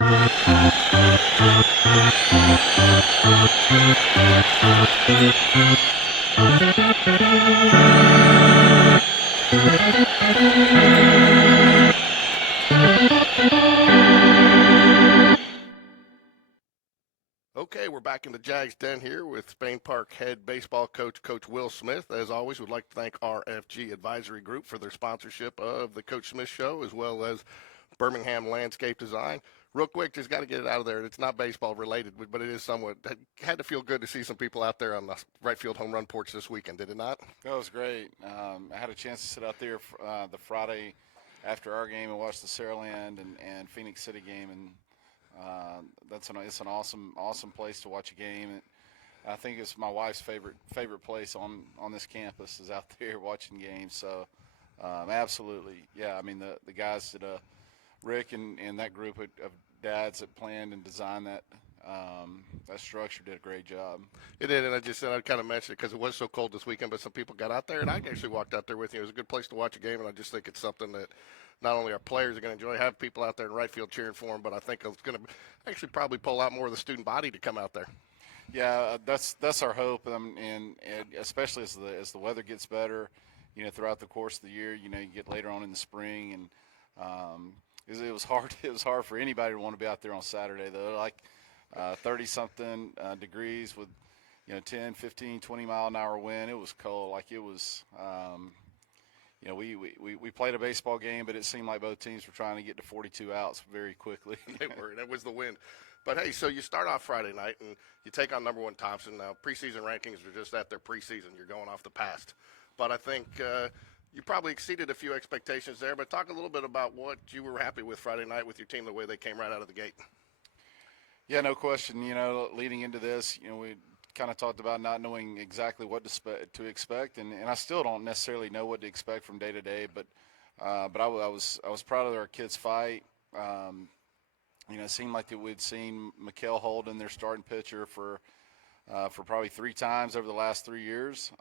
Okay, we're back in the Jags den here with Spain Park head baseball coach, Coach Will Smith. As always, we'd like to thank RFG Advisory Group for their sponsorship of the Coach Smith Show, as well as Birmingham Landscape Design. Real quick, just got to get it out of there. It's not baseball related, but it is somewhat. It had to feel good to see some people out there on the right field home run porch this weekend, did it not? That was great. I had a chance to sit out there the Friday after our game and watch the Saraland and Phoenix City game, and it's an awesome place to watch a game. I think it's my wife's favorite place on this campus is out there watching games. So absolutely, yeah. I mean the guys that Rick and that group of dads that planned and designed that structure did a great job. It did, and I'd kind of mention it because it was so cold this weekend, but some people got out there, and I actually walked out there with you. It was a good place to watch a game, and I just think it's something that not only our players are going to enjoy, have people out there in right field cheering for them, but I think it's going to actually probably pull out more of the student body to come out there. Yeah, that's our hope, and especially as the weather gets better, throughout the course of the year, you get later on in the spring, and it was hard. It was hard for anybody to want to be out there on Saturday, though. Like 30-something degrees with 10, 15, 20-mile-an-hour wind. It was cold. Like it was. We played a baseball game, but it seemed like both teams were trying to get to 42 outs very quickly. They were. That was the wind. But, hey, so you start off Friday night, and you take on number one Thompson. Now, preseason rankings are just at their preseason. You're going off the past. But I think you probably exceeded a few expectations there. But talk a little bit about what you were happy with Friday night with your team, the way they came right out of the gate. Yeah, no question. Leading into this, we kind of talked about not knowing exactly what to expect, and I still don't necessarily know what to expect from day to day. But I was proud of our kids' fight. It seemed like that we'd seen Mikhail Holden, their starting pitcher, for probably 3 times over the last 3 years.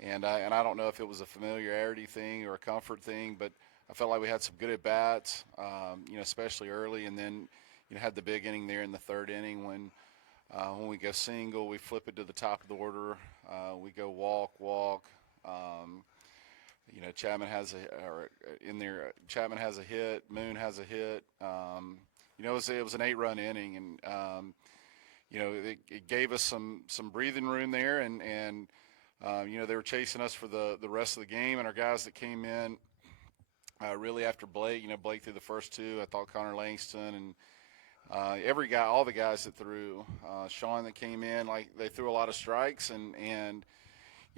And I don't know if it was a familiarity thing or a comfort thing, but I felt like we had some good at bats, especially early, and then had the big inning there in the 3rd inning when we go single, we flip it to the top of the order, we go walk. Chapman has Chapman has a hit, Moon has a hit. It was an 8-run inning, and it gave us some breathing room there, and they were chasing us for the rest of the game, and our guys that came in really after Blake, Blake threw the first 2. I thought Connor Langston and all the guys that threw, Sean that came in, like they threw a lot of strikes, and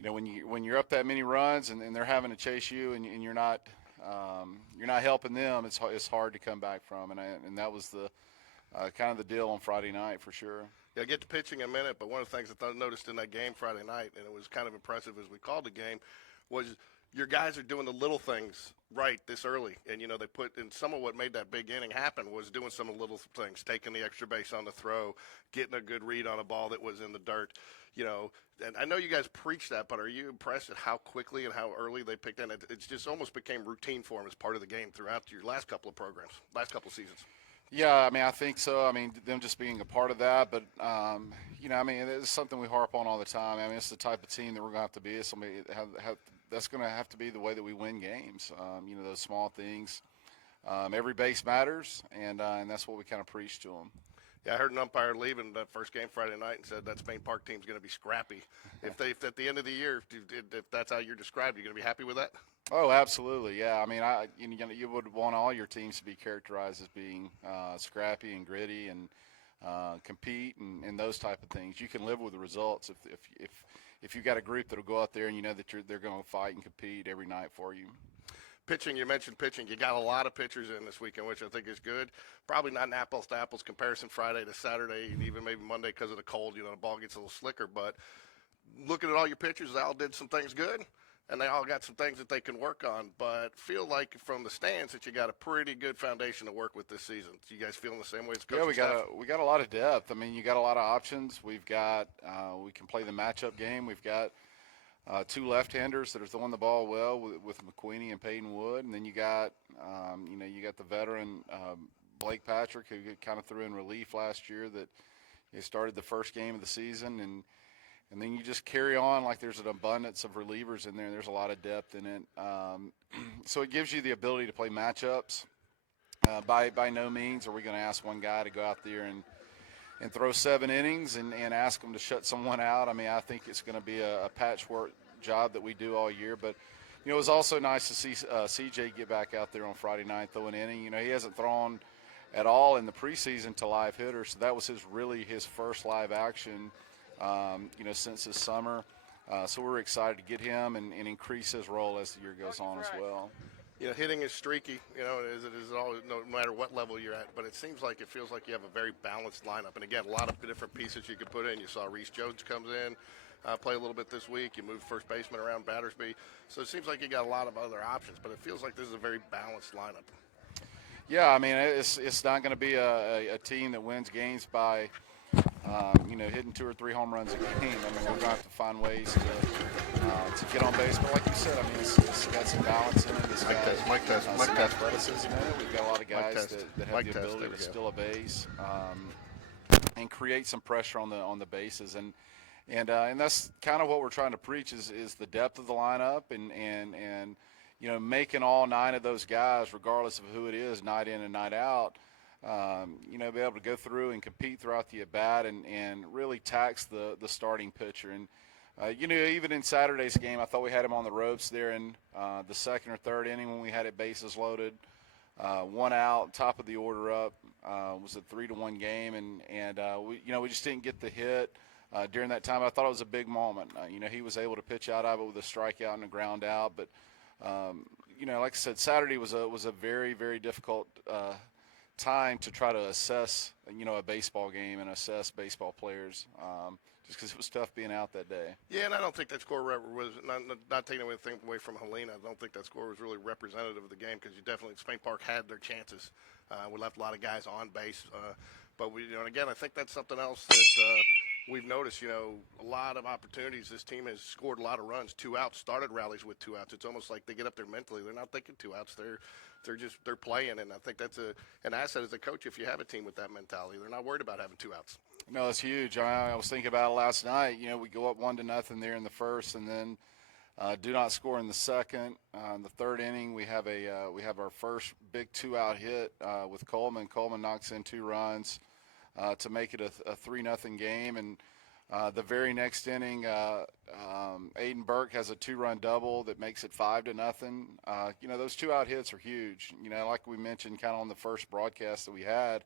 when you're up that many runs and they're having to chase you and you're not helping them, it's hard to come back from, and that was the kind of the deal on Friday night for sure. Yeah, I'll get to pitching in a minute, but one of the things that I noticed in that game Friday night, and it was kind of impressive as we called the game, was your guys are doing the little things right this early. And, they put in some of what made that big inning happen was doing some of the little things, taking the extra base on the throw, getting a good read on a ball that was in the dirt, And I know you guys preach that, but are you impressed at how quickly and how early they picked in? It just almost became routine for them as part of the game throughout your last couple of programs, last couple of seasons. Yeah, I think so. Them just being a part of that, but it's something we harp on all the time. It's the type of team that we're going to have to be. It's somebody that's going to have to be the way that we win games. Those small things. Every base matters, and that's what we kind of preach to them. Yeah, I heard an umpire leaving that first game Friday night and said that Spain Park team's going to be scrappy. If at the end of the year, if that's how you're described, you're going to be happy with that? Oh, absolutely, yeah. You would want all your teams to be characterized as being scrappy and gritty and compete and those type of things. You can live with the results if you've got a group that'll go out there and you know that they're going to fight and compete every night for you. Pitching, you mentioned pitching. You got a lot of pitchers in this weekend, which I think is good. Probably not an apples-to-apples comparison Friday to Saturday and even maybe Monday because of the cold. The ball gets a little slicker. But looking at all your pitchers, they all did some things good, and they all got some things that they can work on. But feel like from the stands that you got a pretty good foundation to work with this season. You guys feeling the same way as coaching staff? We got a lot of depth. You got a lot of options. We've got we can play the matchup game. We've got 2 left-handers that are throwing the ball well with McQueenie and Peyton Wood, and then you got you got the veteran Blake Patrick, who kind of threw in relief last year, that he started the first game of the season, and then you just carry on like there's an abundance of relievers in there. There's a lot of depth in it, so it gives you the ability to play matchups. By no means are we going to ask one guy to go out there and throw 7 innings and ask them to shut someone out. I mean, I think it's going to be a patchwork job that we do all year. But, you know, it was also nice to see CJ get back out there on Friday night, throw an inning. You know, he hasn't thrown at all in the preseason to live hitters, so that was really his first live action, you know, since this summer. So we're excited to get him and increase his role as the year goes on as well. You know, hitting is streaky, you know, it is always, no matter what level you're at, but it seems like it feels like you have a very balanced lineup. And again, a lot of different pieces you could put in. You saw Reese Jones comes in, play a little bit this week. You move first baseman around Battersby. So it seems like you got a lot of other options, but it feels like this is a very balanced lineup. Yeah, I mean, it's not going to be a team that wins games by, you know, hitting 2 or 3 home runs a game. I mean, we're going to have to find ways to get on base. But like you said, I mean, it's got some balance in it. It's got some athleticism in it. We've got a lot of guys that have the ability to steal a base and create some pressure on the bases. And that's kind of what we're trying to preach is the depth of the lineup and you know, making all 9 of those guys, regardless of who it is, night in and night out, you know, be able to go through and compete throughout the at-bat and really tax the starting pitcher. And, you know, even in Saturday's game, I thought we had him on the ropes there in the 2nd or 3rd inning when we had it bases loaded. 1 out, top of the order up, was a 3-1 game. And we, you know, we just didn't get the hit during that time. I thought it was a big moment. You know, he was able to pitch out of it with a strikeout and a ground out. But, you know, like I said, Saturday was a very, very difficult time to try to assess, you know, a baseball game and assess baseball players, just because it was tough being out that day. Yeah, and I don't think that score was not taking anything away from Helena. I don't think that score was really representative of the game because you definitely, Spain Park had their chances. We left a lot of guys on base, but we, you know, and again, I think that's something else that we've noticed. You know, a lot of opportunities. This team has scored a lot of runs. 2 outs, started rallies with 2 outs. It's almost like they get up there mentally. They're not thinking 2 outs. They're playing, and I think that's an asset as a coach if you have a team with that mentality. They're not worried about having 2 outs. No, it's huge. I was thinking about it last night. You know, we go up 1-0 there in the first, and then do not score in the second. In the 3rd inning, we have our first big 2-out hit with Coleman. Coleman knocks in 2 runs to make it a 3-0 game, and the very next inning, Aiden Burke has a 2-run double that makes it 5-0. You know, those 2-out hits are huge. You know, like we mentioned kind of on the first broadcast that we had,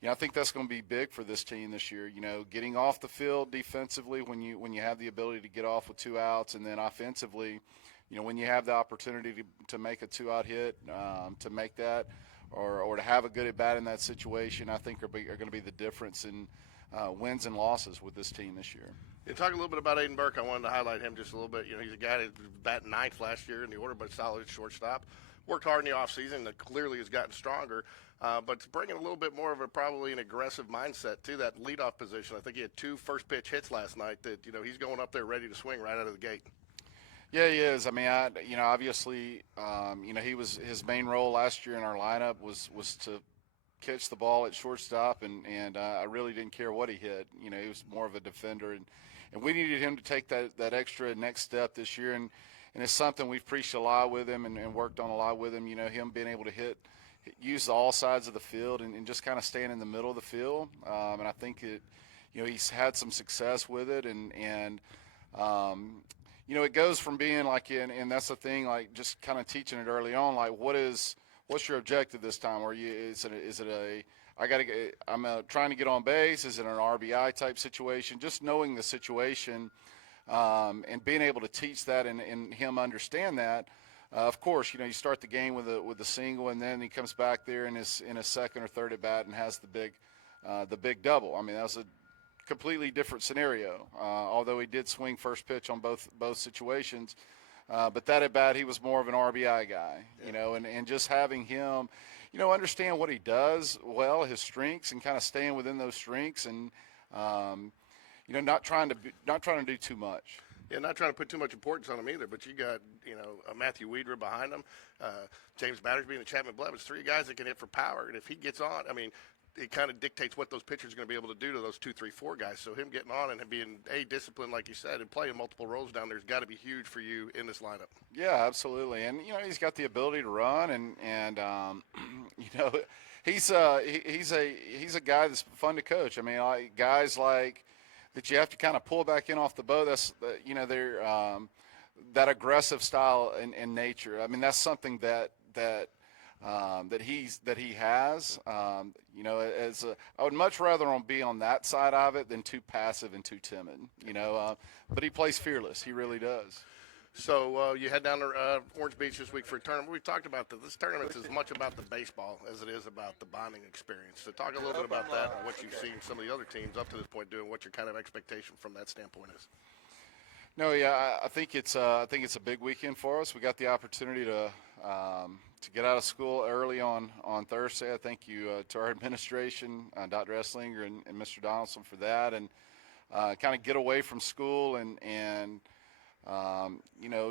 you know, I think that's going to be big for this team this year. You know, getting off the field defensively when you have the ability to get off with 2 outs, and then offensively, you know, when you have the opportunity to make a 2-out hit, to make that or to have a good at-bat in that situation, I think are going to be the difference in wins and losses with this team this year. You talk a little bit about Aiden Burke. I wanted to highlight him just a little bit. You know, he's a guy that batted 9th last year in the order, but solid shortstop. Worked hard in the offseason that clearly has gotten stronger, but it's bringing a little bit more of probably an aggressive mindset to that leadoff position. I think he had 2 first-pitch hits last night that, you know, he's going up there ready to swing right out of the gate. Yeah, he is. I mean, you know, obviously, you know, his main role last year in our lineup was to catch the ball at shortstop, and I really didn't care what he hit. You know, he was more of a defender, and we needed him to take that extra next step this year, and it's something we've preached a lot with him and worked on a lot with him. You know, him being able to use all sides of the field and just kind of staying in the middle of the field, and I think you know, he's had some success with it, and you know, it goes from being like, and that's the thing, like just kind of teaching it early on, like what's your objective this time? I'm trying to get on base? Is it an RBI type situation? Just knowing the situation and being able to teach that and him understand that. Of course, you know, you start the game with a single, and then he comes back there in his 2nd or 3rd at bat and has the big double. I mean, that was a completely different scenario. Although he did swing first pitch on both situations. But that at bat, he was more of an RBI guy, you know, and just having him, you know, understand what he does well, his strengths, and kind of staying within those strengths, and you know, not trying to do too much. Yeah, not trying to put too much importance on them either, but you got, a Matthew Weedra behind them, James Battersby and Chapman Blevins, three guys that can hit for power. And if he gets on, I mean, it kind of dictates what those pitchers are going to be able to do to those 2, 3, 4 guys. So him getting on and being disciplined, like you said, and playing multiple roles down there's got to be huge for you in this lineup. Yeah, absolutely. And he's got the ability to run, and he's a guy that's fun to coach. I mean, guys like that you have to kind of pull back in off the boat. That's they're that aggressive style in nature. I mean, that's something that he has. I would much rather be on that side of it than too passive and too timid. But he plays fearless. He really does. So you head down to Orange Beach this week for a tournament. We've talked about this tournament is as much about the baseball as it is about the bonding experience. So talk a little bit about that and what you've seen some of the other teams up to this point doing, what your kind of expectation from that standpoint is. No, yeah, I think it's a big weekend for us. We got the opportunity to get out of school early on Thursday. I thank you to our administration, Dr. Esslinger and Mr. Donaldson for that, and kind of get away from school and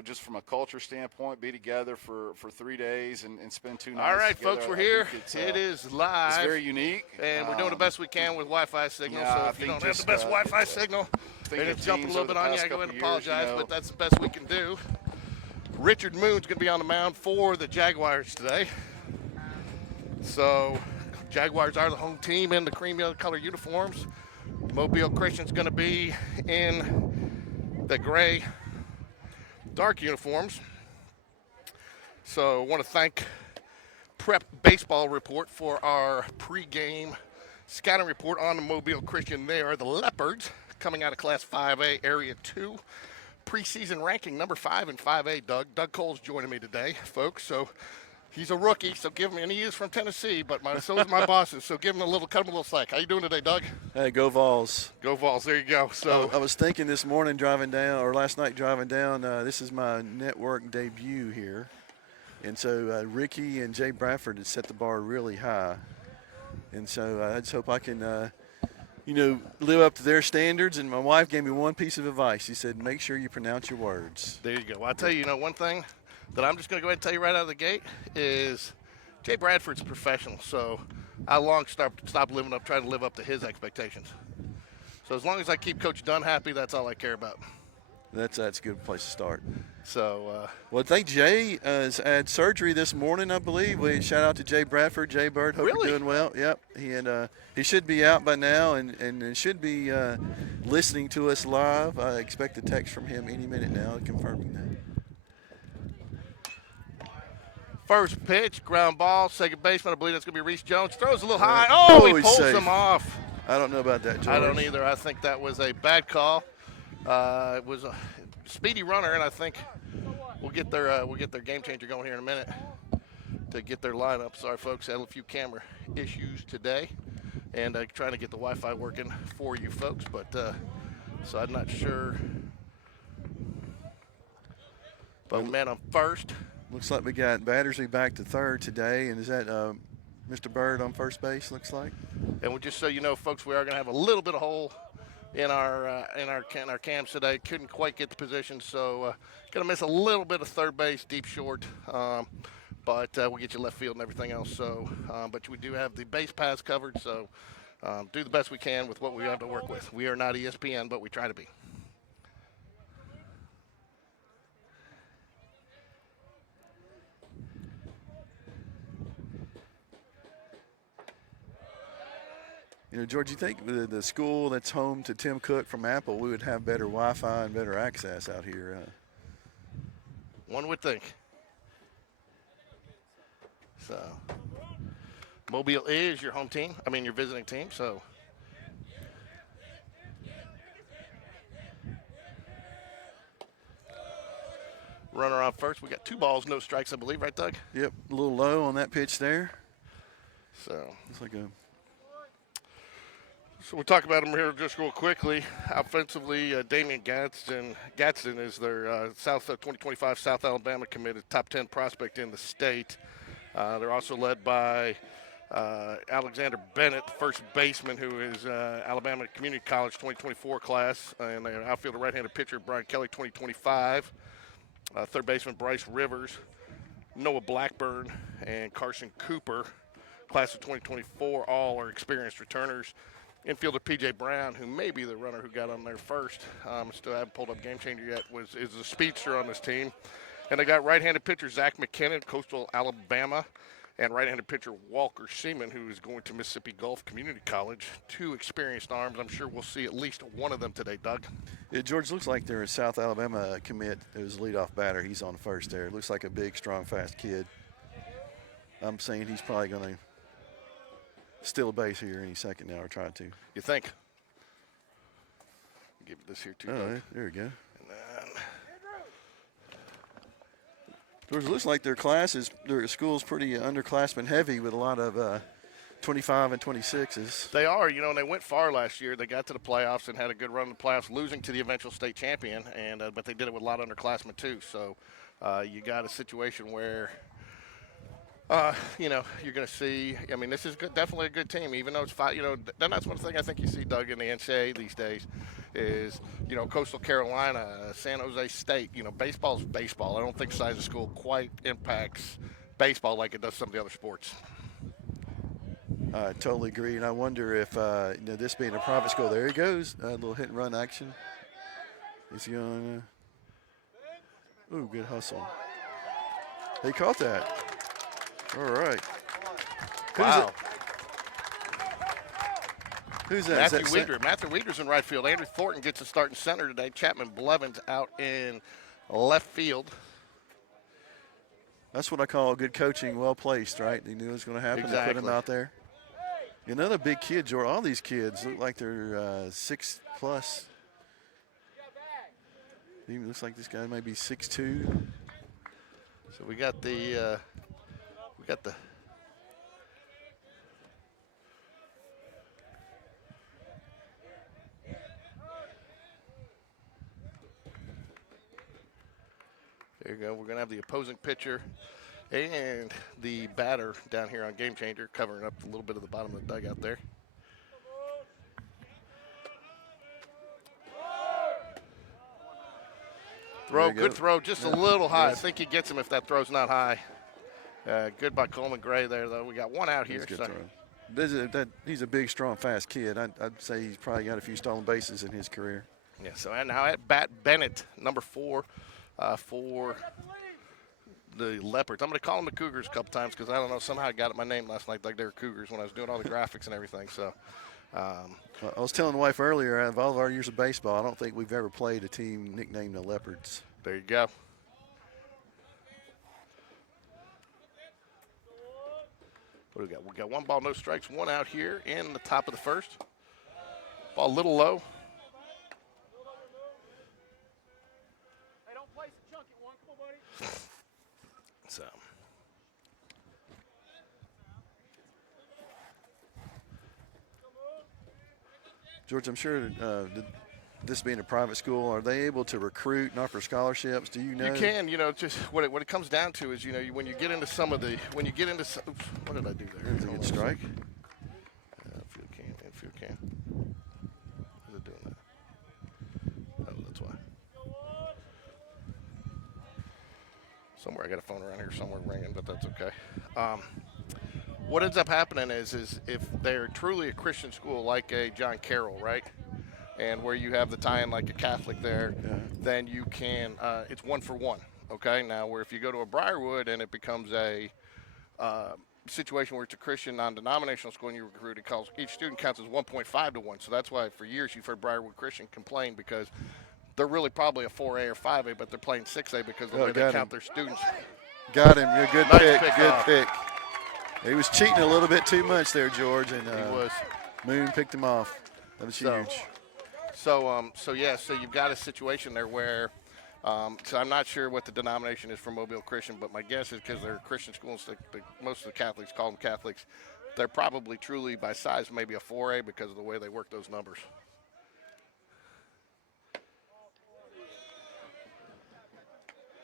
just from a culture standpoint, be together for 3 days and spend 2 nights. All right, together. folks, we're here. It is live. It's very unique. And we're doing the best we can with Wi-Fi signal. Yeah, so if you don't have the best Wi-Fi signal, and it's jumping a little bit on you, I go ahead and apologize, but that's the best we can do. Richard Moon's going to be on the mound for the Jaguars today. So Jaguars are the home team in the cream yellow color uniforms. Mobile Christian's going to be in the gray dark uniforms. So I want to thank Prep Baseball Report for our pregame scouting report on the Mobile Christian. They are the Leopards, coming out of Class 5A, Area 2. Preseason ranking number 5 in 5A, Doug. Doug Cole's joining me today, folks. So he's a rookie, so give him, and he is from Tennessee, but so is my bosses. So cut him a little slack. How you doing today, Doug? Hey, go Vols. Go Vols, there you go. So I was thinking this morning last night driving down, this is my network debut here. And so Ricky and Jay Bradford had set the bar really high. And so I just hope I can live up to their standards. And my wife gave me one piece of advice. She said, make sure you pronounce your words. There you go. Well, I'll tell you, one thing that I'm just going to go ahead and tell you right out of the gate is Jay Bradford's a professional. So I long stop trying to live up to his expectations. So as long as I keep Coach Dunn happy, that's all I care about. That's a good place to start. So, well, I think Jay has had surgery this morning, I believe. Shout out to Jay Bradford, Jay Bird. Hope really? You're doing well. Yep. He should be out by now and should be listening to us live. I expect a text from him any minute now confirming that. First pitch, ground ball, second baseman. I believe that's going to be Reese Jones. Throws a little high. Oh, he pulls him off. I don't know about that, George. I don't either. I think that was a bad call. It was a speedy runner, and I think we'll get their game changer going here in a minute to get their lineup. Sorry, folks, had a few camera issues today, and trying to get the Wi-Fi working for you folks. But so I'm not sure. But man, I'm first. Looks like we got Battersby back to third today, and is that Mr. Bird on first base? Looks like. And we just so you know, folks, we are going to have a little bit of hole in our cams today. Couldn't quite get the position, so going to miss a little bit of third base, deep short. But we'll get you left field and everything else. So, but we do have the base paths covered. So, do the best we can with what we have to work with. We are not ESPN, but we try to be. George, you think the school that's home to Tim Cook from Apple, we would have better Wi-Fi and better access out here? One would think. So, Mobile is your home team. I mean, your visiting team. So, runner on first. We got 2 balls, no strikes, I believe, right, Doug? Yep, a little low on that pitch there. So, looks like a. So we'll talk about them here just real quickly. Offensively, Damian Gadsden is their 2025 South Alabama committed top 10 prospect in the state. They're also led by Alexander Bennett, the first baseman, who is Alabama Community College 2024 class, and their outfielder, right-handed pitcher Brian Kelly 2025. Third baseman Bryce Rivers, Noah Blackburn, and Carson Cooper, class of 2024. All are experienced returners. Infielder P.J. Brown, who may be the runner who got on there first, still haven't pulled up Game Changer yet, is a speedster on this team. And they got right-handed pitcher Zach McKinnon, Coastal Alabama, and right-handed pitcher Walker Seaman, who is going to Mississippi Gulf Community College. Two experienced arms. I'm sure we'll see at least one of them today, Doug. Yeah, George, looks like they're a South Alabama commit who's leadoff batter. He's on first there. Looks like a big, strong, fast kid. I'm saying he's probably going to steal a base here any second now, or try to. You think? Give this here to Doug. There we go. And then George, it looks like their school's pretty underclassmen heavy with a lot of 25 and 26s. they are, and they went far last year. They got to the playoffs and had a good run in the playoffs, losing to the eventual state champion, and but they did it with a lot of underclassmen too. So you got a situation where you're going to see. I mean, this is definitely a good team, even though it's five. Then that's one thing I think you see, Doug, in the NCAA these days is Coastal Carolina, San Jose State. Baseball's baseball. I don't think size of school quite impacts baseball like it does some of the other sports. I totally agree, and I wonder if this being a private school, there he goes, a little hit and run action. Is he going? Ooh, good hustle. He caught that. All right. Wow. Who's that? Matthew Weeder. Matthew Weeder's in right field. Andrew Thornton gets a start in center today. Chapman Blevins out in left field. That's what I call good coaching, well placed, right? He knew it was going to happen. Exactly. To put him out there. Another big kid, George. All these kids look like they're 6+. He looks like this guy may be 6'2". So we got the there you go. We're gonna have the opposing pitcher and the batter down here on Game Changer, covering up a little bit of the bottom of the dugout there. Throw, good throw, just a little high. I think he gets him if that throw's not high. Good by Coleman Gray there, though. We got one out here. Good throw. He's a big, strong, fast kid. I'd say he's probably got a few stolen bases in his career. Yeah, so and now at bat, Bennett, number 4 for the Leopards. I'm going to call them the Cougars a couple times because I don't know, somehow I got my name last night like they were Cougars when I was doing all the graphics and everything. So I was telling the wife earlier, out of all of our years of baseball, I don't think we've ever played a team nicknamed the Leopards. There you go. What do we got? We got one ball, no strikes, one out here in the top of the first. Ball a little low. Hey, don't place a chunk at one. Come on, buddy. So. George, I'm sure this being a private school, are they able to recruit and offer scholarships? Do you know? You can, just what it comes down to is, when you get into some of the, what did I do there? Is it a good strike? Infield can. Is it doing that? Oh, that's why. Somewhere I got a phone around here somewhere ringing, but that's okay. What ends up happening is if they're truly a Christian school like a John Carroll, right? And where you have the tie-in like a Catholic there, then you can, it's 1 for 1, okay? Now, where if you go to a Briarwood and it becomes a situation where it's a Christian non-denominational school and you recruit, each student counts as 1.5 to 1. So that's why for years you've heard Briarwood Christian complain because they're really probably a 4A or 5A, but they're playing 6A because of the way they count their students. Got him. Good Nice pick. Good pick. He was cheating a little bit too much there, George, and He was. Moon picked him off. That was huge. So you've got a situation there where, so I'm not sure what the denomination is for Mobile Christian, but my guess is because they're Christian schools, most of the Catholics call them Catholics, they're probably truly by size maybe a 4A because of the way they work those numbers.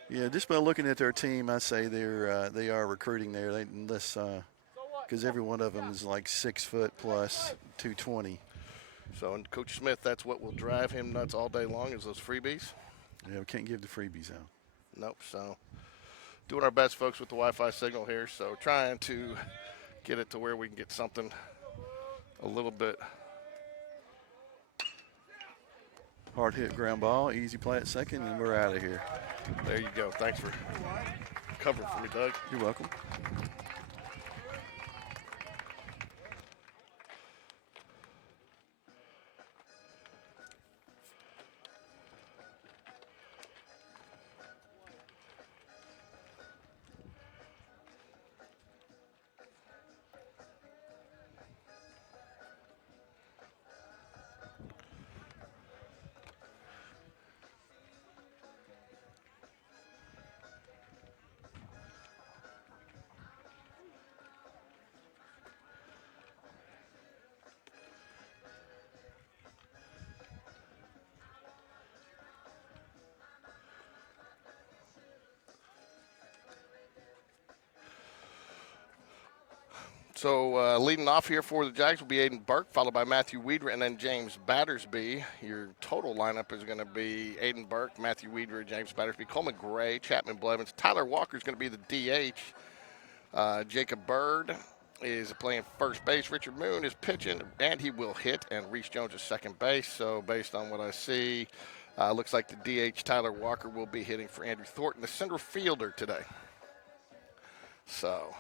Yeah, just by looking at their team, I say they are recruiting there. Because because every one of them is like 6 foot plus 220. So, and Coach Smith, that's what will drive him nuts all day long is those freebies. Yeah, we can't give the freebies out. Nope. So, doing our best, folks, with the Wi-Fi signal here. So, trying to get it to where we can get something a little bit. Hard hit ground ball, easy play at second, and we're out of here. There you go. Thanks for covering for me, Doug. You're welcome. So leading off here for the Jags will be Aiden Burke, followed by Matthew Weeder, and then James Battersby. Your total lineup is going to be Aiden Burke, Matthew Weeder, James Battersby, Coleman Gray, Chapman Blevins. Tyler Walker is going to be the DH. Jacob Bird is playing first base. Richard Moon is pitching, and he will hit. And Reese Jones is second base. So based on what I see, looks like the DH, Tyler Walker, will be hitting for Andrew Thornton, the center fielder today. So...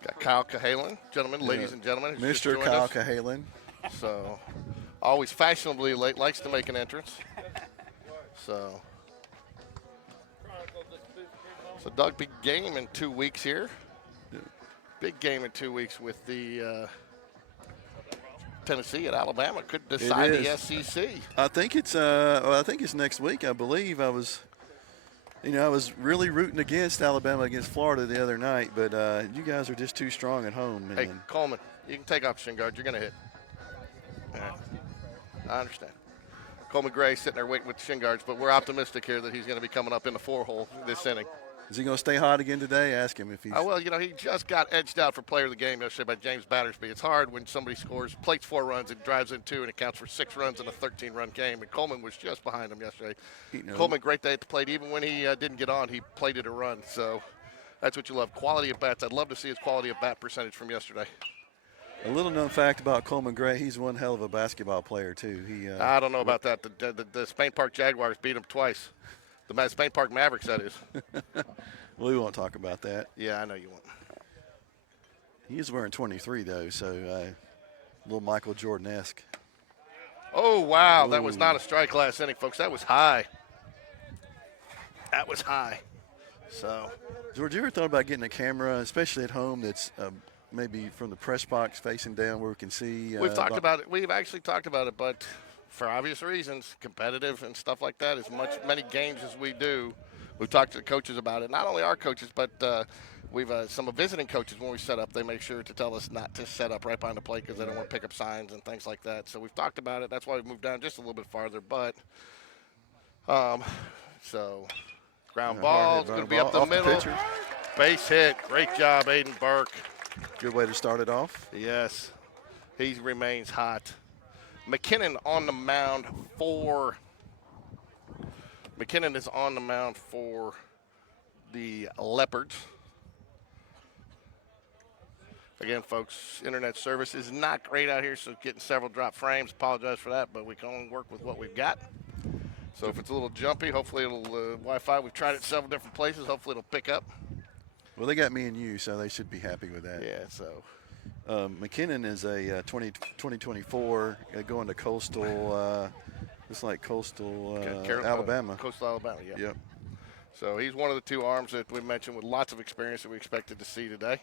got Kyle Cahalan, gentlemen, ladies and gentlemen. who's just Mr. joined Kyle us. Cahalan. So, always fashionably late, likes to make an entrance. So, Doug, big game in 2 weeks here. Big game in 2 weeks with the Tennessee at Alabama. Could decide the SEC. I think it's I think it's next week. I believe I was really rooting against Alabama against Florida the other night, but you guys are just too strong at home. Hey, Coleman, you can take off the shin guard. You're going to hit. All right. I understand. Coleman Gray sitting there waiting with the shin guards, but we're optimistic here that he's going to be coming up in the 4-hole this inning. Is he going to stay hot again today? Ask him if he's. Oh, well, he just got edged out for player of the game yesterday by James Battersby. It's hard when somebody plates 4 runs, and drives in 2, and it counts for 6 runs in a 13-run game. And Coleman was just behind him yesterday. Coleman, great day at the plate. Even when he didn't get on, he plated a run. So that's what you love, quality of bats. I'd love to see his quality of bat percentage from yesterday. A little known fact about Coleman Gray, he's one hell of a basketball player, too. I don't know about that. The Spain Park Jaguars beat him twice. The Spain Park Mavericks, that is. Well, we won't talk about that. Yeah, I know you won't. He is wearing 23, though, so a little Michael Jordan-esque. Oh, wow. Ooh. That was not a strike last inning, folks. That was high. That was high. So, George, you ever thought about getting a camera, especially at home, that's maybe from the press box facing down where we can see? We've talked about it. We've actually talked about it, but for obvious reasons, competitive and stuff like that, many games as we do, we've talked to the coaches about it. Not only our coaches, but we've some visiting coaches, when we set up, they make sure to tell us not to set up right behind the plate because they don't want to pick up signs and things like that. So we've talked about it. That's why we've moved down just a little bit farther. But so ground ball, it's going to be up the middle. Base hit. Great job, Aiden Burke. Good way to start it off. Yes, he remains hot. McKinnon on the mound for – McKinnon is on the mound for the Leopards. Again, folks, internet service is not great out here, so getting several drop frames. Apologize for that, but we can only work with what we've got. So if it's a little jumpy, hopefully it'll Wi-Fi. We've tried it several different places. Hopefully it'll pick up. Well, they got me and you, so they should be happy with that. Yeah, so. McKinnon is a 2024 going to Coastal, it's like Coastal Alabama. Coastal Alabama, yeah. Yep. So he's one of the 2 arms that we mentioned with lots of experience that we expected to see today.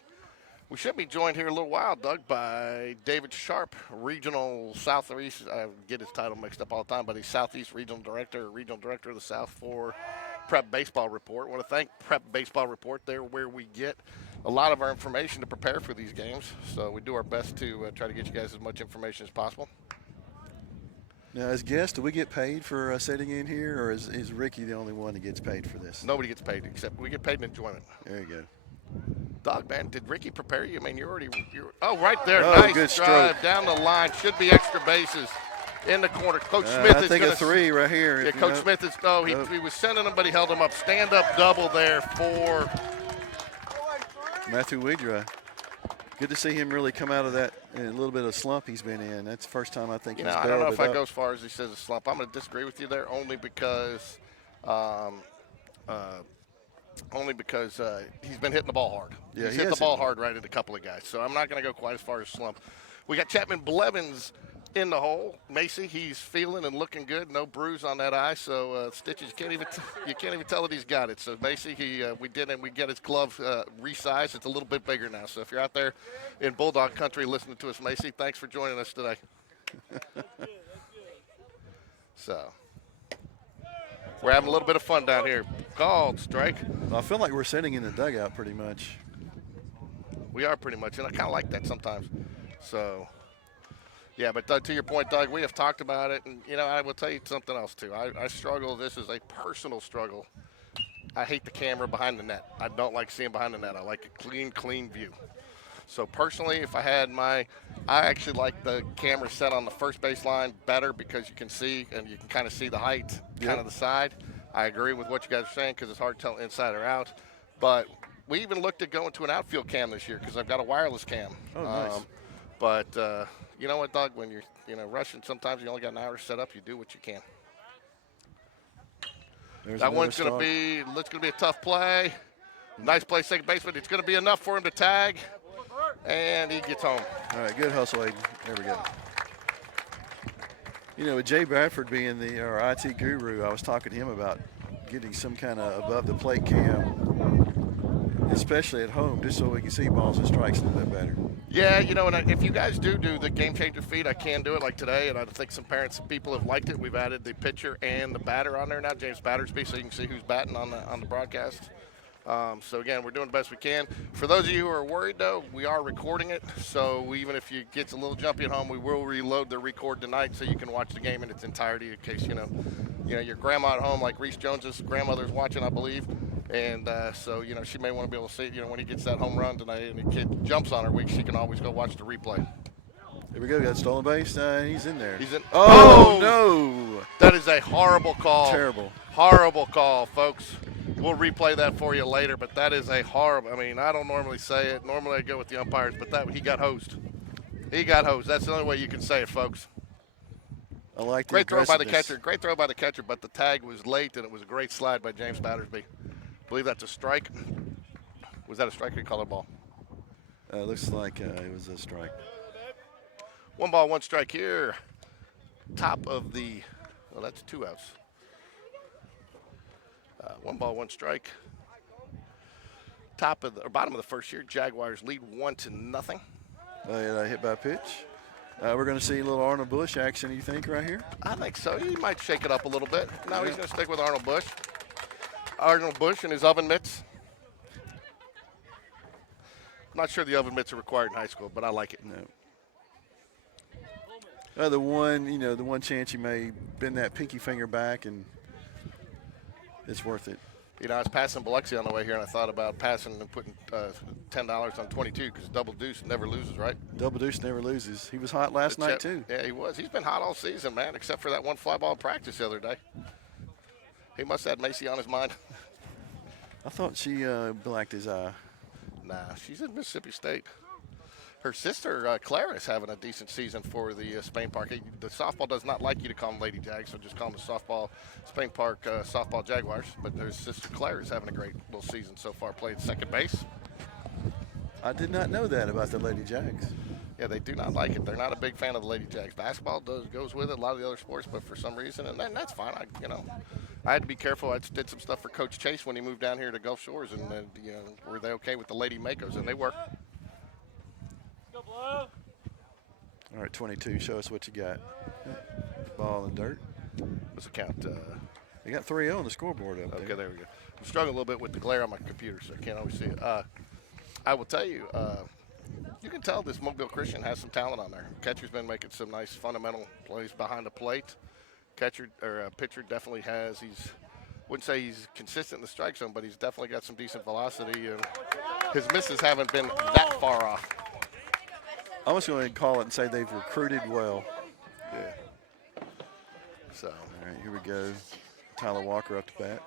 We should be joined here a little while, Doug, by David Sharp, Regional Southeast. I get his title mixed up all the time, but he's Southeast Regional Director of the South for Prep Baseball Report. I want to thank Prep Baseball Report. They're where we get a lot of our information to prepare for these games. So we do our best to try to get you guys as much information as possible. Now, as guests, do we get paid for sitting in here, or is Ricky the only one that gets paid for this? Nobody gets paid except we get paid in enjoyment. There you go. Dog, man, did Ricky prepare you? I mean, you're right there. Oh, Nice good drive stroke. down the line. Should be extra bases in the corner. Coach Smith I is think going a 3 right here. Yeah, Coach Smith is. He was sending him, but he held him up. Stand up double there for Matthew Widra. Good to see him really come out of that a little bit of slump he's been in. That's the first time I think he's I don't know if I up. go as far as he says a slump. I'm going to disagree with you there only because he's been hitting the ball hard. Yeah, he's he hit has the ball hit hard right at a couple of guys. So I'm not going to go quite as far as slump. We got Chapman Blevins in the hole. Macy, he's feeling and looking good. No bruise on that eye. So Stitches, you can't even tell that he's got it. So Macy, we get his glove resized. It's a little bit bigger now. So if you're out there in Bulldog country listening to us, Macy, thanks for joining us today. So we're having a little bit of fun down here. Called strike. Well, I feel like we're sitting in the dugout pretty much. We are pretty much, and I kind of like that sometimes. So, yeah, but to your point, Doug, we have talked about it, and, I will tell you something else, too. I struggle. This is a personal struggle. I hate the camera behind the net. I don't like seeing behind the net. I like a clean view. So, personally, if I had I actually like the camera set on the first base line better because you can see, and you can kind of see the height, kind of the side. I agree with what you guys are saying because it's hard to tell inside or out. But we even looked at going to an outfield cam this year because I've got a wireless cam. Oh, nice. But you know what, Doug? When you're rushing, sometimes you only got an hour set up. You do what you can. There's That one's another going to be a tough play. Nice play, second baseman. It's going to be enough for him to tag, and he gets home. All right, good hustle, Aiden. There we go. With Jay Bradford being our IT guru, I was talking to him about getting some kind of above the plate cam, especially at home, just so we can see balls and strikes a little bit better. Yeah, and if you guys do the Game Changer feed, I can do it like today, and I think some people have liked it. We've added the pitcher and the batter on there now, James Battersby, so you can see who's batting on the broadcast. So, again, we're doing the best we can. For those of you who are worried, though, we are recording it. So even if it gets a little jumpy at home, we will reload the record tonight so you can watch the game in its entirety in case, your grandma at home, like Reese Jones's grandmother's watching, I believe. And so, she may want to be able to see, when he gets that home run tonight and the kid jumps on her, she can always go watch the replay. Here we go. Got stolen base. He's in there. He's in. Oh, no. That is a horrible call. Terrible. Horrible call, folks. We'll replay that for you later, but that is a horrible. I mean, I don't normally say it. Normally I go with the umpires, but he got hosed. He got hosed. That's the only way you can say it, folks. I like the Great throw by the aggressiveness. catcher. Great throw by the catcher, but the tag was late, and it was a great slide by James Battersby. I believe that's a strike. Was that a strike or you call it a ball? Looks like it was a strike. 1 ball, 1 strike here. Top of that's 2 outs. 1 ball, 1 strike. Bottom of the first here. Jaguars lead 1-0. Hit by pitch. We're going to see a little Arnold Bush action, you think, right here? I think so. He might shake it up a little bit. No, he's going to stick with Arnold Bush. Arnold Bush and his oven mitts. I'm not sure the oven mitts are required in high school, but I like it. No. The one chance you may bend that pinky finger back, and it's worth it. I was passing Biloxi on the way here, and I thought about passing and putting $10 on 22 because Double Deuce never loses, right? Double Deuce never loses. He was hot last night, too. Yeah, he was. He's been hot all season, man, except for that one fly ball in practice the other day. He must have had Macy on his mind. I thought she blacked his eye. Nah, she's in Mississippi State. Her sister, Clara, is having a decent season for the Spain Park. The softball does not like you to call them Lady Jags, so just call them the Spain Park softball Jaguars. But her sister, Clara, is having a great little season so far, playing second base. I did not know that about the Lady Jags. Yeah, they do not like it. They're not a big fan of the Lady Jags. Basketball goes with it, a lot of the other sports, but for some reason, and that's fine. I had to be careful. I did some stuff for Coach Chase when he moved down here to Gulf Shores, and were they okay with the Lady Makos? And they were. All right, 22. Show us what you got. Ball in the dirt. What's the count? You got 3-0 on the scoreboard up there. Okay, there we go. I'm struggling a little bit with the glare on my computer, so I can't always see it. I will tell you, you can tell this Mobile Christian has some talent on there. Catcher's been making some nice fundamental plays behind the plate. Pitcher definitely has. Wouldn't say he's consistent in the strike zone, but he's definitely got some decent velocity, and his misses haven't been that far off. I'm just going to call it and say they've recruited well. Yeah. So. All right, here we go. Tyler Walker up to bat.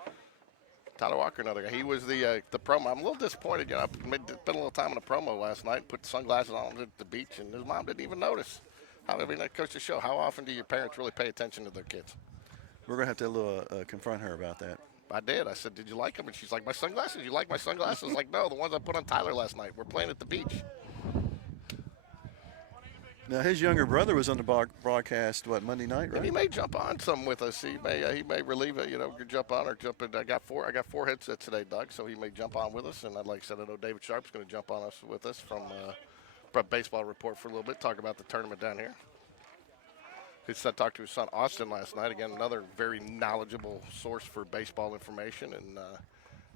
Tyler Walker, another guy. He was the promo. I'm a little disappointed. You know, I spent a little time in the promo last night, put the sunglasses on at the beach, and his mom didn't even notice. I mean, that goes to show how often do your parents really pay attention to their kids? We're going to have to confront her about that. I did. I said, did you like them? And she's like, my sunglasses? You like my sunglasses? I was like, no, the ones I put on Tyler last night. We're playing at the beach. Now, his younger brother was on the broadcast, Monday night, right? And he may jump on some with us. He may relieve it, jump on or jump in. I got four headsets today, Doug, so he may jump on with us. And like I said, I know David Sharp's going to jump on with us from Prep Baseball Report for a little bit, talk about the tournament down here. He said talked to his son Austin last night. Again, another very knowledgeable source for baseball information, and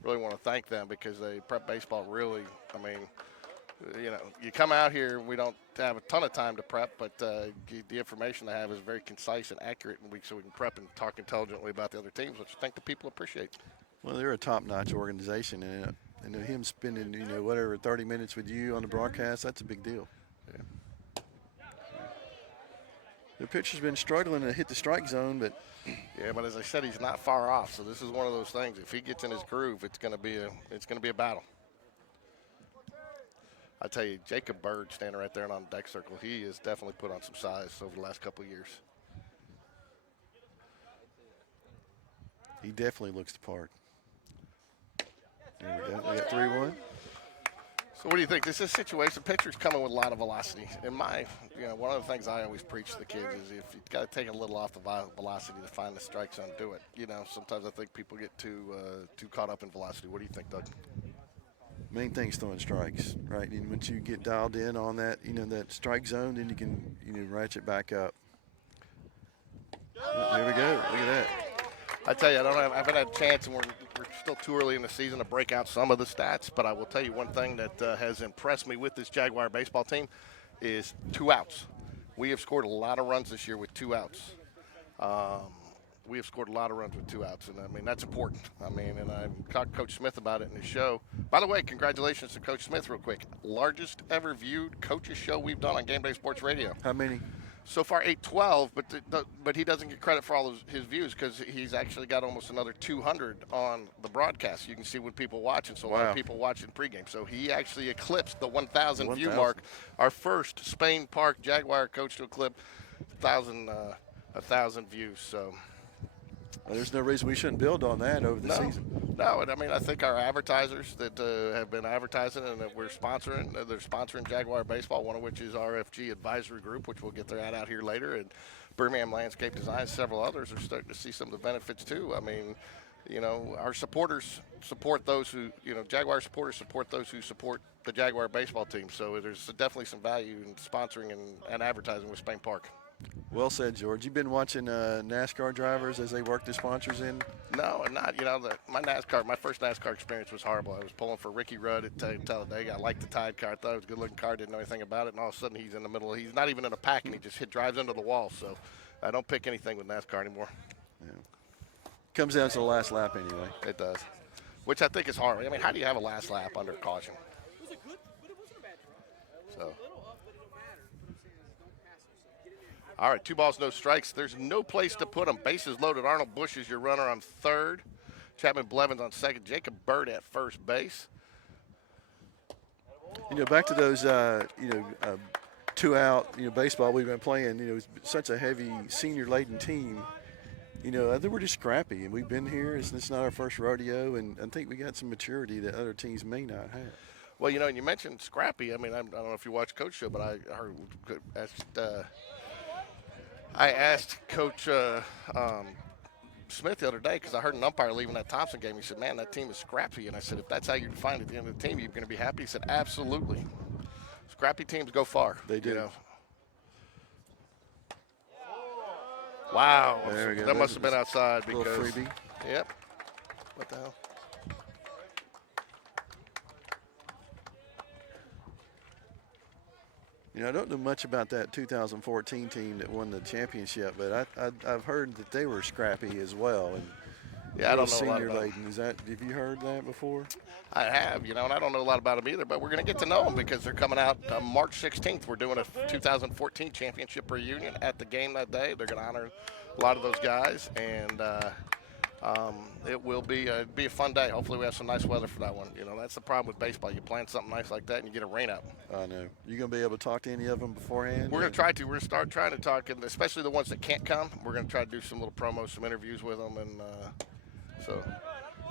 really want to thank them because Prep Baseball really, I mean, you come out here, we don't have a ton of time to prep, but the information they have is very concise and accurate, and so we can prep and talk intelligently about the other teams, which I think the people appreciate. Well, they're a top-notch organization, and him spending, 30 minutes with you on the broadcast, that's a big deal. Yeah. The pitcher's been struggling to hit the strike zone, but yeah, but as I said, he's not far off. So this is one of those things. If he gets in his groove, it's going to be a battle. I tell you, Jacob Bird standing right there and on the deck circle, he has definitely put on some size over the last couple of years. He definitely looks the part. There we go. We got 3-1. So what do you think? This is a situation. Pitcher's coming with a lot of velocity. One of the things I always preach to the kids is if you've got to take a little off the velocity to find the strike zone, do it. Sometimes I think people get too caught up in velocity. What do you think, Doug? Main thing is throwing strikes, right? And once you get dialed in on that, that strike zone, then you can, ratchet back up. There we go. Look at that. I tell you, I haven't had a chance, and we're still too early in the season to break out some of the stats, but I will tell you one thing that has impressed me with this Jaguar baseball team is 2 outs. We have scored a lot of runs this year with 2 outs. We have scored a lot of runs with 2 outs, and I mean, that's important. And I talked to Coach Smith about it in his show. By the way, congratulations to Coach Smith real quick. Largest ever viewed coaches show we've done on GameDay Sports Radio. How many? So far, 812, but he doesn't get credit for all of his views because he's actually got almost another 200 on the broadcast. You can see when people watching, so a lot of people watching pregame. So he actually eclipsed the 1,000 view mark. Our first Spain Park Jaguar coach to eclipse 1,000 views. So. Well, there's no reason we shouldn't build on that over the season. No, and I think our advertisers that have been advertising and that we're sponsoring, they're sponsoring Jaguar Baseball, one of which is RFG Advisory Group, which we'll get their ad out here later, and Birmingham Landscape Design, several others are starting to see some of the benefits too. Our supporters support those who, Jaguar supporters support those who support the Jaguar baseball team. So there's definitely some value in sponsoring and advertising with Spain Park. Well said, George. You've been watching NASCAR drivers as they work the sponsors in? No, and not. My first NASCAR experience was horrible. I was pulling for Ricky Rudd at Talladega. I liked the Tide car. I thought it was a good-looking car. Didn't know anything about it, and all of a sudden he's in the middle. He's not even in a pack, and he just drives into the wall. So I don't pick anything with NASCAR anymore. Yeah. Comes down to the last lap anyway. It does, which I think is hard. How do you have a last lap under caution? It was a good, but it wasn't a bad try. So. A little up, but it don't matter. What I'm saying is don't pass yourself. Get in there. All right, 2 balls, no strikes. There's no place to put them. Bases loaded. Arnold Bush is your runner on third. Chapman Blevins on second. Jacob Bird at first base. Back to those, 2-out, baseball we've been playing. It's such a heavy senior-laden team. I think we're just scrappy, and we've been here. It's not our first rodeo, and I think we got some maturity that other teams may not have. Well, and you mentioned scrappy. I don't know if you watched Coach Show, but I asked Coach Smith the other day because I heard an umpire leaving that Thompson game. He said, man, that team is scrappy. And I said, if that's how you define it at the end of the team, you're going to be happy? He said, absolutely. Scrappy teams go far. They do. Wow. There we go. That must have been outside because. Little freebie. Yep. What the hell? I don't know much about that 2014 team that won the championship, but I've heard that they were scrappy as well and Yeah, I real don't know a lot senior about 'em. laden. Have you heard that before? I have, and I don't know a lot about them either, but we're going to get to know them because they're coming out March 16th. We're doing a 2014 championship reunion at the game that day. They're going to honor a lot of those guys, and it will be a fun day. Hopefully we have some nice weather for that one. That's the problem with baseball. You plan something nice like that and you get a rain out. I know. You going to be able to talk to any of them beforehand? We're going to try to. We're going to start trying to talk, and especially the ones that can't come. We're going to try to do some little promos, some interviews with them, and so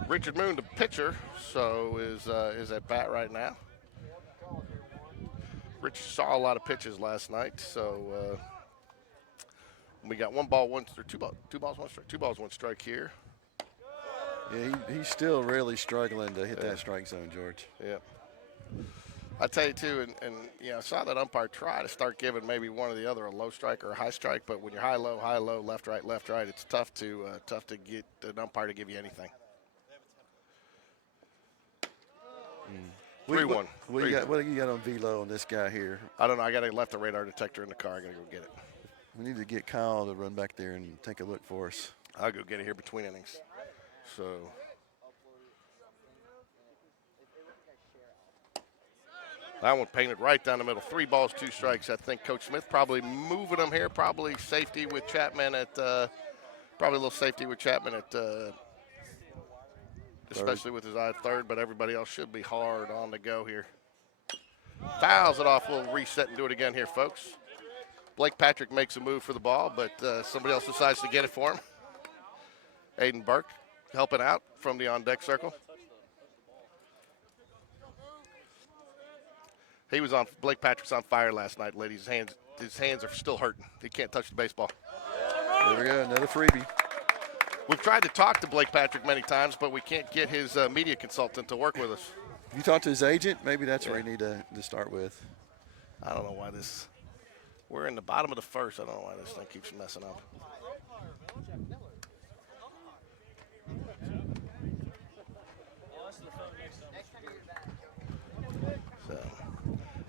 Richard Moon, the pitcher, is at bat right now. Rich saw a lot of pitches last night, so we got 1 ball, 1 or 2 balls, 1 strike, 2 balls, 1 strike here. Yeah, he's still really struggling to hit that strike zone, George. Yeah. I tell you too, and I saw that umpire try to start giving maybe one or the other a low strike or a high strike, but when you're high low, left right, it's tough to get an umpire to give you anything. 3-1. What do you got on velo on this guy here? I don't know. I got left the radar detector in the car. I got to go get it. We need to get Kyle to run back there and take a look for us. I'll go get it here between innings. So that one painted right down the middle. 3 balls, 2 strikes. I think Coach Smith probably moving them here. Probably safety with Chapman at probably a little safety with Chapman at especially with his eye at third. But everybody else should be hard on the go here. Fouls it off. We'll reset and do it again here, folks. Blake Patrick makes a move for the ball, but somebody else decides to get it for him. Aiden Burke helping out from the on-deck circle. Blake Patrick's on fire last night, ladies. His hands are still hurting. He can't touch the baseball. There we go, another freebie. We've tried to talk to Blake Patrick many times, but we can't get his media consultant to work with us. You talked to his agent? Maybe that's where you need to start with. I don't know why this. We're in the bottom of the first. I don't know why this thing keeps messing up.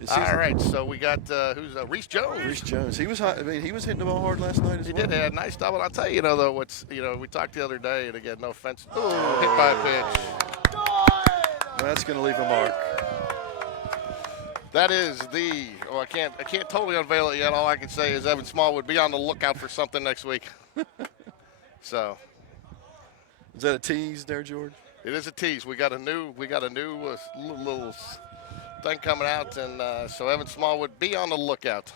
All right, so we got who's Reese Jones. Reese Jones. He was hot. I mean, he was hitting the ball hard last night as well. He did. He had a nice double. I'll tell you, though, we talked the other day, and again, no offense. Ooh, hit by a pitch. That's going to leave a mark. That is I can't totally unveil it yet. All I can say is Evan Smallwood, be on the lookout for something next week. So. Is that a tease there, George? It is a tease. We got a new little thing coming out, and so Evan Smallwood, be on the lookout.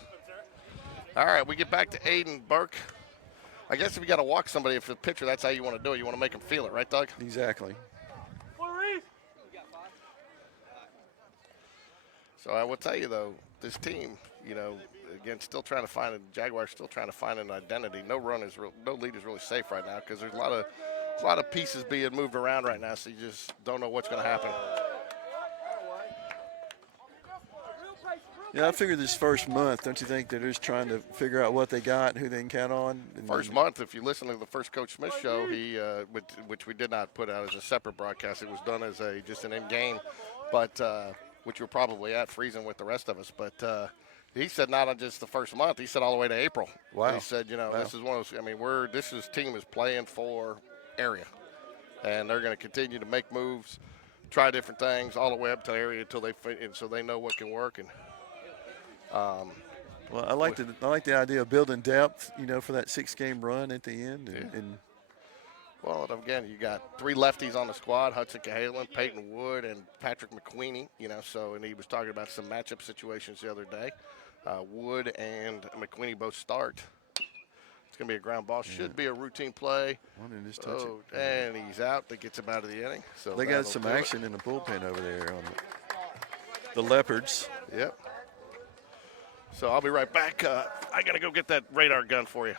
All right, we get back to Aiden Burke. I guess if you got to walk somebody, if the pitcher, that's how you want to do it. You want to make them feel it, right, Doug? Exactly. So I will tell you, though, this team, again, still trying to find Jaguars still trying to find an identity. No lead is really safe right now because there's a lot of pieces being moved around right now, so you just don't know what's going to happen. Yeah, I figure this first month, don't you think they're just trying to figure out what they got and who they can count on? First month, if you listen to the first Coach Smith show, he which we did not put out as a separate broadcast. It was done as just an in-game, but which you're probably at freezing with the rest of us. But he said not on just the first month. He said all the way to April. Wow. He said, this is one of those. I mean, team is playing for area, and they're going to continue to make moves, try different things all the way up to the area until so they know what can work. And well, I like the idea of building depth, for that 6-game run at the end. Well, again, you got 3 lefties on the squad: Hudson Cahalan, Peyton Wood, and Patrick McQueenie. And he was talking about some matchup situations the other day. Wood and McQueenie both start. It's going to be a ground ball. Should be a routine play. And he's out. That gets him out of the inning. So they got some action in the bullpen over there on the Leopards. Yep. So I'll be right back. I got to go get that radar gun for you.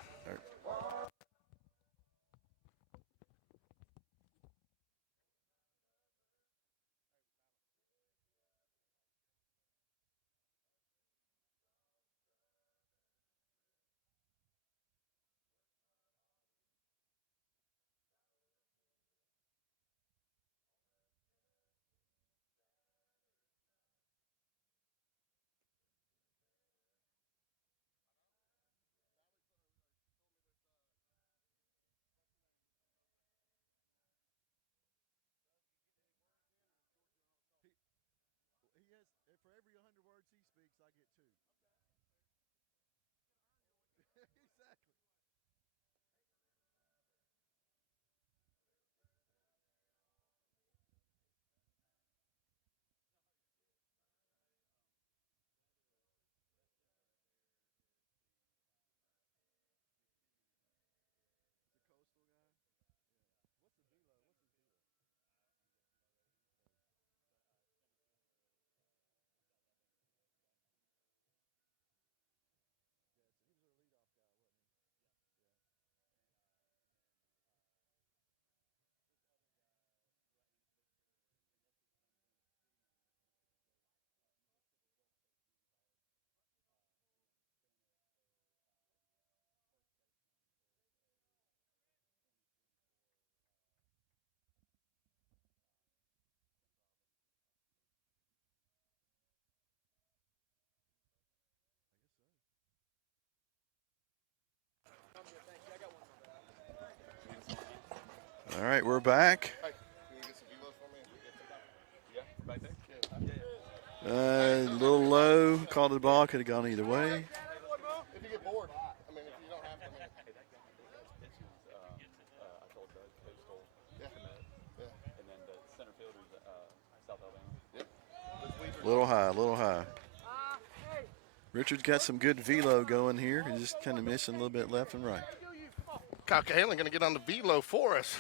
All right, we're back. Hey, can you get some velos for me? Yeah, right there. A little low. Called the ball. Could have gone either way. If you get bored, I mean, if you don't have to. Little high, a little high. Richard's got some good velo going here. He's just kind of missing a little bit left and right. Kyle Cahalan going to get on the velo for us.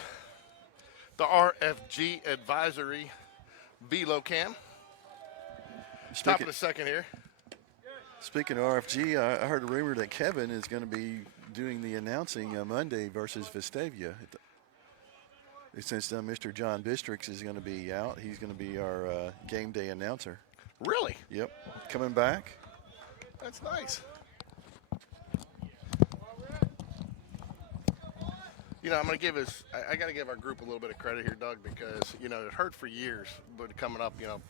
The RFG Advisory Velo Cam. Top of the second here. Speaking of RFG, I heard a rumor that Kevin is going to be doing the announcing Monday versus Vestavia. Since Mr. John Bistrix is going to be out, he's going to be our game day announcer. Really? Yep, coming back. That's nice. You know, I'm going to give us, I got to give our group a little bit of credit here, Doug, because, you know, it hurt for years, but coming up, you know,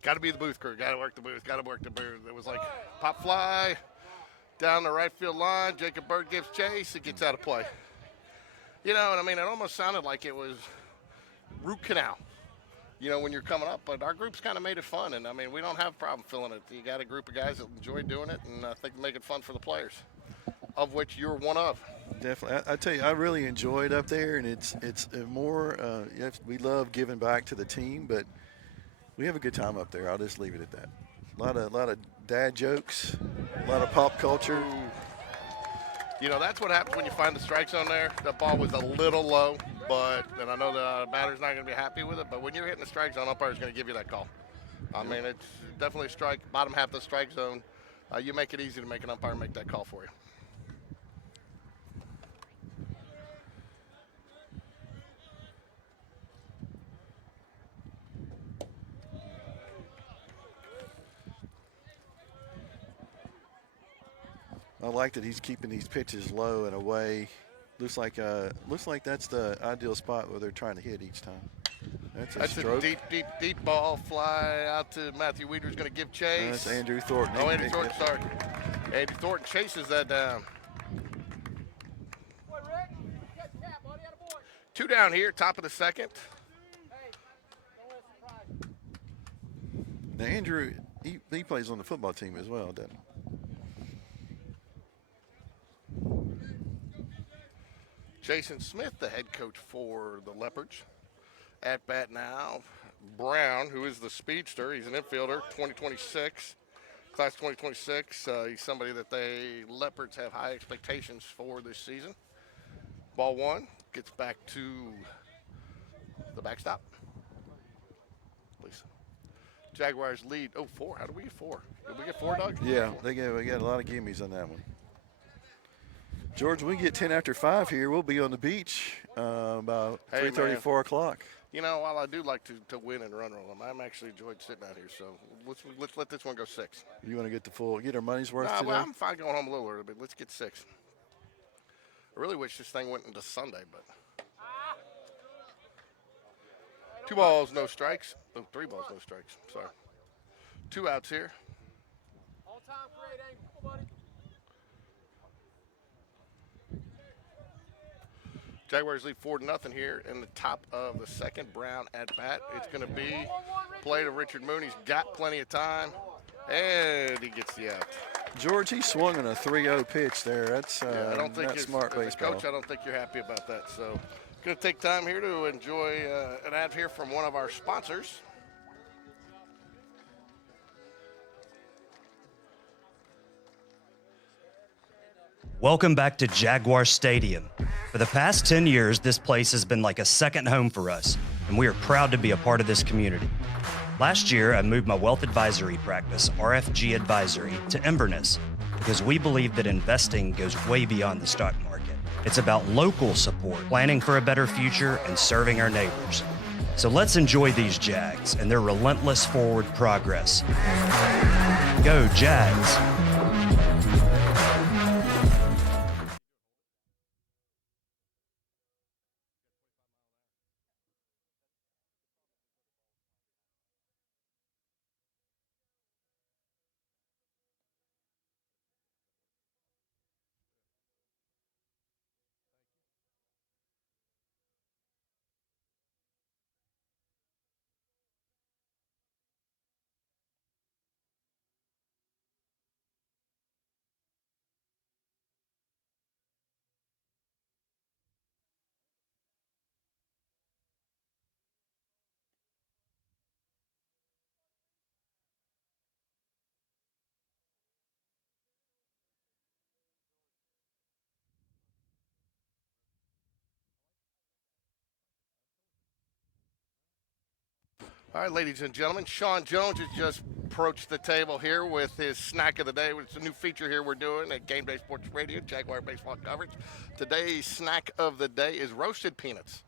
got to be the booth crew, got to work the booth, got to work the booth. It was like pop fly down the right field line. Jacob Bird gives chase. It gets out of play. You know, and I mean, it almost sounded like it was root canal, you know, when you're coming up. But our group's kind of made it fun. And, I mean, we don't have a problem filling it. You got a group of guys that enjoy doing it, and I think make it fun for the players, of which you're one of. Definitely. I tell you, I really enjoy it up there, and it's more, we love giving back to the team, but we have a good time up there. I'll just leave it at that. A lot of dad jokes, a lot of pop culture. You know, that's what happens when you find the strike zone there. That ball was a little low, and I know the batter's not going to be happy with it, but when you're hitting the strike zone, umpire's going to give you that call. I mean, it's definitely a strike, bottom half of the strike zone. You make it easy to make an umpire make that call for you. I like that he's keeping these pitches low and away. Looks like that's the ideal spot where they're trying to hit each time. That's stroke. A deep ball fly out to Matthew Weeder's going to give chase. That's Andrew Thornton. Oh, Andy Thornton, sorry. Andy Thornton chases that down. Two down here, top of the second. Now Andrew, he plays on the football team as well, doesn't he? Jason Smith, the head coach for the Leopards. At bat now, Brown, who is the speedster. He's an infielder, 2026, class 2026. He's somebody that Leopards have high expectations for this season. Ball one, gets back to the backstop. Please. Jaguars lead. Oh, 4. How did we get 4? Did we get 4, Doug? Yeah, we got a lot of gimmies on that one. George, we get 10 after 5 here. We'll be on the beach about 3:30, 4 o'clock. You know, while I do like to win and run roll them, I'm actually enjoyed sitting out here. So let's let this one go 6. You want to get our money's worth today? Well, I'm fine going home a little early, but let's get 6. I really wish this thing went into Sunday, but 2 balls, no strikes. Oh, 3 balls, no strikes. Sorry. 2 outs here. On time, great angle. Come on, buddy. Jaguars lead 4-0 here in the top of the second. Brown at bat. It's going to be play to Richard Moon. He's got plenty of time, and he gets the out. George, he swung on a 3-0 pitch there. That's I don't think smart as a baseball. coach, I don't think you're happy about that. So, going to take time here to enjoy an ad here from one of our sponsors. Welcome back to Jaguar Stadium. For the past 10 years, this place has been like a second home for us, and we are proud to be a part of this community. Last year, I moved my wealth advisory practice, RFG Advisory, to Inverness because we believe that investing goes way beyond the stock market. It's about local support, planning for a better future, and serving our neighbors. So let's enjoy these Jags and their relentless forward progress. Go Jags! All right, ladies and gentlemen, Sean Jones has just approached the table here with his snack of the day. It's a new feature here we're doing at Game Day Sports Radio, Jaguar baseball coverage. Today's snack of the day is roasted peanuts.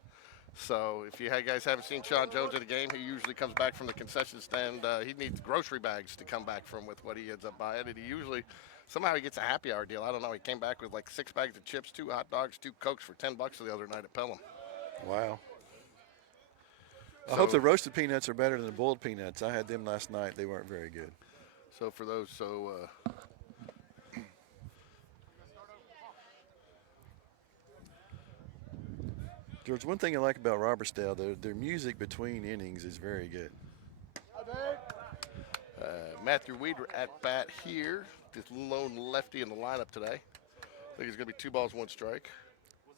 So if you guys haven't seen Sean Jones at a game, he usually comes back from the concession stand. He needs grocery bags to come back from with what he ends up buying. And he usually, somehow he gets a happy hour deal. I don't know. He came back with like 6 bags of chips, 2 hot dogs, 2 Cokes for $10 the other night at Pelham. Wow. I hope the roasted peanuts are better than the boiled peanuts. I had them last night. They weren't very good. So for those, George, one thing I like about Robertsdale, their music between innings is very good. Matthew Weeder at bat here, this lone lefty in the lineup today. I think it's going to be 2 balls, 1 strike.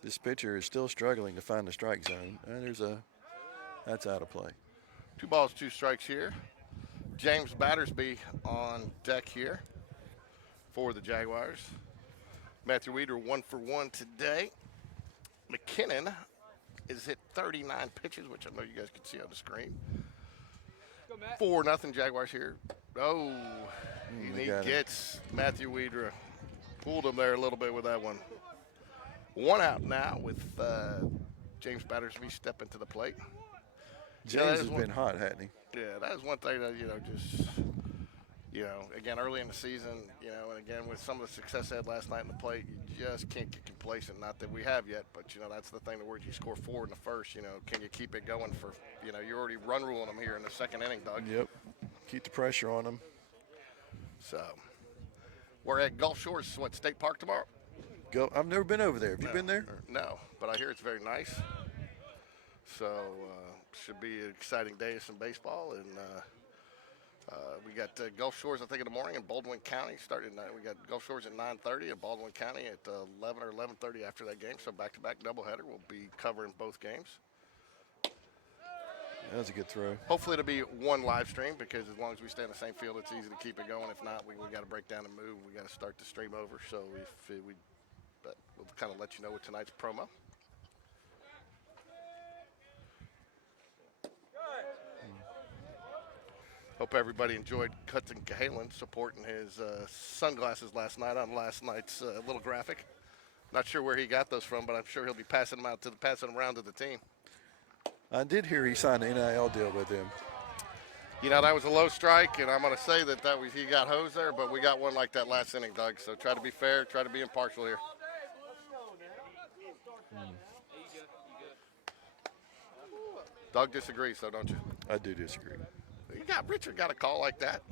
This pitcher is still struggling to find the strike zone. That's out of play. 2 balls, 2 strikes here. James Battersby on deck here for the Jaguars. Matthew Weeder 1 for 1 today. McKinnon is hit 39 pitches, which I know you guys can see on the screen. 4-0 Jaguars here. Oh, he gets Matthew Weeder. Pulled him there a little bit with that one. 1 out now with James Battersby stepping to the plate. James has been hot, hasn't he? Yeah, that is one thing that, again, early in the season, and again, with some of the success they had last night in the plate, you just can't get complacent. Not that we have yet, but, that's the thing, the word you score 4 in the first, can you keep it going for, you're already run ruling them here in the second inning, Doug. Yep. Keep the pressure on them. So, we're at Gulf Shores, State Park tomorrow? I've never been over there. Have you been there? No, but I hear it's very nice. So, should be an exciting day of some baseball, and we got Gulf Shores, I think, in the morning in Baldwin County. We got Gulf Shores at 9:30 and Baldwin County at 11 or 11:30 after that game. So back-to-back doubleheader. We'll be covering both games. That was a good throw. Hopefully it'll be one live stream, because as long as we stay in the same field, it's easy to keep it going. If not, we got to break down and move. We got to start the stream over. So but we'll kind of let you know with tonight's promo. Hope everybody enjoyed Hudson Cahalan supporting his sunglasses last night on last night's little graphic. Not sure where he got those from, but I'm sure he'll be passing them around to the team. I did hear he signed an NIL deal with them. That was a low strike, and I'm going to say that he got hosed there, but we got one like that last inning, Doug. So try to be fair, try to be impartial here. Doug disagrees, so don't you? I do disagree. Richard got a call like that.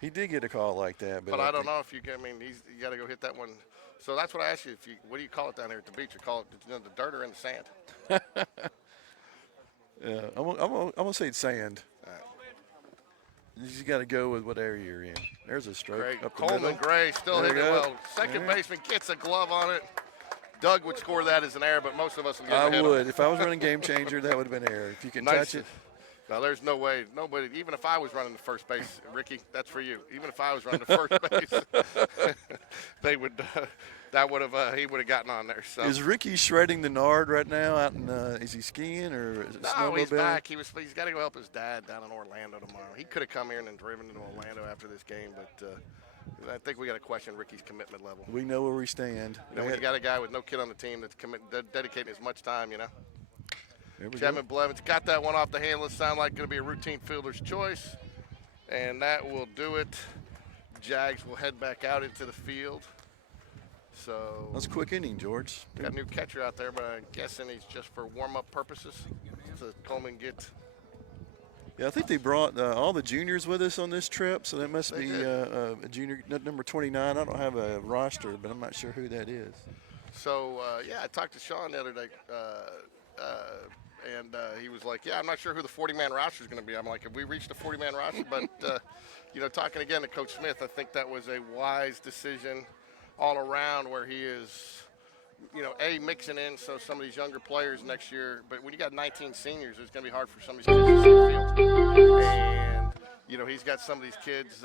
He did get a call like that, but I don't know if you can. You got to go hit that one. So that's what I asked you. What do you call it down here at the beach? You call it the dirt or in the sand? Yeah, I'm gonna say it's sand. All right. You just got to go with what area you're in. There's a stroke up the Coleman middle. Gray still There hitting you it go. well. Second baseman gets a glove on it. Doug would score that as an error, but most of us would get I a hit would. on it. If I was running Game Changer, that would have been error. If you can touch it. Now, there's no way. Nobody, even if I was running the first base, Ricky, that's for you. Even if I was running the first base, he would have gotten on there. So. Is Ricky shredding the nard right now? Out in, is he skiing or is it No, he's snowmobiling? back. He's got to go help his dad down in Orlando tomorrow. He could have come here and then driven into Orlando after this game, but I think we got to question Ricky's commitment level. We know where we stand. When you got a guy with no kid on the team that's dedicating as much time, There we Chapman go. Blevins got that one off the hand. Let's sound like going to be a routine fielder's choice. And that will do it. Jags will head back out into the field. So That's a quick inning, George. got a new catcher out there, but I'm guessing he's just for warm-up purposes. So Coleman gets. Yeah, I think they brought all the juniors with us on this trip, so that must be a junior, number 29. I don't have a roster, but I'm not sure who that is. So, I talked to Sean the other day. And he was like, I'm not sure who the 40-man roster is going to be. I'm like, have we reached the 40-man roster? But, talking again to Coach Smith, I think that was a wise decision all around where he is, mixing in some of these younger players next year. But when you got 19 seniors, it's going to be hard for some of these kids to see the field. And, he's got some of these kids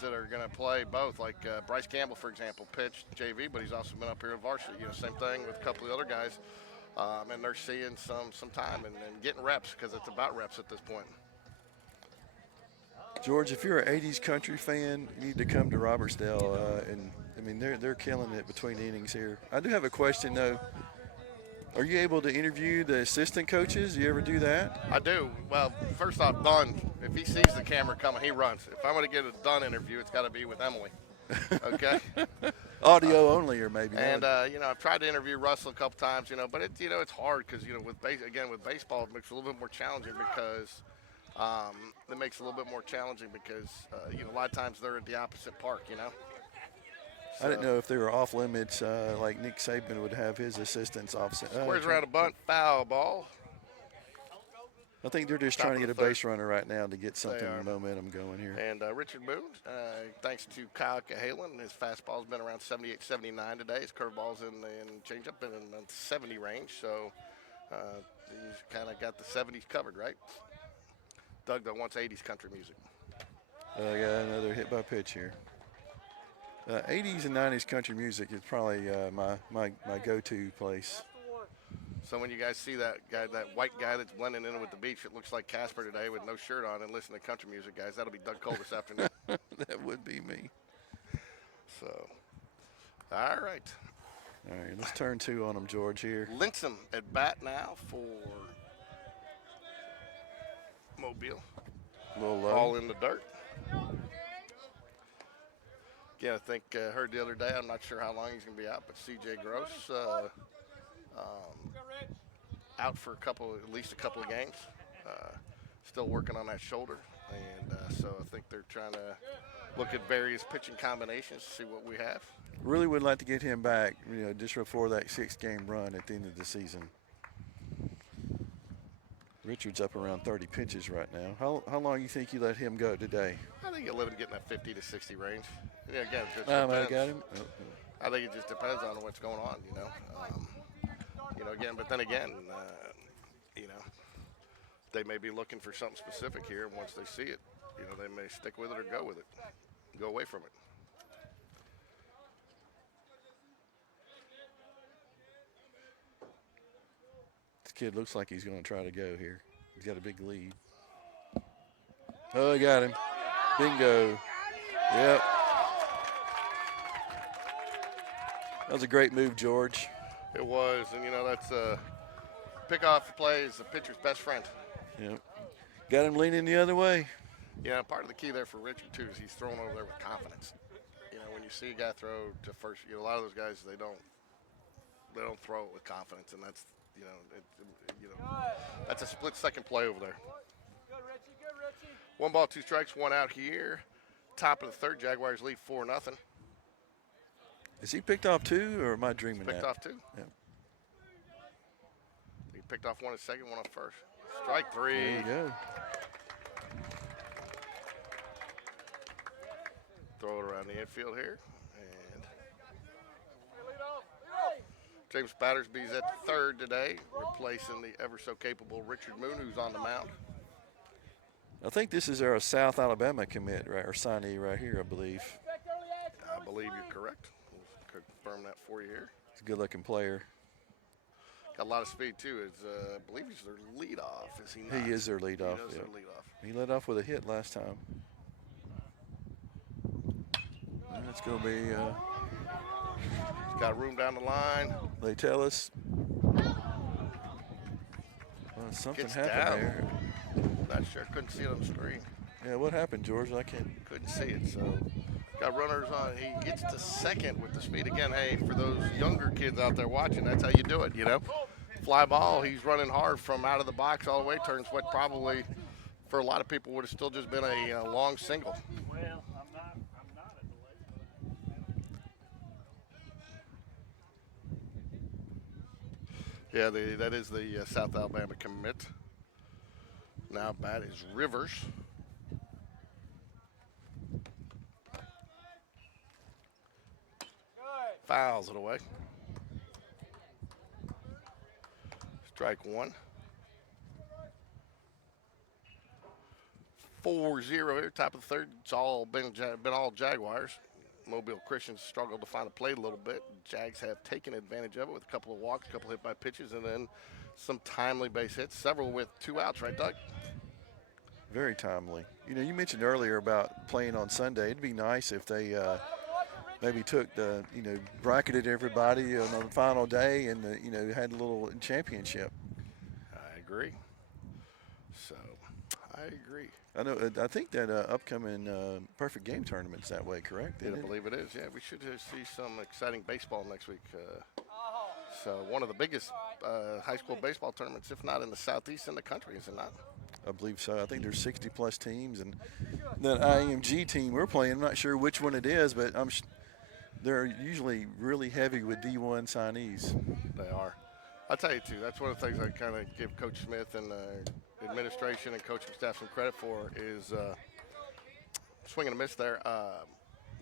that are going to play both. Like Bryce Campbell, for example, pitched JV, but he's also been up here at varsity. Same thing with a couple of the other guys. and they're seeing some time and getting reps because it's about reps at this point. George, if you're an 80s country fan, you need to come to Robertsdale. And I mean, they're killing it between innings here. I do have a question though. Are you able to interview the assistant coaches? You ever do that? I do. Well, first off, Dunn, if he sees the camera coming, he runs. If I'm going to get a Dunn interview, it's got to be with Emily. Okay? Audio only, or maybe And, not. I've tried to interview Russell a couple times, but it's hard because, with baseball, it makes it a little bit more challenging because a lot of times they're at the opposite park, I didn't know if they were off limits, like Nick Saban would have his assistants off. Squares around a bunt, foul ball. I think they're just Top trying to of get a the third. base runner right now to get something are. momentum going here. And Richard Moon, thanks to Kyle Cahalan, his fastball's been around 78, 79 today. His curveball's in changeup in the 70 range, so he's kind of got the 70s covered, right? Doug, though, wants 80s country music. I got another hit by pitch here. 80s and 90s country music is probably my go-to place. So when you guys see that white guy that's blending in with the beach, it looks like Casper today with no shirt on and listen to country music, guys. That'll be Doug Cole this afternoon. That would be me. So, all right. All right, let's turn two on him, George, here. Linsom at bat now for Mobile. A little low. All in the dirt. Again, I think heard the other day, I'm not sure how long he's going to be out, but C.J. Gross out for at least a couple of games. Still working on that shoulder. And so I think they're trying to look at various pitching combinations to see what we have. Really would like to get him back, just before that 6-game run at the end of the season. Richard's up around 30 pitches right now. How long do you think you let him go today? I think you let him get in that 50 to 60 range. Yeah, again, it just I depends. got him. I think it just depends on what's going on, Again, but then again, they may be looking for something specific here. And once they see it, they may stick with it or go with it, go away from it. This kid looks like he's going to try to go here. He's got a big lead. Oh, I got him. Bingo. Yep. That was a great move, George. It was, and that's pickoff play is the pitcher's best friend. Yep. Got him leaning the other way. Yeah, part of the key there for Richard too is he's throwing over there with confidence. When you see a guy throw to first, a lot of those guys they don't throw it with confidence, and that's that's a split-second play over there. Good, Richie. Good, Richie. 1 ball, 2 strikes, 1 out here. Top of the third, Jaguars lead 4-0. Is he picked off two, or am I dreaming Picked that? off 2. Yeah. He picked off 1 at second, 1 at first. Strike 3. There you go. Throw it around the infield here. And Lead off. James Battersby's at the third today, replacing the ever-so-capable Richard Moon, who's on the mound. I think this is our South Alabama commit, right, or signee right here, I believe. Expect early action. I believe you're correct. We'll confirm that for you here. He's a good-looking player. Got a lot of speed, too. I believe he's their leadoff, is he not? He is their leadoff. He does Yeah. their leadoff. He led off with a hit last time. And it's going to be, He's got room down the line. they tell us. Well, something Gets happened down. there. Not sure. Couldn't see it on the screen. Yeah, what happened, George? I can't. Couldn't see it. So got runners on. He gets to second with the speed. Again, hey, for those younger kids out there watching, that's how you do it, Fly ball. He's running hard from out of the box all the way. Turns what probably, for a lot of people, would have still just been a long single. Well, I'm not at the lake. Yeah, that is the South Alabama commit. Now bat is Rivers. Good. Fouls it away. Strike 1. 4-0 here, top of the third. It's all been all Jaguars. Mobile Christians struggled to find a plate a little bit. Jags have taken advantage of it with a couple of walks, a couple hit by pitches, and then some timely base hits, several with 2 outs, right, Doug? Very timely. You know, you mentioned earlier about playing on Sunday. It'd be nice if they maybe took bracketed everybody on the final day and, had a little championship. I agree. So, I agree. I think that upcoming Perfect Game tournament's that way, correct? I believe it is. Yeah, we should see some exciting baseball next week. So one of the biggest high school baseball tournaments, if not in the southeast in the country, is it not? I believe so. I think there's 60-plus teams, and that IMG team we're playing, I'm not sure which one it is, but they're usually really heavy with D1 signees. They are. I'll tell you, too, that's one of the things I kind of give Coach Smith and administration and coaching staff some credit for is swing and a miss there.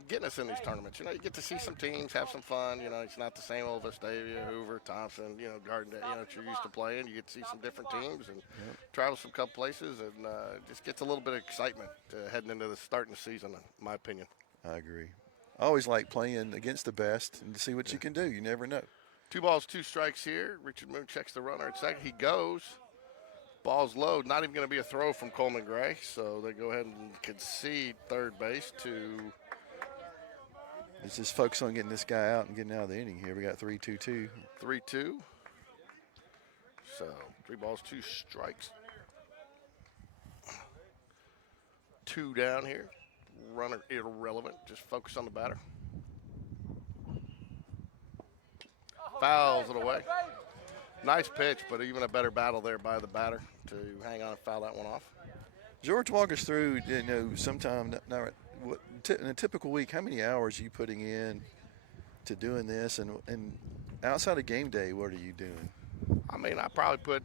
Getting us in these tournaments. You get to see some teams, have some fun. It's not the same old Vestavia, Hoover, Thompson, Gardendale, that you're used to playing. You get to see some different teams and travel some couple places, and just gets a little bit of excitement heading into the starting the season, in my opinion. I agree. I always like playing against the best and to see what you can do. You never know. 2 balls, 2 strikes here. Richard Moon checks the runner at second. He goes. Ball's low. Not even going to be a throw from Coleman Gray, so they go ahead and concede third base to. Let's just focus on getting this guy out and getting out of the inning here. We got 3-2-2. 3-2. So 3 balls, 2 strikes. 2 down here. Runner irrelevant. Just focus on the batter. Fouls it away. Nice pitch, but even a better battle there by the batter to hang on and foul that one off. George, walk us through, sometime now, in a typical week, how many hours are you putting in to doing this? And outside of game day, what are you doing? I mean, I probably put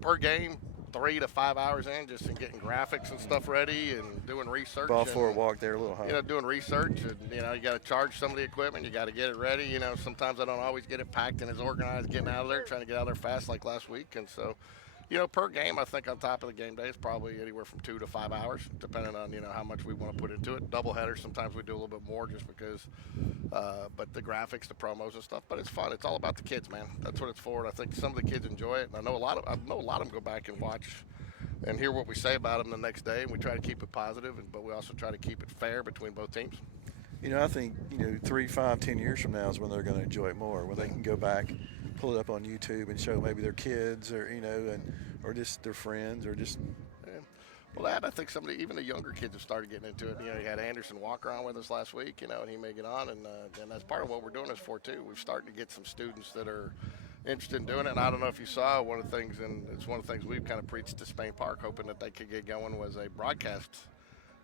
per game 3 to 5 hours in just in getting graphics and stuff ready and doing research. Ball for a walk there a little high. Doing research and, you got to charge some of the equipment. You got to get it ready. Sometimes I don't always get it packed and as organized getting out of there, trying to get out of there fast like last week. And so, per game, I think on top of the game day, it's probably anywhere from 2 to 5 hours, depending on, how much we want to put into it. Doubleheader, sometimes we do a little bit more just because, but the graphics, the promos and stuff, but it's fun. It's all about the kids, man. That's what it's for. And I think some of the kids enjoy it. And I know a lot of them go back and watch and hear what we say about them the next day. And we try to keep it positive, but we also try to keep it fair between both teams. I think, 3, 5, 10 years from now is when they're going to enjoy it more, when they can go back, pull it up on YouTube and show maybe their kids or, or just their friends or just. Yeah. Well, I think even the younger kids have started getting into it. You had Anderson Walker on with us last week, and he may get on, and that's part of what we're doing this for, too. We're starting to get some students that are interested in doing it. And I don't know if you saw one of the things, and it's one of the things we've kind of preached to Spain Park, hoping that they could get going, was a broadcast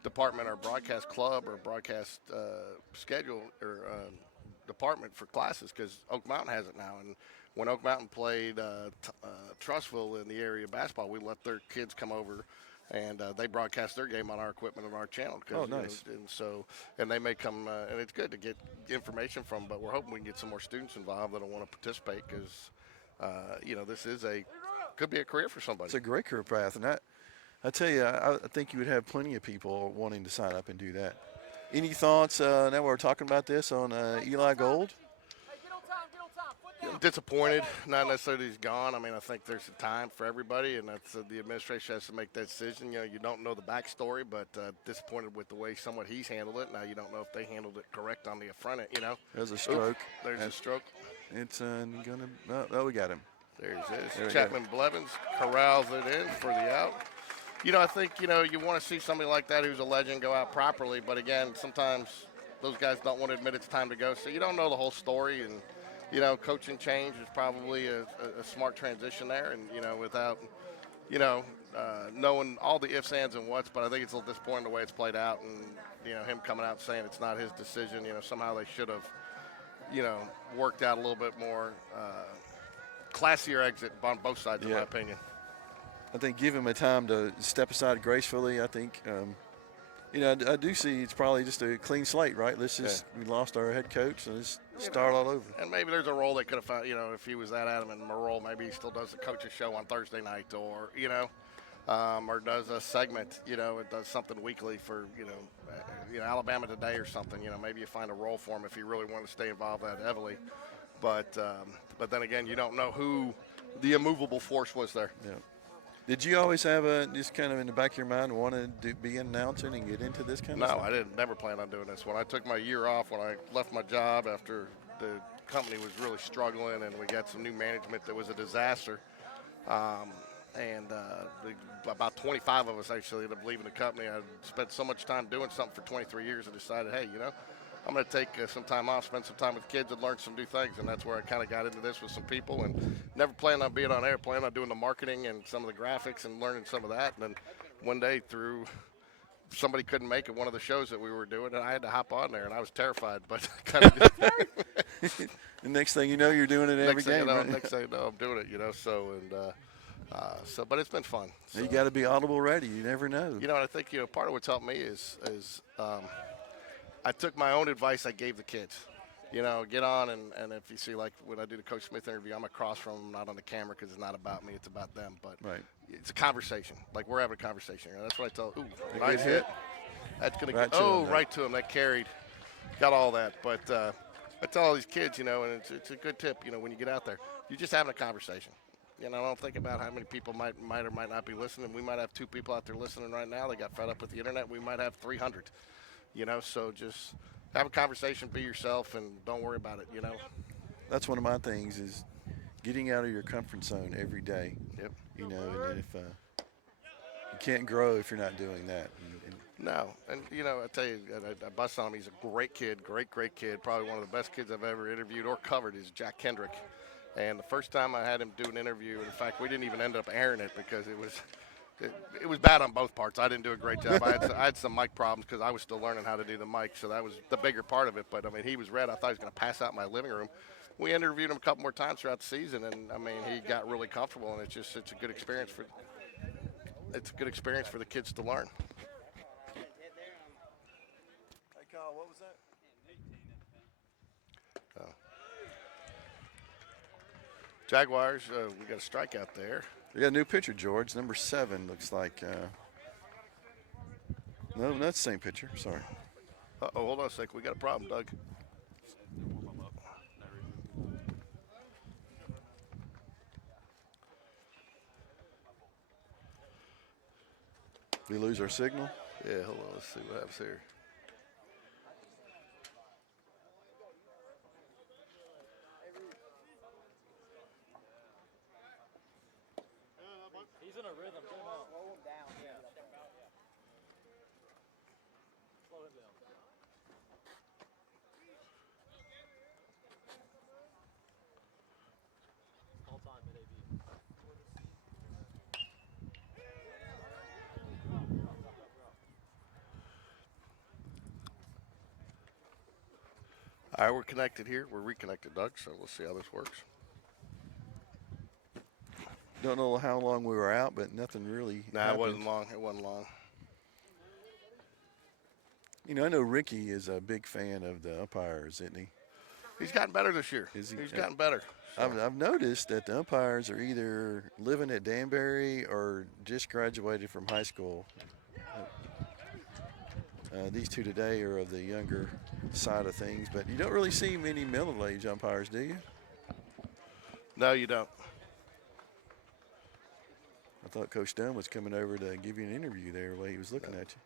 department or broadcast club or broadcast schedule or department for classes, because Oak Mountain has it now. And when Oak Mountain played Trussville in the area of basketball, we let their kids come over and they broadcast their game on our equipment on our channel. Oh, nice. And they may come, and it's good to get information from, but we're hoping we can get some more students involved that'll want to participate, because, this could be a career for somebody. It's a great career path. And I tell you, I think you would have plenty of people wanting to sign up and do that. Any thoughts, now we're talking about this, on Eli Gold? Disappointed, not necessarily he's gone. I mean, I think there's a time for everybody, and that's the administration has to make that decision. You don't know the backstory, but disappointed with the way somewhat he's handled it. Now you don't know if they handled it correct on the front end. There's a stroke. There's a stroke. It's we got him. There he is. Chapman Blevins corrals it in for the out. I think, you want to see somebody like that who's a legend go out properly, but again, sometimes those guys don't want to admit it's time to go, so you don't know the whole story. And coaching change is probably a smart transition there, and, without, knowing all the ifs, ands, and whats, but I think it's a little disappointing the way it's played out, and, him coming out saying it's not his decision. Somehow they should have, worked out a little bit more classier exit on both sides, in my opinion. I think give him a time to step aside gracefully. I think, I do see it's probably just a clean slate, right? We lost our head coach, and let's start all over. And maybe there's a role they could have found, if he was that adamant in a role, maybe he still does the coach's show on Thursday night, or, or does a segment. It does something weekly for Alabama Today or something. Maybe you find a role for him if you really want to stay involved that heavily. But then again, you don't know who the immovable force was there. Yeah. Did you always have just kind of in the back of your mind want to be an announcer and get into this kind of stuff? No, I didn't. Never planned on doing this. When I took my year off, when I left my job after the company was really struggling and we got some new management that was a disaster, about 25 of us actually ended up leaving the company. I spent so much time doing something for 23 years and decided, hey, I'm going to take some time off, spend some time with kids, and learn some new things. And that's where I kind of got into this with some people, and never planned on being on air. Planned on doing the marketing and some of the graphics and learning some of that. And then one day, through somebody couldn't make it, one of the shows that we were doing, and I had to hop on there, and I was terrified, but kind of. The next thing you know, you're doing it every game. Next thing you know, I'm doing it. But it's been fun. So. You got to be audible ready. You never know. And I think part of what's helped me is I took my own advice I gave the kids. Get on, and if you see, like, when I do the Coach Smith interview, I'm across from them, not on the camera, because it's not about me, it's about them. But it's a conversation. Like, we're having a conversation. That's what I tell them. Ooh, nice hit. That's going to go. Right to him. That carried. Got all that. But I tell all these kids, and it's a good tip, when you get out there. You're just having a conversation. Don't think about how many people might or might not be listening. We might have 2 people out there listening right now. They got fed up with the internet. We might have 300. So just have a conversation, be yourself, and don't worry about it, That's one of my things is getting out of your comfort zone every day. Yep. And if you can't grow if you're not doing that. No, and I tell you, I bust on him. He's a great kid, great kid. Probably one of the best kids I've ever interviewed or covered is Jack Kendrick. And the first time I had him do an interview, in fact, we didn't even end up airing it because it was bad on both parts. I didn't do a great job. I had some mic problems because I was still learning how to do the mic, so that was the bigger part of it. But, he was red. I thought he was going to pass out in my living room. We interviewed him a couple more times throughout the season, and, he got really comfortable, and it's a good experience for the kids to learn. Hey, Kyle, what was that? Jaguars, we got a strikeout there. We got a new pitcher, George. Number 7 looks like. No, not the same pitcher. Sorry. Hold on a sec. We got a problem, Doug. We lose our signal. Yeah, hold on. Let's see what happens here. He's in a rhythm. Get him out. Slow him down. Yeah. Slow him down. All time at AB. All right, we're connected here. We're reconnected, Doug, so we'll see how this works. Don't know how long we were out, but nothing really happened. It wasn't long. It wasn't long. I know Ricky is a big fan of the umpires, isn't he? He's gotten better this year. Is he? He's gotten better. So. I've noticed that the umpires are either living at Danbury or just graduated from high school. These 2 today are of the younger side of things, but you don't really see many middle-aged umpires, do you? No, you don't. I thought Coach Dunn was coming over to give you an interview there while he was looking at you.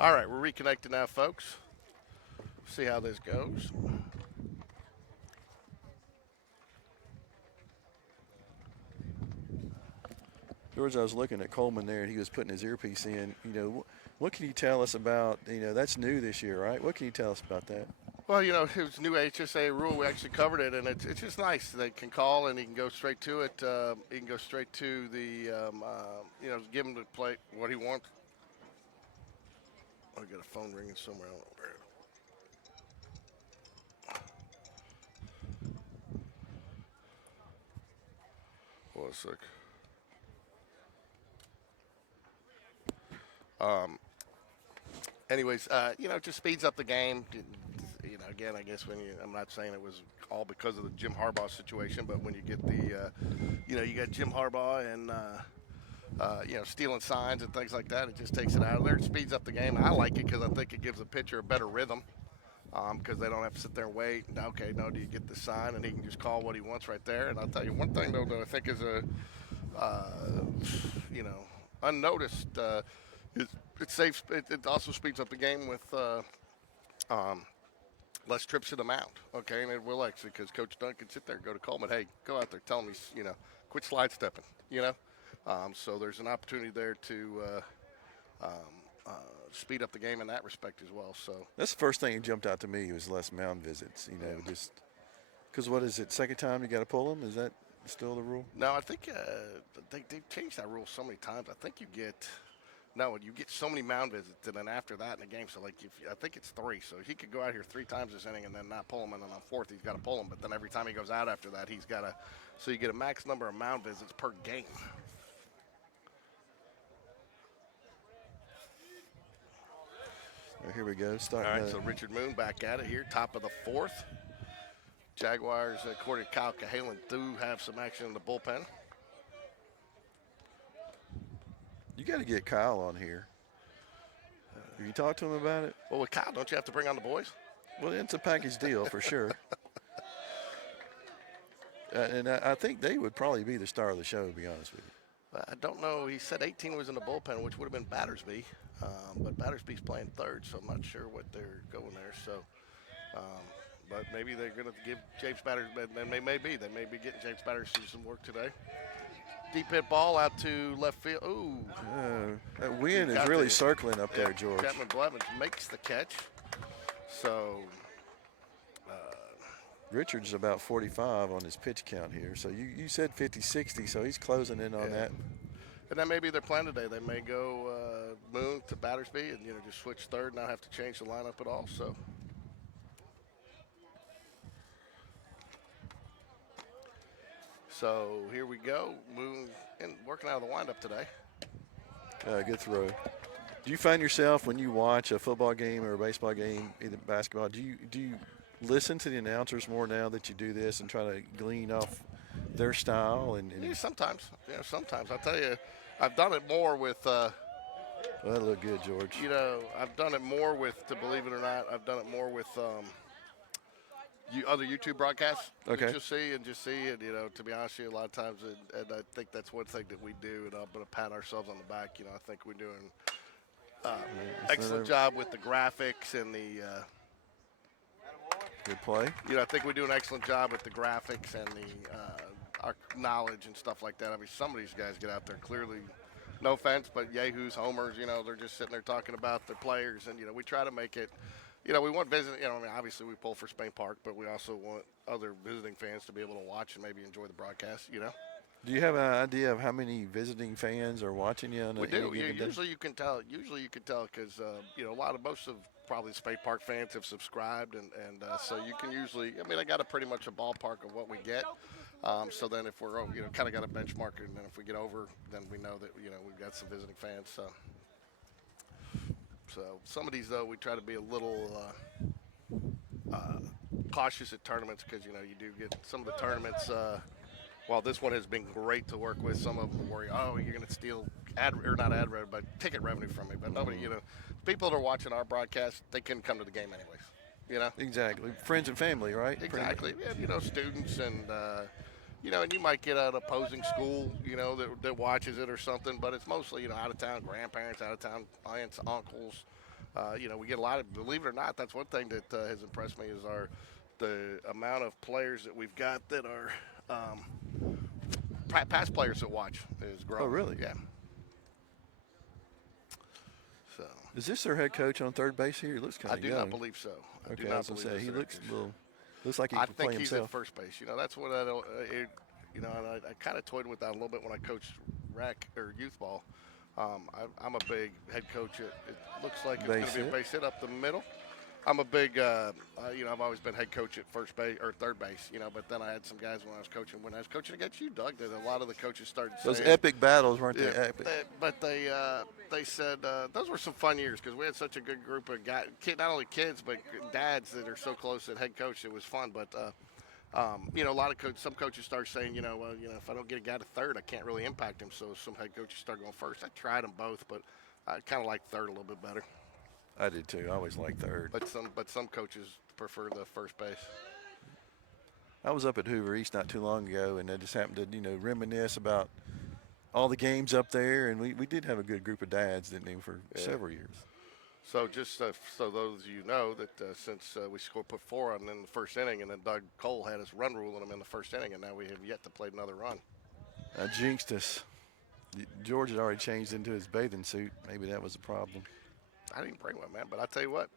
All right, we're reconnected now, folks. See how this goes. George, I was looking at Coleman there, and he was putting his earpiece in. What can you tell us about, that's new this year, right? What can you tell us about that? Well, it was a new HSA rule. We actually covered it, and it's just nice. They can call, and he can go straight to it. He can go straight to the, give him to play what he wants. I got a phone ringing somewhere. I don't know where. Hold on a sec. Anyways, it just speeds up the game. Again, I guess I'm not saying it was all because of the Jim Harbaugh situation, but when you get the, you got Jim Harbaugh and stealing signs and things like that. It just takes it out of there. It speeds up the game. I like it because I think it gives the pitcher a better rhythm because they don't have to sit there and wait. Okay, no, do you get the sign? And he can just call what he wants right there. And I'll tell you one thing, though, that I think is unnoticed. It saves. It also speeds up the game with less trips to the mound. Okay, and it will actually because Coach Dunn can sit there and go to Coleman. Hey, go out there, tell him he's quit slide stepping. So there's an opportunity there to speed up the game in that respect as well. So That's the first thing that jumped out to me was less mound visits. Just because what is it? Second time you got to pull them? Is that still the rule? no, I think they've changed that rule so many times. I think you get so many mound visits, and then after that in the game, so I think it's 3. So he could go out here 3 times this inning and then not pull him, and then on 4th he's got to pull him. But then every time he goes out after that, he's got to. So you get a max number of mound visits per game. Here we go. All Starting. right, so Richard Moon back at it here, top of the 4th. Jaguars, according to Kyle Cahalan, do have some action in the bullpen. You got to get Kyle on here. Have you talked to him about it? Well, with Kyle, don't you have to bring on the boys? Well, it's a package deal for sure. And I think they would probably be the star of the show, to be honest with you. I don't know. He said 18 was in the bullpen, which would have been Battersby. But Battersby's playing 3rd, so I'm not sure what they're going there. So, but maybe they're going to give James Battersby, and they may be getting James Battersby some work today. Deep hit ball out to left field. Ooh. That wind is really circling up there, George. Chapman Blevins makes the catch. So. Richard's about 45 on his pitch count here. So you said 50-60, so he's closing in on that. And that may be their plan today. They may go Moon to Battersby and just switch 3rd, not have to change the lineup at all. So here we go. Moon working out of the windup today. Good throw. Do you find yourself when you watch a football game or a baseball game, either basketball, do you listen to the announcers more now that you do this and try to glean off their style? And Yeah, sometimes. Sometimes. I'll tell you, I've done it more with. Well, that looked good, George. I've done it more with, to believe it or not, I've done it more with other YouTube broadcasts. Okay. That you'll see and just see it. To be honest with you, a lot of times, and I think that's one thing that we do, and I'm going to pat ourselves on the back. I think we're doing excellent job with the graphics and the. Good play. I think we do an excellent job with the graphics and our knowledge and stuff like that. I mean, some of these guys get out there clearly, no offense, but yahoos, homers, they're just sitting there talking about their players. And, we try to make it, we want visiting, obviously we pull for Spain Park, but we also want other visiting fans to be able to watch and maybe enjoy the broadcast, Do you have an idea of how many visiting fans are watching you? We do. Usually you can tell because, most of probably Spain Park fans have subscribed. And so you can usually, I got pretty much a ballpark of what we get. So then if we're, kind of got a benchmark, and then if we get over, then we know that, we've got some visiting fans. So some of these, though, we try to be a little cautious at tournaments because, you do get some of the tournaments. While this one has been great to work with, some of them worry, you're going to steal not ad revenue, but ticket revenue from me. But nobody, people that are watching our broadcast, they couldn't come to the game anyways. Exactly. Friends and family, right? Exactly. Yeah, students and, and you might get an opposing school, that watches it or something, but it's mostly, out of town grandparents, out of town aunts, uncles. We get a lot of, believe it or not, that's one thing that has impressed me is the amount of players that we've got that are past players that watch is growing. Oh, really? Yeah. So. Is this their head coach on third base here? He looks kind I of do young. not believe so. I do I not was going to believe say, he that's looks their a little, looks like he I can play think he's himself. at first base. That's what and I kind of toyed with that a little bit when I coached rec or youth ball. I'm a big head coach. It looks like it's going to be a base hit up the middle. I'm a big, I've always been head coach at first base or third base, but then I had some guys when I was coaching against you, Doug, that a lot of the coaches started Those saying, epic battles, weren't they? Epic. They said those were some fun years because we had such a good group of guys, not only kids but dads that are so close that head coach. It was fun, but You know, a lot of some coaches start saying, well, if I don't get a guy to third, I can't really impact him. So some head coaches start going first. I tried them both, but I kind of like third a little bit better. I did too. I always liked third. But some coaches prefer the first base. I was up at Hoover East not too long ago, and I just happened to, reminisce about all the games up there, and we did have a good group of dads, didn't we, for several years. So just so those of you know that since we put 4 on in the first inning, and then Doug Cole had his run rule on him in the first inning, and now we have yet to play another run. Jinxed us. George had already changed into his bathing suit. Maybe that was a problem. I didn't bring one, man, but I tell you what,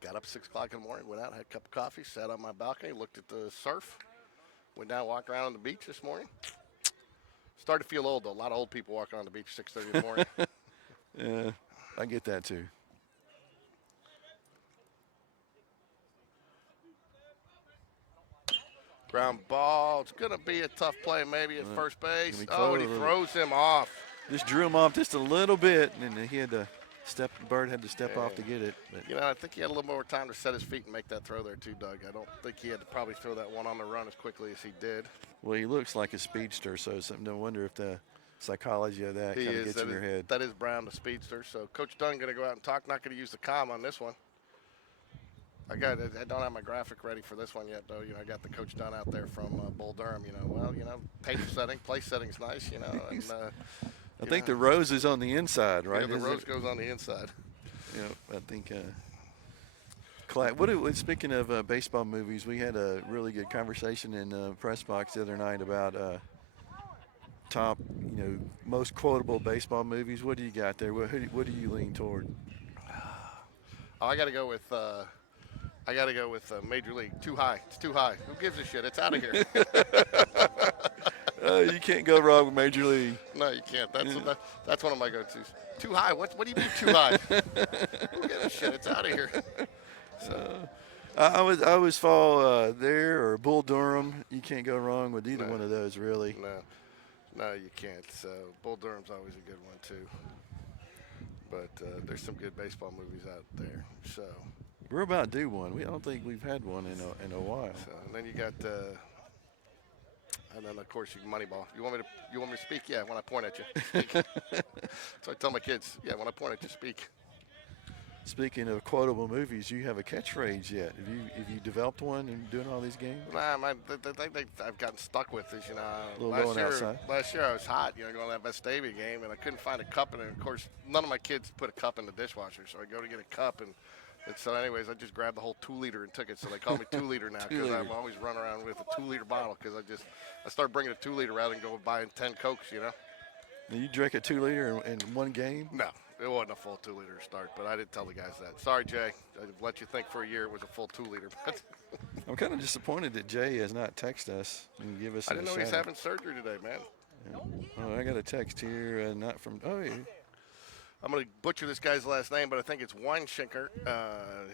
got up 6 o'clock in the morning, went out, had a cup of coffee, sat on my balcony, looked at the surf, went down, walked around on the beach this morning. Started to feel old, though. A lot of old people walking on the beach 6:30 in the morning. Yeah, I get that too. Ground ball. It's going to be a tough play maybe at first base. Oh, and he throws him off. Just drew him off just a little bit, and he had to Bird had to step off to get it. But. I think he had a little more time to set his feet and make that throw there too, Doug. I don't think he had to probably throw that one on the run as quickly as he did. Well, he looks like a speedster, so no wonder if the psychology of that kind of gets in your head. That is Brown, the speedster. So Coach Dunn going to go out and talk. Not going to use the comm on this one. I don't have my graphic ready for this one yet, though. I got the Coach Dunn out there from Bull Durham. Tape setting, place setting's nice. And, I think the rose is on the inside, right? Yeah, the rose goes on the inside. Yeah, I think. Speaking of baseball movies, we had a really good conversation in the press box the other night about top, most quotable baseball movies. What do you got there? What do you lean toward? Oh, I got to go with. Major League. Too high. It's too high. Who gives a shit? It's out of here. You can't go wrong with Major League. No, you can't. That's one of my go-tos. Too high. What do you mean too high? Who gives a shit? It's out of here. So, I was fall there or Bull Durham. You can't go wrong with either one of those, really. No, you can't. So Bull Durham's always a good one too. But there's some good baseball movies out there. So we're about due one. I don't think we've had one in a while. So, and then you got. And then, of course, you Moneyball. You want me to speak? Yeah, when I point at you. Speak. So I tell my kids, yeah, when I point at you, speak. Speaking of quotable movies, you have a catchphrase yet? Have you developed one in doing all these games? Nah, the thing I've gotten stuck with is, last year I was hot, going to that Vestavia game, and I couldn't find a cup. And, of course, none of my kids put a cup in the dishwasher, so I go to get a cup, and so anyways, I just grabbed the whole 2-liter and took it. So they call me 2-liter now because I'm always running around with a 2-liter bottle because I started bringing a 2-liter rather than go buying 10 Cokes, Now you drank a 2-liter in one game? No, it wasn't a full 2-liter start, but I didn't tell the guys that. Sorry, Jay. I let you think for a year it was a full 2-liter. I'm kind of disappointed that Jay has not texted us and give us I didn't know he's having surgery today, man. Yeah. Oh, I got a text here, not from – yeah. I'm going to butcher this guy's last name, but I think it's Weinschenker.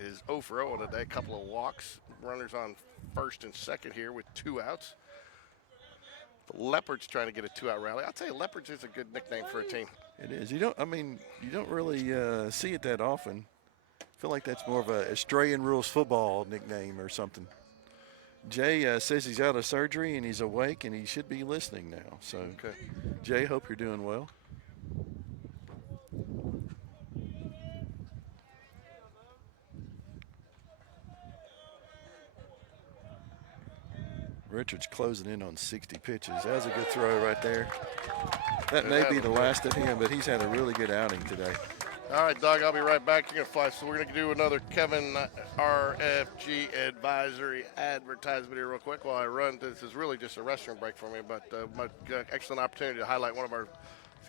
His 0 for 0 today, a couple of walks. Runners on first and second here with 2 outs. The Leopards trying to get a 2-out rally. I'll tell you, Leopards is a good nickname for a team. It is. You don't really see it that often. I feel like that's more of a Australian rules football nickname or something. Jay says he's out of surgery and he's awake and he should be listening now. So, okay. Jay, hope you're doing well. Richard's closing in on 60 pitches. That was a good throw right there. That may be the last of him, but he's had a really good outing today. All right, Doug, I'll be right back. You're going to fly. So we're going to do another Kevin RFG advisory advertisement here real quick while I run. This is really just a restroom break for me, but my excellent opportunity to highlight one of our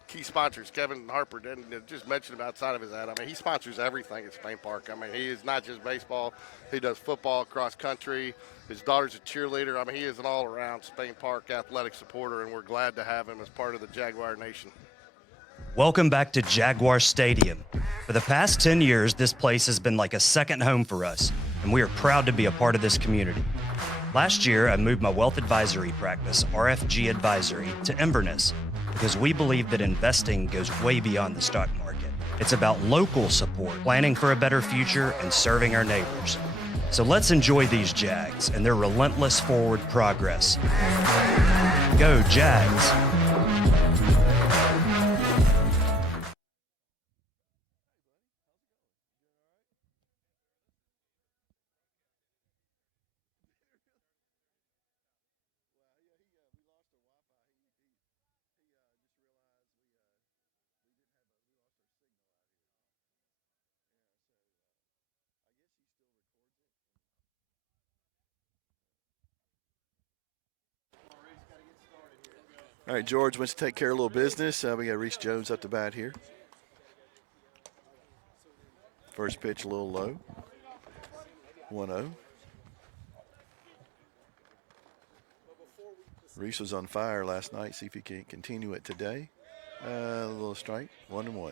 key sponsors, Kevin Harper, didn't just mention him outside of his ad. I mean, he sponsors everything at Spain Park. I mean, he is not just baseball. He does football, cross country. His daughter's a cheerleader. I mean, he is an all-around Spain Park athletic supporter, and we're glad to have him as part of the Jaguar Nation. Welcome back to Jaguar Stadium. For the past 10 years, this place has been like a second home for us, and we are proud to be a part of this community. Last year, I moved my wealth advisory practice, RFG Advisory, to Inverness because we believe that investing goes way beyond the stock market. It's about local support, planning for a better future, and serving our neighbors. So let's enjoy these Jags and their relentless forward progress. Go Jags! All right, George wants to take care of a little business. We got Reese Jones up the bat here. First pitch a little low. 1-0. Reese was on fire last night. See if he can continue it today. A little strike. 1-1.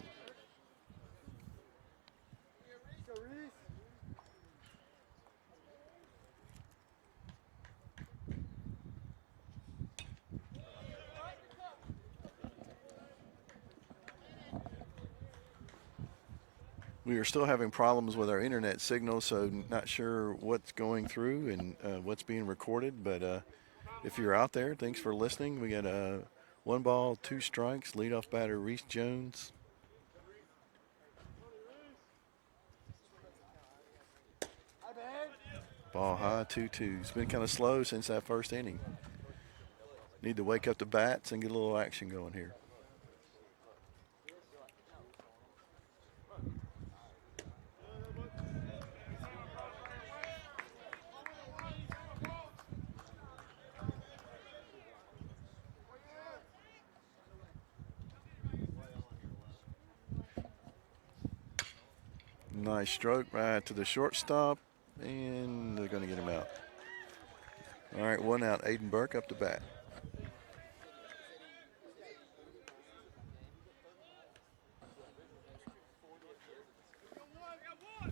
We are still having problems with our internet signal, so not sure what's going through and what's being recorded. But if you're out there, thanks for listening. We got 1 ball, 2 strikes. Leadoff batter Reese Jones. Ball high, 2-2. It's been kind of slow since that first inning. Need to wake up the bats and get a little action going here. Nice stroke right to the shortstop, and they're going to get him out. All right, 1 out. Aiden Burke up to bat. I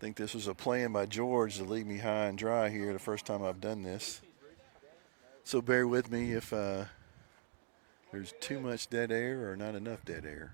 think this was a plan by George to leave me high and dry here the first time I've done this. So bear with me if there's too much dead air or not enough dead air.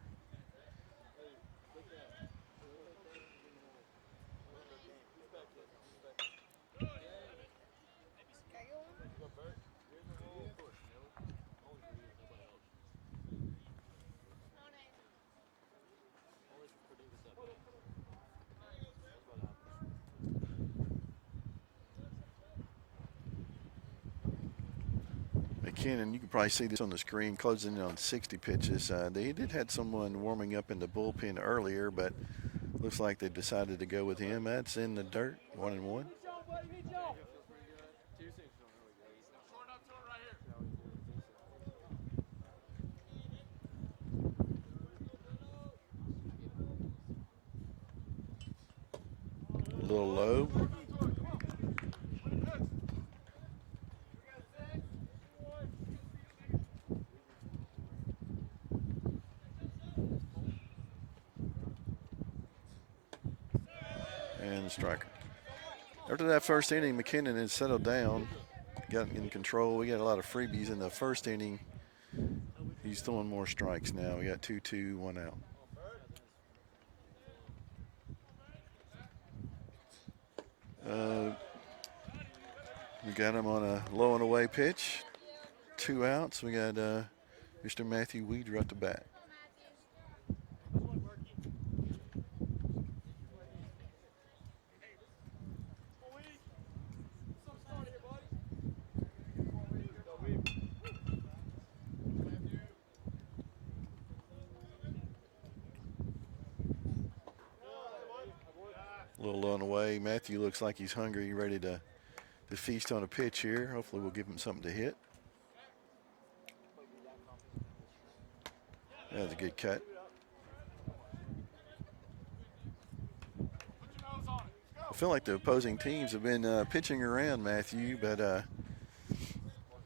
McKinnon, you can probably see this on the screen, closing in on 60 pitches. They did had someone warming up in the bullpen earlier, but looks like they decided to go with him. That's in the dirt, 1-1. A little low. And the striker. After that first inning, McKinnon had settled down, got in control. We got a lot of freebies in the first inning. He's throwing more strikes now. We got 2-2, 1 out. We got him on a low and away pitch. 2 outs. We got Mr. Matthew Weeder at the bat. A little low and away. Matthew looks like he's hungry, ready to feast on a pitch here. Hopefully we'll give him something to hit. That was a good cut. I feel like the opposing teams have been pitching around Matthew, but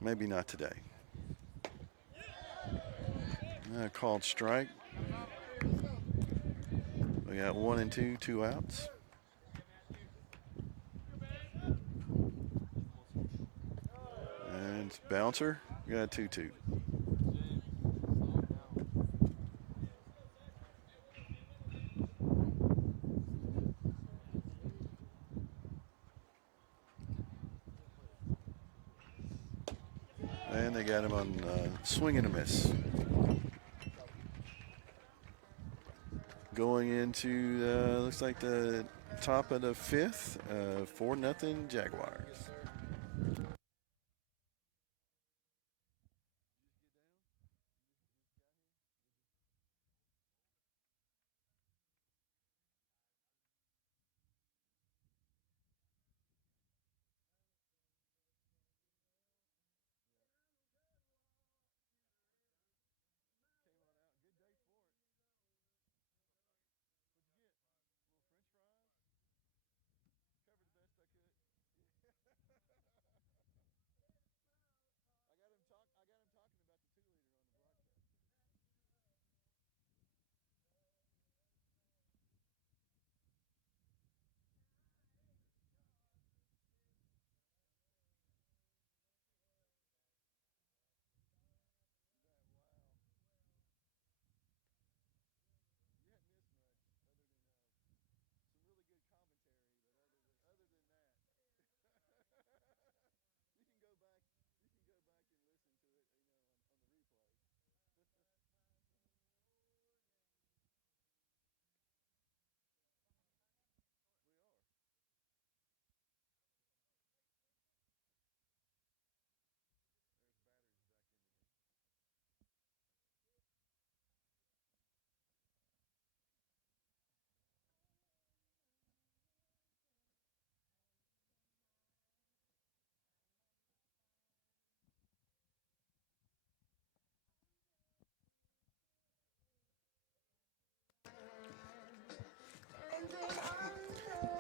maybe not today. Called strike. We got 1 and 2, 2 outs. And it's bouncer. We got 2-2. got him on swing and a miss. Going into looks like the top of the fifth, 4-0 Jaguars.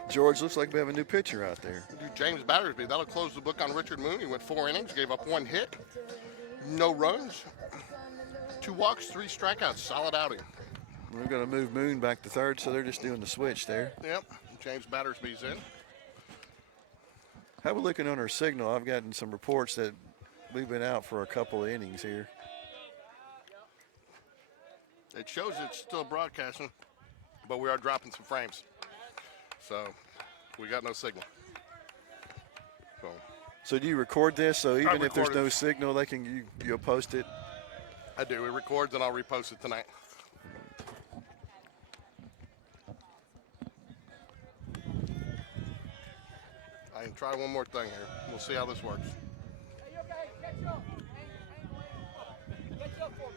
George, looks like we have a new pitcher out there. James Battersby. That'll close the book on Richard Moon. He went 4 innings, gave up 1 hit, no runs, 2 walks, 3 strikeouts. Solid outing. We're going to move Moon back to third, so they're just doing the switch there. Yep. James Battersby's in. How we looking on our signal? I've gotten some reports that we've been out for a couple of innings here. It shows it's still broadcasting, but we are dropping some frames. So we got no signal. So do you record this? So even if there's record no it. signal, you'll post it? I do. It records and I'll repost it tonight. I can try one more thing here. We'll see how this works. Hey, you okay? Catch up. Catch up for me.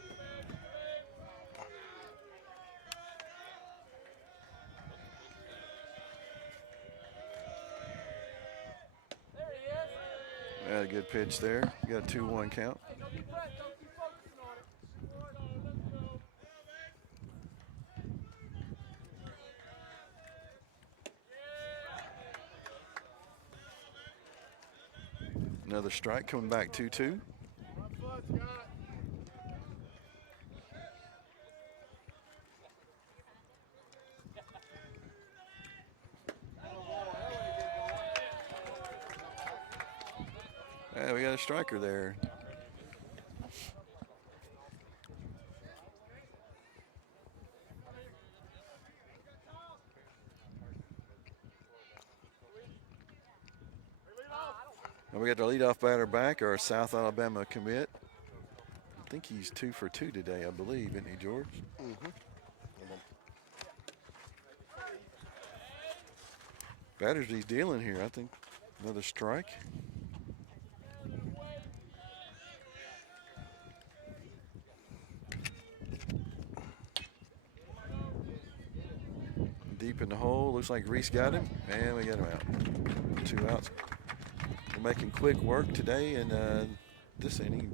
There he is. Had a good pitch there. You got a 2-1 count. Hey, no deep breath. Don't keep focusing on it. Another strike coming back 2-2. Yeah, we got a striker there. And we got the leadoff batter back, our South Alabama commit. I think he's 2 for 2 today, I believe, isn't he, George? Battersby's dealing here, I think. Another strike. Deep in the hole. Looks like Reese got him, and we got him out. 2 outs. We're making quick work today in this inning.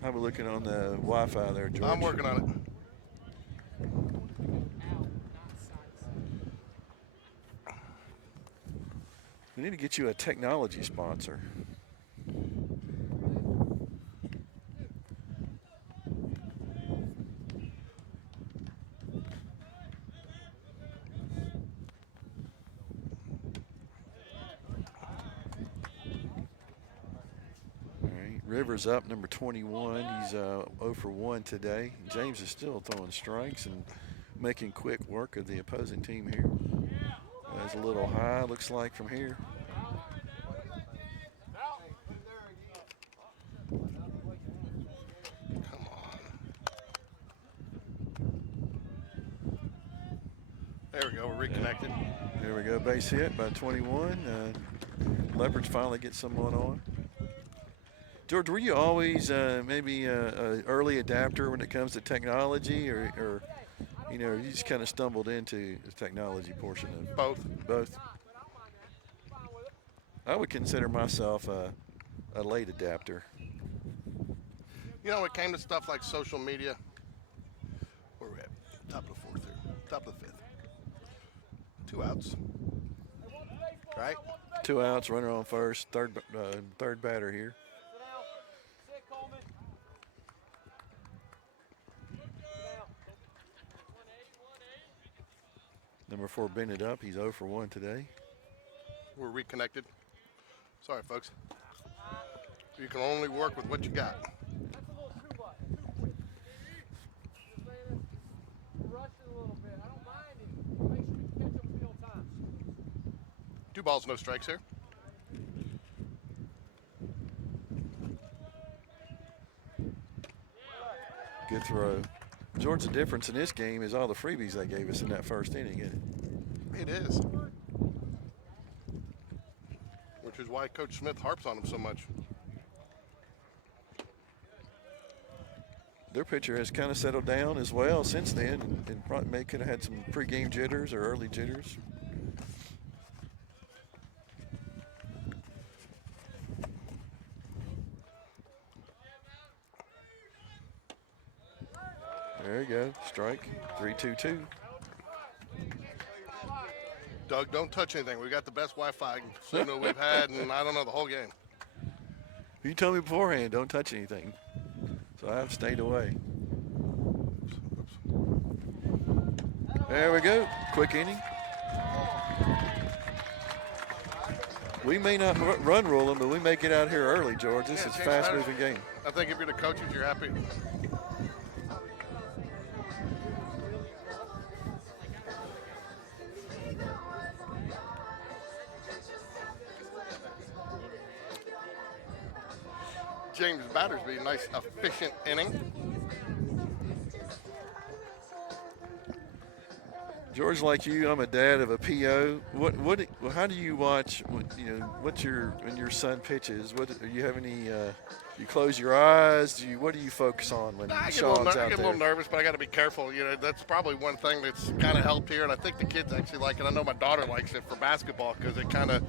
How are we looking on the Wi-Fi there, George? I'm working on it. We need to get you a technology sponsor. All right, Rivers up, number 21. He's 0 for 1 today. James is still throwing strikes and making quick work of the opposing team here. That's a little high, looks like, from here. There we go. We're reconnected. There we go. Base hit by 21. Leopards finally get someone on. George, were you always maybe a early adapter when it comes to technology, or you know, you just kind of stumbled into the technology portion of Both. both? I would consider myself a late adapter. You know, when it came to stuff like social media, where we at? Top of the fourth here. Top of the fifth. 2 outs. Right? 2 outs, runner on first, third batter here. Sit down. Sit, Coleman. Number 4 bended up. He's 0 for 1 today. We're reconnected. Sorry, folks. You can only work with what you got. That's a little too much. Just saying this. Rush it a little bit. I don't mind it. Make sure you catch up with me on time. 2 balls, no strikes here. Good throw. George, the difference in this game is all the freebies they gave us in that first inning, isn't it? It is. Which is why Coach Smith harps on him so much. Their pitcher has kind of settled down as well since then, and probably could have had some pregame jitters or early jitters. There you go, strike, 3-2-2. Doug, don't touch anything. We got the best Wi-Fi signal we've had, and I don't know, the whole game. You told me beforehand, don't touch anything. So I've stayed away. There we go, quick inning. We may not run rule them, but we may get out here early, George. This is a fast-moving game. I think if you're the coaches, you're happy. James Battersby, nice efficient inning. George, like you, I'm a dad of a PO. How do you watch? What's when your son pitches? Do you have any? You close your eyes. What do you focus on when I Sean's out get a there? little nervous, but I got to be careful. You know, that's probably one thing that's kind of helped here, and I think the kids actually like it. I know my daughter likes it for basketball because it kind of.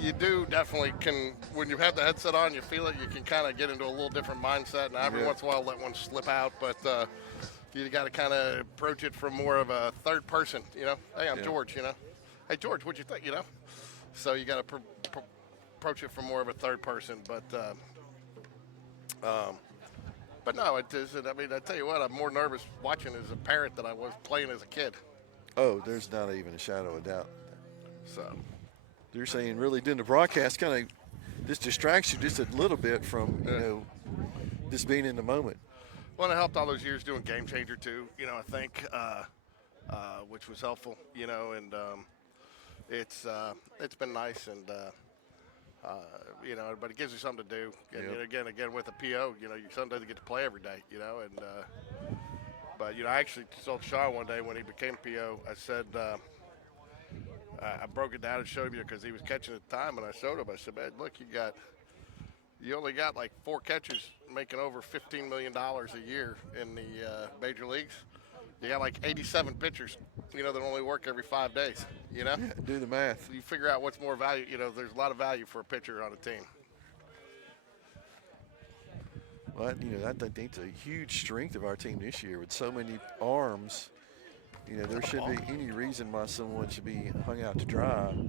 You do definitely can, when you have the headset on, you feel it, you can kind of get into a little different mindset, and every once in a while let one slip out, but you got to kind of approach it from more of a third person, you know. Hey, I'm George, you know. Hey, George, what'd you think, you know? So you got to approach it from more of a third person, but no, it isn't. I mean, I tell you what, I'm more nervous watching as a parent than I was playing as a kid. Oh, there's not even a shadow of doubt. So. You're saying really doing the broadcast kind of this distracts you just a little bit from just being in the moment. Well, it helped all those years doing Game Changer too. You know, I think which was helpful. You know, and it's been nice, and you know, but it gives you something to do. And you know, again with the PO, you know, your son doesn't get to play every day. You know, and but you know, I actually told Sean one day when he became PO, I said. I broke it down and showed him because he was catching at the time, and I showed him. I said, "Man, look, you only got like 4 catchers making over $15 million a year in the major leagues. You got like 87 pitchers, you know, that only work every 5 days. You know, do the math. You figure out what's more value. You know, there's a lot of value for a pitcher on a team." Well, you know, I think that's a huge strength of our team this year with so many arms. You know, there shouldn't be any reason why someone should be hung out to dry. You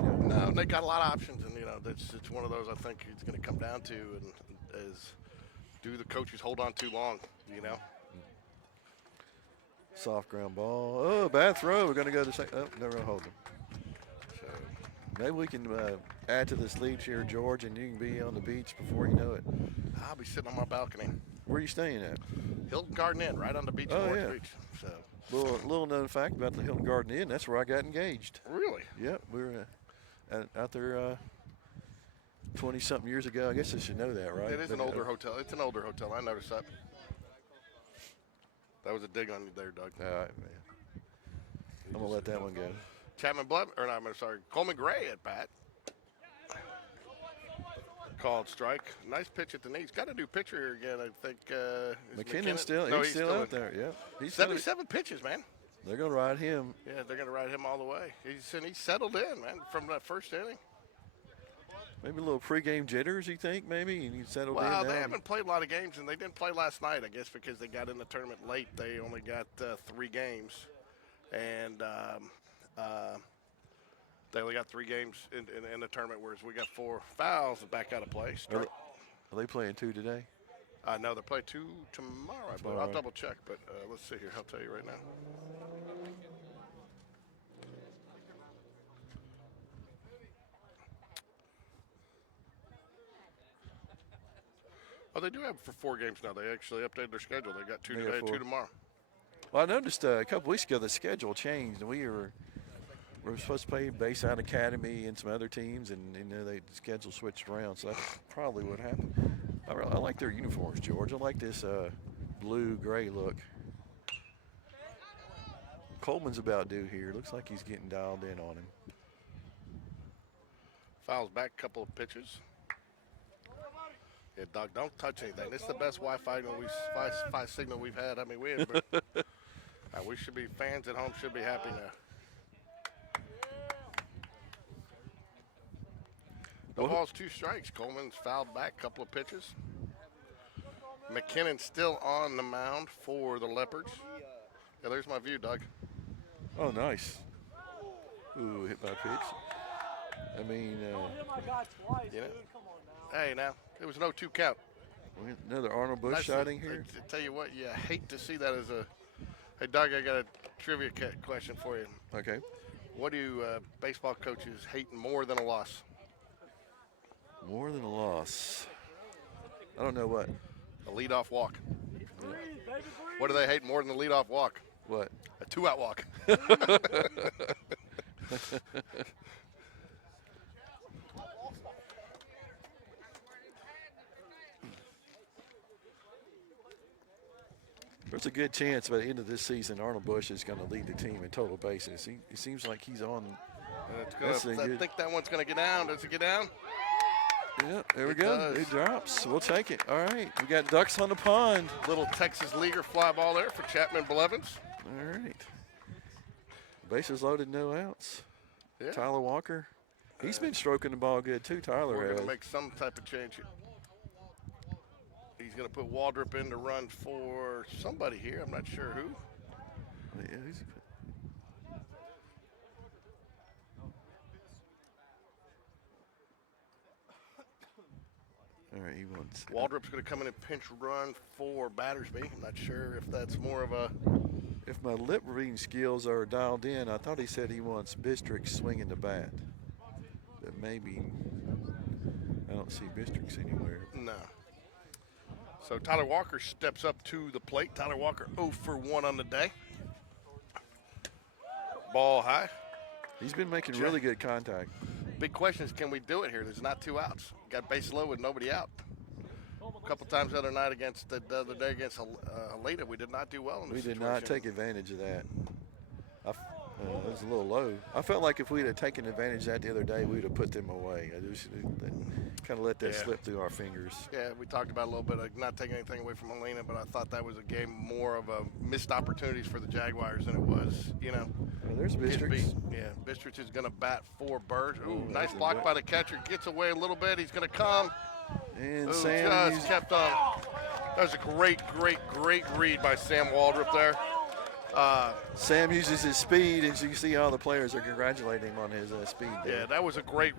know. No, they got a lot of options, and you know, it's one of those I think it's going to come down to, and is do the coaches hold on too long? You know. Soft ground ball. Oh, bad throw. We're going to go to second. Oh, they're going to hold them. So maybe we can add to this lead here, George, and you can be on the beach before you know it. I'll be sitting on my balcony. Where are you staying at? Hilton Garden Inn, right on the beach in North Beach. So. Little known fact about the Hilton Garden Inn, that's where I got engaged. Really? Yep, we were out there 20-something years ago. I guess I should know that, right? It is an older hotel. It's an older hotel. I noticed that. That was a dig on you there, Doug. All right, man. I'm going to let that one go. Chapman Blood, or no, I'm sorry, Coleman Gray at bat. Called strike. Nice pitch at the knee. He's got a new pitcher here again, I think. Is McKinnon's still, No, he's still out in. there. Yep. He's 77 pitches, man. They're going to ride him. Yeah, they're going to ride him all the way. He's settled in, man, from that first inning. Maybe a little pregame jitters, you think, maybe? And he settled in Well, now. they haven't played a lot of games, and they didn't play last night, I guess, because they got in the tournament late. They only got 3 games. And they only got 3 games in the tournament, whereas we got 4 fouls back out of play. Are they playing 2 today? No, they're playing 2 tomorrow, I believe. I'll double check, but let's see here. I'll tell you right now. Oh, they do have for 4 games now. They actually updated their schedule. They got 2 They got today, 4. 2 tomorrow. Well, I noticed a couple weeks ago the schedule changed, and we were supposed to play Bayside Academy and some other teams, and the schedule switched around. So that's probably what happened. I like their uniforms, George. I like this blue-gray look. Coleman's about due here. Looks like he's getting dialed in on him. Fouls back, couple of pitches. Yeah, Doug, don't touch anything. This is the best Wi-Fi signal we've had. I mean, we should be, fans at home should be happy now. No balls, 2 strikes. Coleman's fouled back, couple of pitches. McKinnon still on the mound for the Leopards. Yeah, there's my view, Doug. Oh, nice. Ooh, hit by pitch. I mean, Hit my guy twice, You know. dude. Come on now. Hey, now, it was no 2 count. another Arnold Bush Nice. sighting here. I tell you what, you hate to see that as a. Hey, Doug, I got a trivia question for you. Okay. What do baseball coaches hate more than a loss? More than a loss. I don't know what. A leadoff walk. Breathe, baby, breathe. What do they hate more than a leadoff walk? What? A 2-out walk. There's a good chance by the end of this season, Arnold Bush is going to lead the team in total bases. It seems like he's on. It's gonna, I think that one's going to get down. Does it get down? Yeah, there we It go. does. It drops. We'll take it. All right. We got ducks on the pond. Little Texas leaguer fly ball there for Chapman Blevins. All right. Bases loaded, no outs. Yeah. Tyler Walker. He's been stroking the ball good too, Tyler We're has. going to make some type of change here. He's going to put Waldrop in to run for somebody here. I'm not sure who. Yeah, who's he put? All right, he wants. Waldrop's going to come in and pinch run for Battersby. I'm not sure if that's more of a. If my lip reading skills are dialed in, I thought he said he wants Bistrix swinging the bat. But maybe I don't see Bistrix anywhere. No. So Tyler Walker steps up to the plate. Tyler Walker 0 for 1 on the day. Ball high. He's been making really good contact. Big question is, can we do it here? There's not 2 outs. Got base low with nobody out. A couple times the other night against the other day against Helena, we did not do well in this We did situation. not take advantage of that. It was a little low. I felt like if we'd have taken advantage of that the other day, we'd have put them away. I just kind of let that Yeah. slip through our fingers. Yeah, we talked about it a little bit, like not taking anything away from Helena, but I thought that was a game more of a missed opportunities for the Jaguars than it was, Oh, there's getting Bistrix. beat. Yeah, Bistrich is going to bat for Bird. Ooh, nice that's a block good- by the catcher. Gets away a little bit. He's going to come. And Ooh, Sam just used- kept on. That was a great read by Sam Waldrop there. Sam uses his speed, and you can see all the players are congratulating him on his speed there. Yeah, that was a great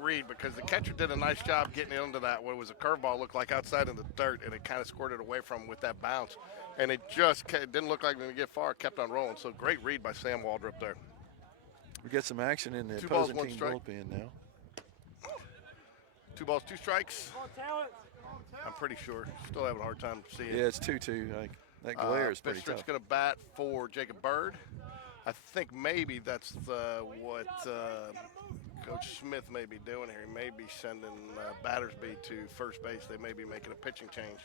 read because the catcher did a nice job getting into that. What it was a curveball, looked like outside in the dirt, and it kind of squirted away from him with that bounce. And it didn't look like it was going to get far. It kept on rolling. So great read by Sam Waldrop there. We got some action in the 2 balls, opposing 1 team strike. bullpen now. 2 balls, 2 strikes. Come on, talent. I'm pretty sure. Still having a hard time seeing. Yeah, it's 2-2. That glare is pretty Bistrich's tough. going to bat for Jacob Bird. I think maybe that's what Coach Smith may be doing here. He may be sending Battersby to first base. They may be making a pitching change.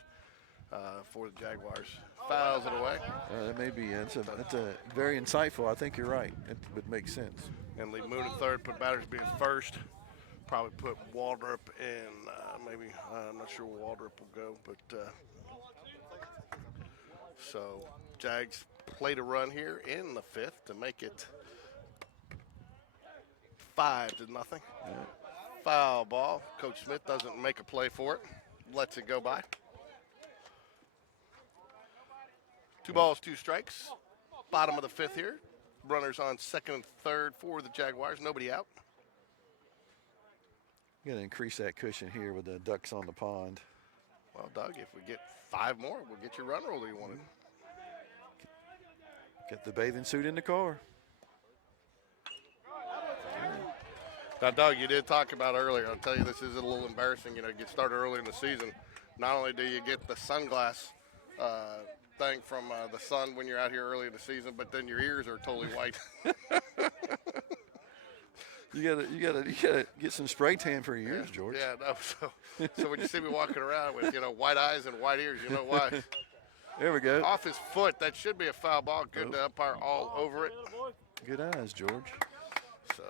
for the Jaguars. Fouls it away. That may be. That's a very insightful. I think you're right. It would make sense. And leave Moon in third, put Battersby in first. Probably put Waldrop in, maybe, I'm not sure where Waldrop will go, but so Jags played a run here in the fifth to make it 5-0. Yeah. Foul ball. Coach Smith doesn't make a play for it, lets it go by. 2 balls, 2 strikes. Bottom of the fifth here. Runners on second and third for the Jaguars. Nobody out. You got to increase that cushion here with the ducks on the pond. Well, Doug, if we get 5 more, we'll get your run roll that you wanted. Get the bathing suit in the car. Now, Doug, you did talk about earlier. I'll tell you, this is a little embarrassing. You know, get started early in the season. Not only do you get the sunglass thing from the sun when you're out here early in the season, but then your ears are totally white. You gotta get some spray tan for your ears, George. Yeah, no. So when you see me walking around with white eyes and white ears, you know why. There we go. Off his foot. That should be a foul ball. Good umpire all over it. Good eyes, George. So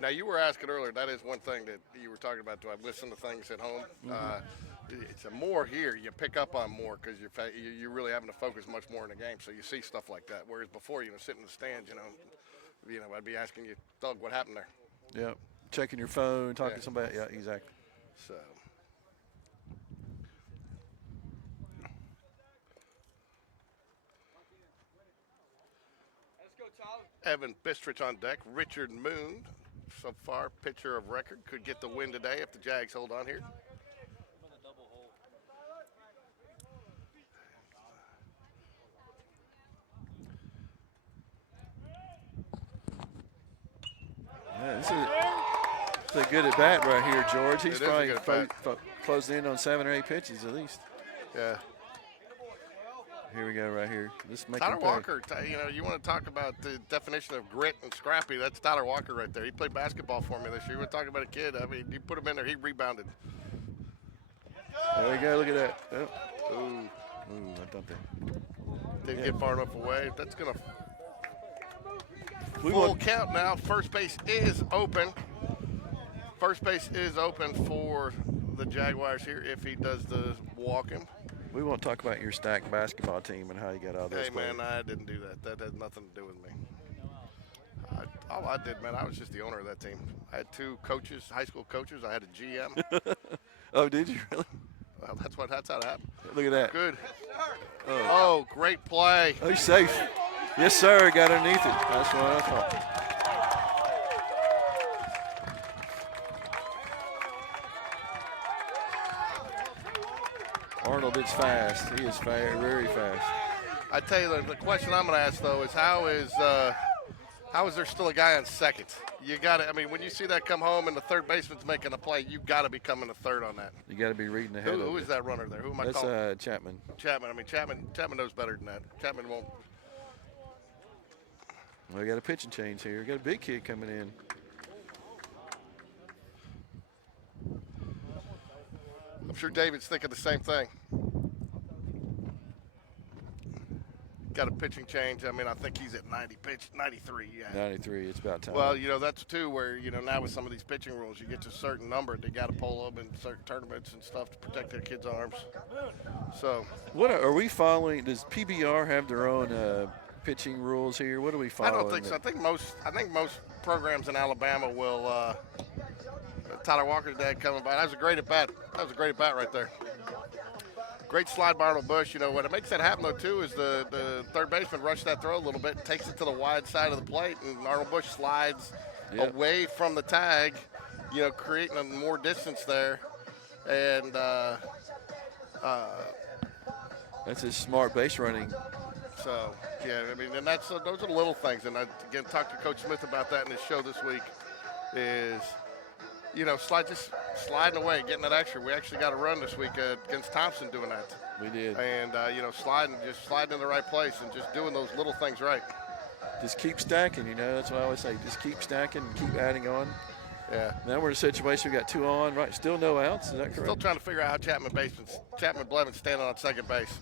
now you were asking earlier. That is one thing that you were talking about. Do I listen to things at home? It's a more here. You pick up on more because you're really having to focus much more in the game. So you see stuff like that. Whereas before, sitting in the stands, I'd be asking you, Doug, what happened there? Yeah, checking your phone, talking to somebody. Yeah, exactly. So. Evan Bistrich on deck. Richard Moon, so far, pitcher of record, could get the win today if the Jags hold on here. Yeah, this is a good at bat right here, George. He's It is a probably good at bat. closing in on 7 or 8 pitches at least. Yeah. Here we go, right here. This make Tyler him pay. Walker, you want to talk about the definition of grit and scrappy. That's Tyler Walker right there. He played basketball for me this year. We're talking about a kid. I mean, you put him in there, he rebounded. There we go. Look at that. Oh. Ooh. Ooh, I dumped it. Didn't get far enough away. That's going to We full want, count now. First base is open. First base is open for the Jaguars here if he does the walking. we won't talk about your stacked basketball team and how you got all those Hey, players. man, I didn't do that. That has nothing to do with me. All I did, man, I was just the owner of that team. I had 2 coaches, high school coaches. I had a GM. Oh, did you really? Well, that's how it happened. Look at that. Good. Oh, great play. Oh, he's safe. Yes, sir. Got underneath it. That's what I thought. Arnold is fast. He is very fast. I tell you, the question I'm going to ask, though, is how is there still a guy on second? You got to, I mean, when you see that come home and the third baseman's making a play, you got to be coming to third on that. You got to be reading ahead. Who is that runner there? Who am I That's calling? Chapman. Chapman. I mean, Chapman knows better than that. Chapman won't. Well, we got a pitching change here. We got a big kid coming in. I'm sure David's thinking the same thing. Got a pitching change. I mean, I think he's at 93. Yeah. 93. It's about time. Well, that's too where, now with some of these pitching rules, you get to a certain number, they got to pull them in certain tournaments and stuff to protect their kids' arms. So, what are we following? Does PBR have their own pitching rules here? What do we follow? I don't think so. I think most programs in Alabama will. Tyler Walker's dad coming by. That was a great at bat. Right there. Great slide by Arnold Bush. What it makes that happen though too is the third baseman rushed that throw a little bit, takes it to the wide side of the plate, and Arnold Bush slides away from the tag, creating more distance there. And that's his smart base running. so yeah, I mean, and those are the little things. And I again talked to Coach Smith about that in his show this week. Is sliding away, getting that extra. We actually got a run this week against Thompson doing that. We did. And, sliding in the right place and just doing those little things right. Just keep stacking, that's what I always say. Just keep stacking and keep adding on. Yeah. Now we're in a situation we got 2 on, right? Still no outs. Is that correct? Still trying to figure out how Chapman Blevin's standing on second base.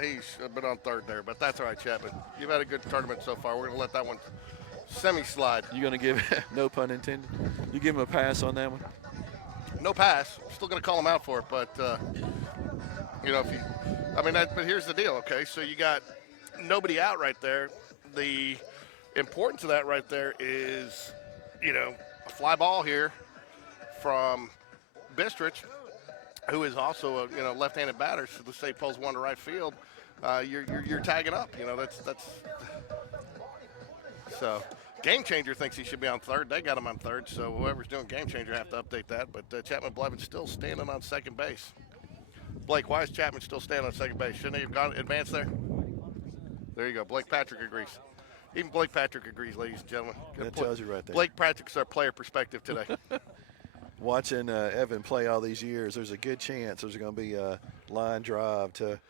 He should have been on third there, but that's all right, Chapman. You've had a good tournament so far. We're going to let that one semi-slide. You going to give, no pun intended, you give him a pass on that one? No pass. Still going to call him out for it, but, but here's the deal, okay? So you got nobody out right there. The importance of that right there is, a fly ball here from Bistrich, who is also a left-handed batter. So let's say he pulls one to right field, you're tagging up. That's so. Game Changer thinks he should be on third. They got him on third, so whoever's doing Game Changer have to update that. But Chapman Blevin's still standing on second base. Blake, why is Chapman still standing on second base? Shouldn't he have gone advanced there? There you go. Blake Patrick agrees. Even Blake Patrick agrees, ladies and gentlemen. That tells you right there. Blake Patrick's our player perspective today. Watching Evan play all these years, there's a good chance there's going to be a line drive to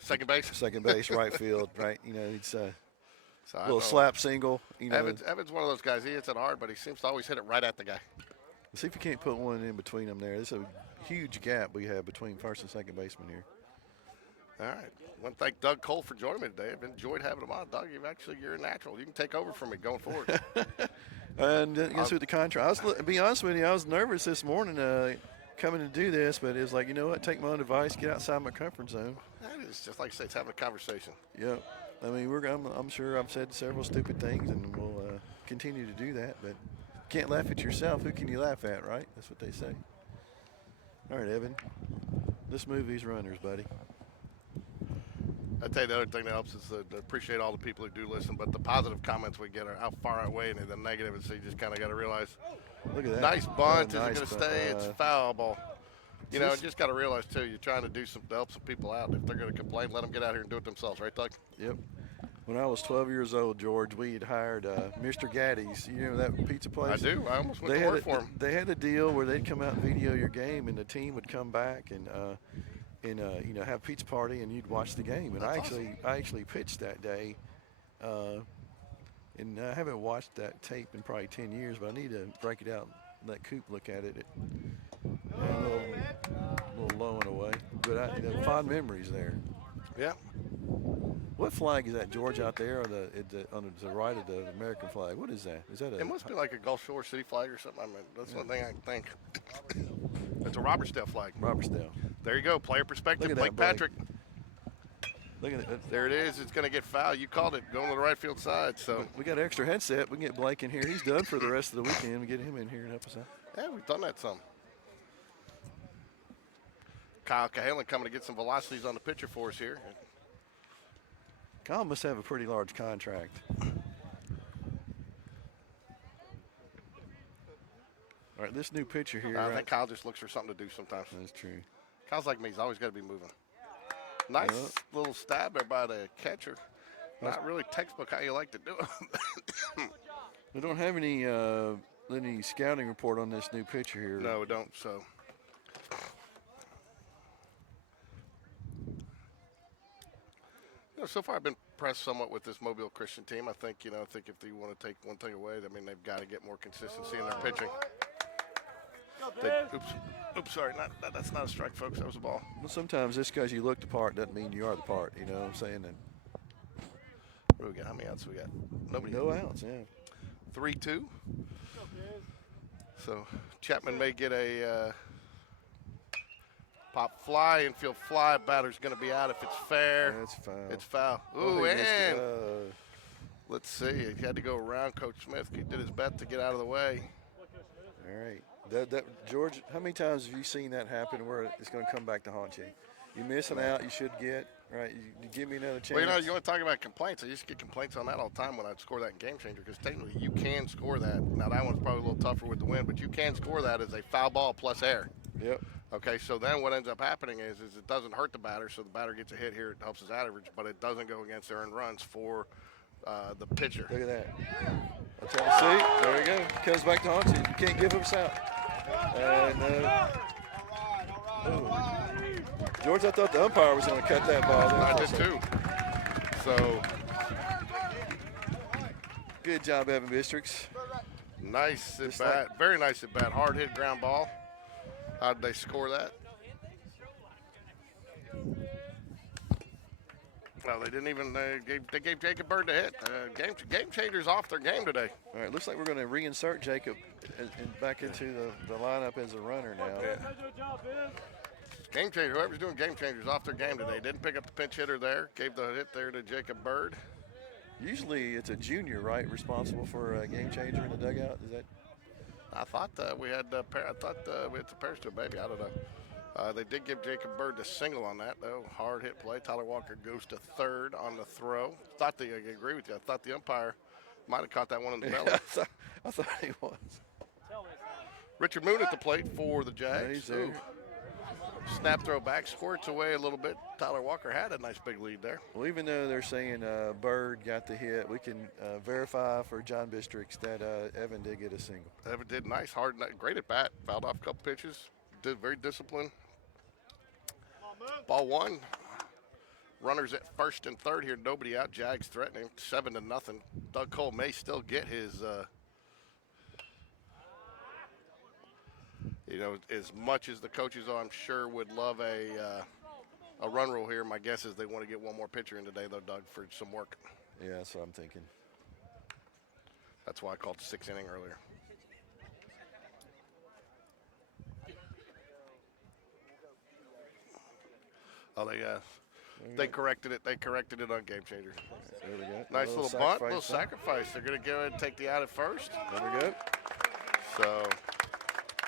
second base, right field, right? It's a so little slap single. Evan's one of those guys. He hits it hard, but he seems to always hit it right at the guy. See if you can't put one in between them there. There's a huge gap we have between first and second baseman here. All right. I want to thank Doug Cole for joining me today. I've enjoyed having him on. Doug, you're a natural. You can take over from me going forward. And with the contract, to be honest with you, I was nervous this morning coming to do this, but it was like, you know what, take my own advice, get outside my comfort zone. That is just like I say, it's having a conversation. Yep. I mean, I'm sure I've said several stupid things, and we'll continue to do that. But can't laugh at yourself. Who can you laugh at, right? That's what they say. All right, Evan. This movie's runners, buddy. I tell you, the other thing that helps is to appreciate all the people who do listen, but the positive comments we get are how far away, and the negative, and so you just kind of got to realize. Look at that. Nice bunt. Nice Is it going to stay? It's foul ball. You just got to realize, too, you're trying to do something to help some people out. If they're going to complain, let them get out here and do it themselves. Right, Doug? Yep. When I was 12 years old, George, we had hired Mr. Gaddy's. You know that pizza place? I do. I almost went to work for him. They had a deal where they'd come out and video your game, and the team would come back and have a pizza party, and you'd watch the game. And I actually pitched that day, and I haven't watched that tape in probably 10 years, but I need to break it out and let Coop look at it. A little low in a way, but fond memories there. Yeah. What flag is that, George, out there on the right of the American flag? What is that? Is that It must be like a Gulf Shore City flag or something. I mean, that's one thing I can think. It's a Robertsdale flag. Robertsdale. There you go. Player perspective. Look at Blake that, Blake. Patrick. Look at it. There it is. It's going to get fouled. You called it. Going to the right field side. So We got an extra headset. We can get Blake in here. He's done for the rest of the weekend. We get him in here and help us out. yeah, we've done that some. Kyle Cahalan coming to get some velocities on the pitcher for us here. Kyle must have a pretty large contract. All right, this new pitcher here. I think Kyle just looks for something to do sometimes. That's true. Kyle's like me. He's always got to be moving. Nice little stab there by the catcher. Not really textbook how you like to do it. We don't have any scouting report on this new pitcher here. No, we don't. So. So far I've been impressed somewhat with this Mobile Christian team. I think if they want to take one thing away, I mean, they've got to get more consistency in their pitching. Oops, sorry, that's not a strike, folks. That was a ball. Well, sometimes just because you look the part doesn't mean you are the part. You know what I'm saying? And what do we got? How many outs we got? Nobody. no outs, yeah. 3-2. So Chapman may get a pop fly, infield fly. Batter's going to be out if it's fair. That's foul. It's foul. Oh, Ooh, they missed it. and let's see. He had to go around Coach Smith. He did his best to get out of the way. All right. George, how many times have you seen that happen where it's going to come back to haunt you? You miss an out you should get, right? You give me another chance. Well, you want to talk about complaints. I used to get complaints on that all the time when I'd score that in Game Changer because technically you can score that. Now, that one's probably a little tougher with the wind, but you can score that as a foul ball plus air. Yep. Okay, so then what ends up happening is it doesn't hurt the batter, so the batter gets a hit here. It helps his average, but it doesn't go against earned runs for the pitcher. Look at that. I'll tell you, see, there you go. Comes back to haunt you. You can't give him a out. And, George, I thought the umpire was going to cut that ball. I did too. So good job, Evan Bistrix. Nice at Just bat. Very nice at bat. Hard hit ground ball. How did they score that? Well, they didn't even. They gave Jacob Bird the hit. Game changers off their game today. All right, looks like we're going to reinsert Jacob back into the lineup as a runner now. Game changer. Whoever's doing game changers off their game today. Didn't pick up the pinch hitter there. Gave the hit there to Jacob Bird. Usually it's a junior, right, responsible for a game changer in the dugout. Is that? I thought we had. I thought we had some pairs to it, maybe. I don't know. They did give Jacob Bird the single on that, though. Hard hit play. Tyler Walker goes to third on the throw. I agree with you. I thought the umpire might have caught that one in the belly. I thought he was. Richard Moon at the plate for the Jags. Yeah, he's there. Ooh. Snap throw back, squirts away a little bit. Tyler Walker had a nice big lead there. Well, even though they're saying Bird got the hit, we can verify for John Bistrix that Evan did get a single. Evan did nice, hard, great at bat. Fouled off a couple pitches. Did very disciplined. Ball one. Runners at first and third here. Nobody out. Jags threatening 7-0. Doug Cole may still get his. As much as the coaches, I'm sure, would love a run rule here. My guess is they want to get one more pitcher in today, though, Doug, for some work. Yeah, that's what I'm thinking. That's why I called the 6th inning earlier. Oh, they corrected it. They corrected it on Game Changer. There we go. Nice little bunt, little sacrifice. They're going to go ahead and take the out at first. There we go. So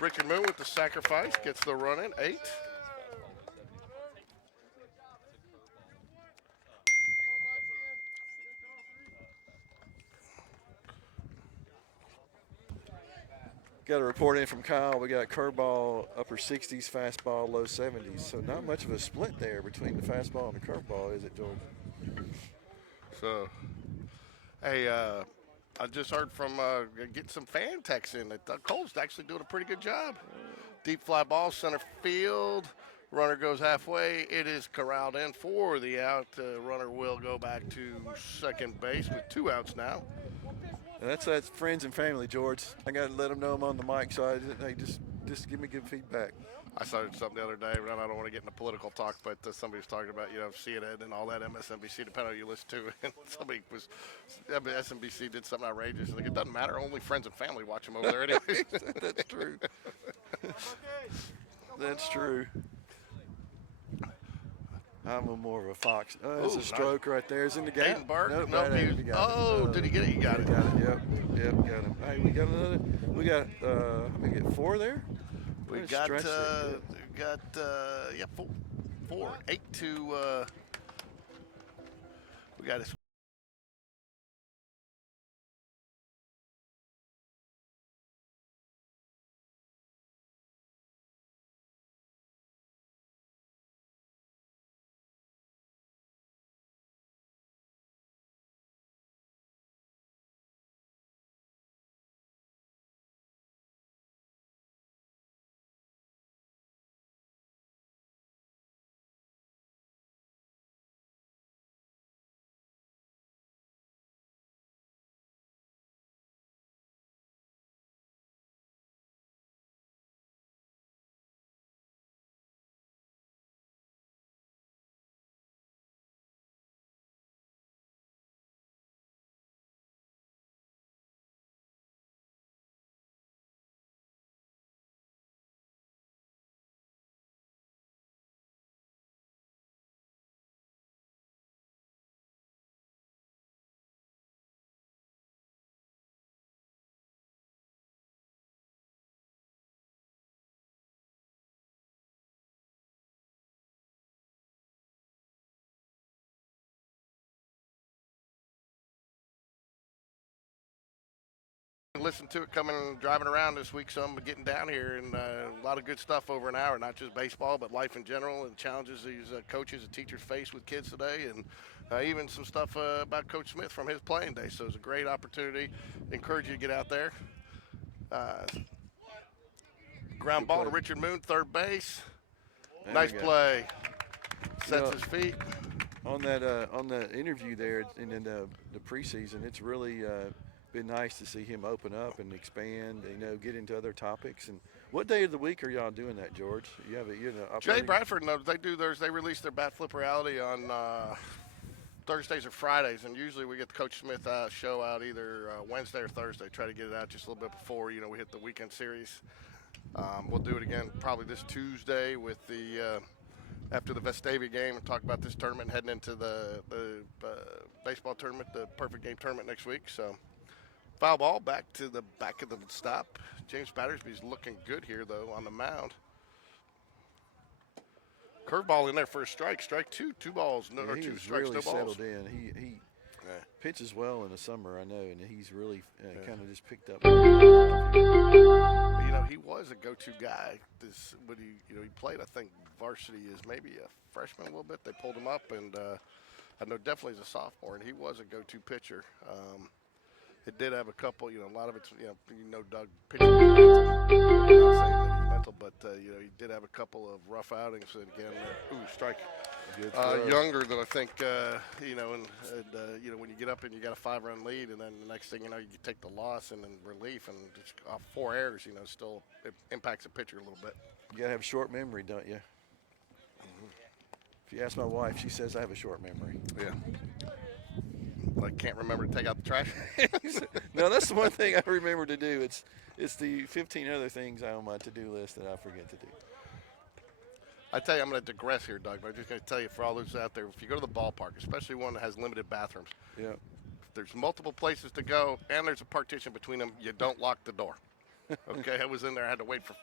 Richard Moon with the sacrifice gets the run in, 8. Got a report in from Kyle. We got curveball, upper 60s, fastball, low 70s. So not much of a split there between the fastball and the curveball, is it, George? So, hey, I just heard from getting some fan texts in that Cole's actually doing a pretty good job. Deep fly ball, center field. Runner goes halfway. It is corralled in for the out. Runner will go back to second base with 2 outs now. And that's friends and family, George. I got to let them know I'm on the mic, so just give me good feedback. I started something the other day, but I don't want to get into political talk, but somebody was talking about, CNN and all that MSNBC, depending on who you listen to. And SNBC did something outrageous. Like, it doesn't matter. Only friends and family watch them over there anyway. That's true. That's true. I'm more of a Fox. Oh, that's a stroke right there. It's in the gap. Hayden Burke. Nope, Nope, right out. did he get it? You got it. Got it. Yep, got him. Hey, we got another. We got, how many get 4 there? We got, 4. 8 to, we got his. Listen to it driving around this week, some getting down here, and a lot of good stuff over an hour, not just baseball, but life in general, and challenges these coaches and teachers face with kids today, and even some stuff about Coach Smith from his playing day. So it's a great opportunity. Encourage you to get out there. Ground ball to Richard Moon, third base. Nice play. Sets his feet. On that on the interview there and in the preseason, it's really been nice to see him open up and expand, get into other topics. And what day of the week are y'all doing that, George? You have Jay Bradford, no, they do theirs. They release their Bat Flip Reality on Thursdays or Fridays, and usually we get the Coach Smith show out either Wednesday or Thursday. Try to get it out just a little bit before, we hit the weekend series. We'll do it again probably this Tuesday with the after the Vestavia game and talk about this tournament heading into the baseball tournament, the Perfect Game tournament next week. So foul ball back to the back of the stop. James Battersby's looking good here, though, on the mound. Curveball in there for a strike. Strike two. Two balls, no, or two strikes, really no balls. settled in. He pitches well in the summer, I know, and he's really kind of just picked up. He was a go-to guy. When he played, I think varsity is maybe a freshman a little bit. They pulled him up, and I know definitely as a sophomore, and he was a go-to pitcher. It did have a couple, a lot of it's, Doug pitching is mental. I'm not saying that he's mental, but, he did have a couple of rough outings. And again, strike. Younger than I think, when you get up and you got a 5-run lead, and then the next thing you know, you take the loss and then relief, and just off 4 errors, still it impacts a pitcher a little bit. You got to have short memory, don't you? Mm-hmm. If you ask my wife, she says I have a short memory. Yeah. I can't remember to take out the trash. No, that's the one thing I remember to do. It's the 15 other things on my to-do list that I forget to do. I tell you, I'm going to digress here, Doug, but I'm just going to tell you for all those out there, if you go to the ballpark, especially one that has limited bathrooms, there's multiple places to go, and there's a partition between them. You don't lock the door. Okay, I was in there. I had to wait for,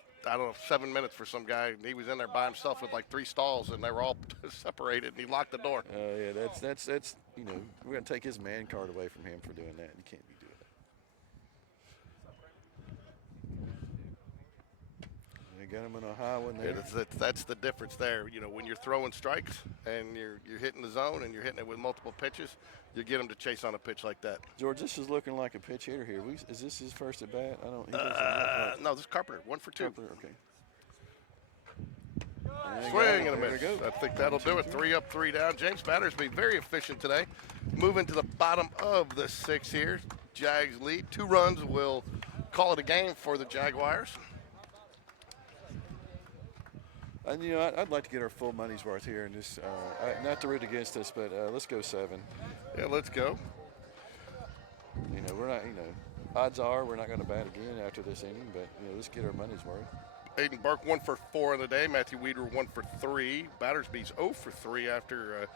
7 minutes for some guy, and he was in there by himself with like 3 stalls, and they were all separated, and he locked the door. Oh, yeah, that's we're going to take his man card away from him for doing that. You can't be doing that. They got him on a high one there. Yeah, that's the difference there. When you're throwing strikes and you're hitting the zone and you're hitting it with multiple pitches, you get him to chase on a pitch like that. George, this is looking like a pitch hitter here. Is this his first at bat? No, this is Carpenter, 1 for 2. Carpenter, okay. Swing and a miss. I think that'll do it. 3 up, 3 down. James Battersby very efficient today. Moving to the bottom of the 6 here. Jags lead. 2 runs will call it a game for the Jaguars. And I'd like to get our full money's worth here, and just not to root against us, but let's go 7. Yeah, let's go. We're not. Odds are we're not going to bat again after this inning, but let's get our money's worth. Aiden Burke 1 for 4 on the day. Matthew Weeder 1 for 3. Battersby's 0 for 3 after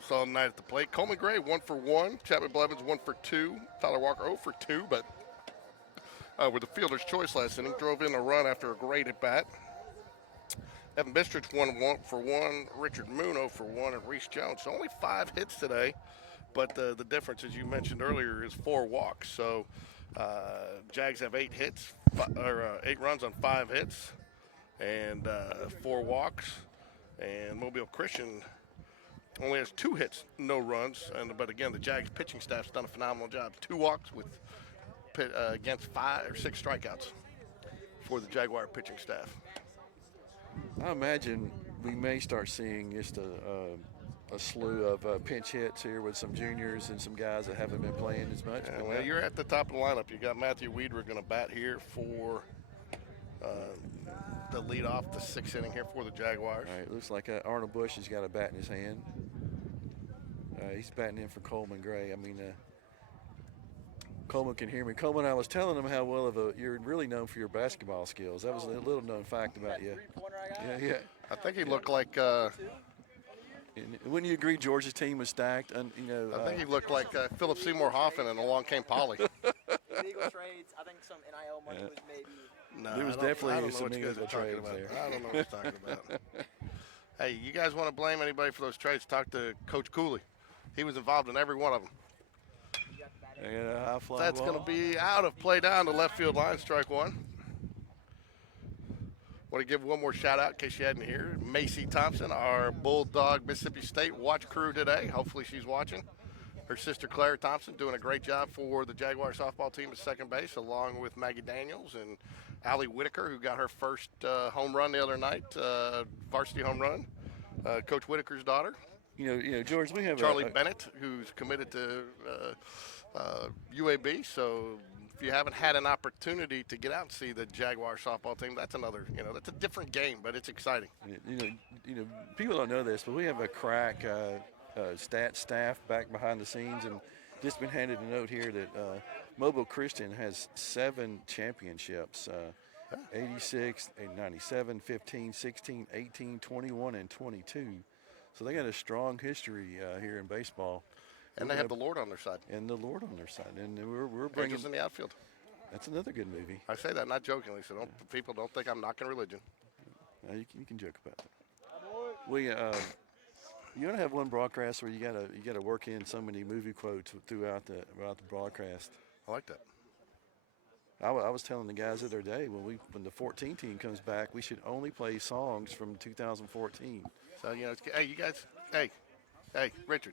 solid night at the plate. Coleman Gray 1 for 1. Chapman Blevins 1 for 2. Tyler Walker 0 for 2, but with the fielder's choice last inning, drove in a run after a great at bat. Evan Bistridge 1 for 1. Richard Moon 0 for 1, and Reese Jones. So only 5 hits today, but the difference, as you mentioned earlier, is 4 walks. So Jags have 8 hits, 8 runs on 5 hits, and 4 walks. And Mobile Christian only has 2 hits, no runs. But again, the Jags pitching staff's done a phenomenal job. 2 walks with against 5 or 6 strikeouts for the Jaguar pitching staff. I imagine we may start seeing just a slew of pinch hits here with some juniors and some guys that haven't been playing as much. Yeah, well, you're at the top of the lineup. You got Matthew Weeder going to bat here for the lead off the 6th inning here for the Jaguars. All right, looks like Arnold Bush has got a bat in his hand. He's batting in for Coleman Gray. Coleman can hear me. Coleman, I was telling him how well you're really known for your basketball skills. That was a little known fact about you. Yeah. I think he looked like. Wouldn't you agree Georgia's team was stacked? I think he looked like Philip Seymour Hoffman, and along came Polly. Legal trades. I think some NIL money was maybe. No, there was definitely some illegal trades there. I don't know what you're talking about. Hey, you guys want to blame anybody for those trades? Talk to Coach Cooley. He was involved in every one of them. That's going to be out of play down the left field line, strike 1. Want to give one more shout out in case you hadn't heard. Macy Thompson, our Bulldog Mississippi State watch crew today. Hopefully she's watching. Her sister Claire Thompson doing a great job for the Jaguar softball team at second base, along with Maggie Daniels and Allie Whitaker, who got her first home run the other night, varsity home run. Coach Whitaker's daughter. George, we have Charlie Bennett, who's committed to UAB. So if you haven't had an opportunity to get out and see the Jaguar softball team, that's another, that's a different game, but it's exciting. People don't know this, but we have a crack stat staff back behind the scenes, and just been handed a note here that Mobile Christian has 7 championships. 86, 97, 15, 16, 18, 21, and 22. So they got a strong history here in baseball. And they have the Lord on their side. And the Lord on their side. And we're bringing. Angels in the outfield. That's another good movie. I say that not jokingly, so people don't think I'm knocking religion. You can joke about that. We you want to have one broadcast where you gotta work in so many movie quotes throughout the broadcast. I like that. I was telling the guys the other day when the 14 team comes back, we should only play songs from 2014. So hey, you guys, hey, Richard,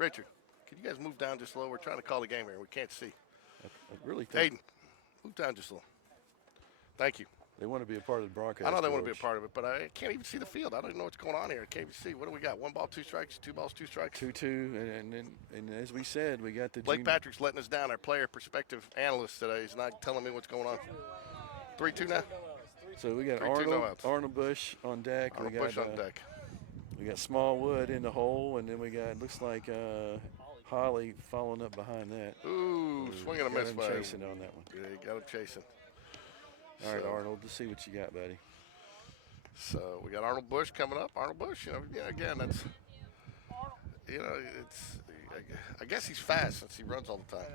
can you guys move down just a little? We're trying to call the game here. We can't see. I really think Hayden, move down just a little. Thank you. they want to be a part of the broadcast. I know they want to be a George. part of it, but I can't even see the field. I don't even know what's going on here. I can't even see. What do we got? 1 ball, 2 strikes, 2 balls, 2 strikes. 2-2, and as we said, we got the Blake junior- Patrick's letting us down. Our player perspective analyst today. He's not telling me what's going on. 3-2 now. So we got 3-2, no outs. Arnold Bush on deck. Arnold we got Bush on deck. We got Smallwood in the hole, and then we got looks like Holly following up behind that. Ooh, swing and a Got miss him by chasing on that one. Yeah, you got him chasing. All right, So- Arnold, let's see what you got, buddy. So we got Arnold Bush coming up. Arnold Bush, again, that's, it's. I guess he's fast since he runs all the time.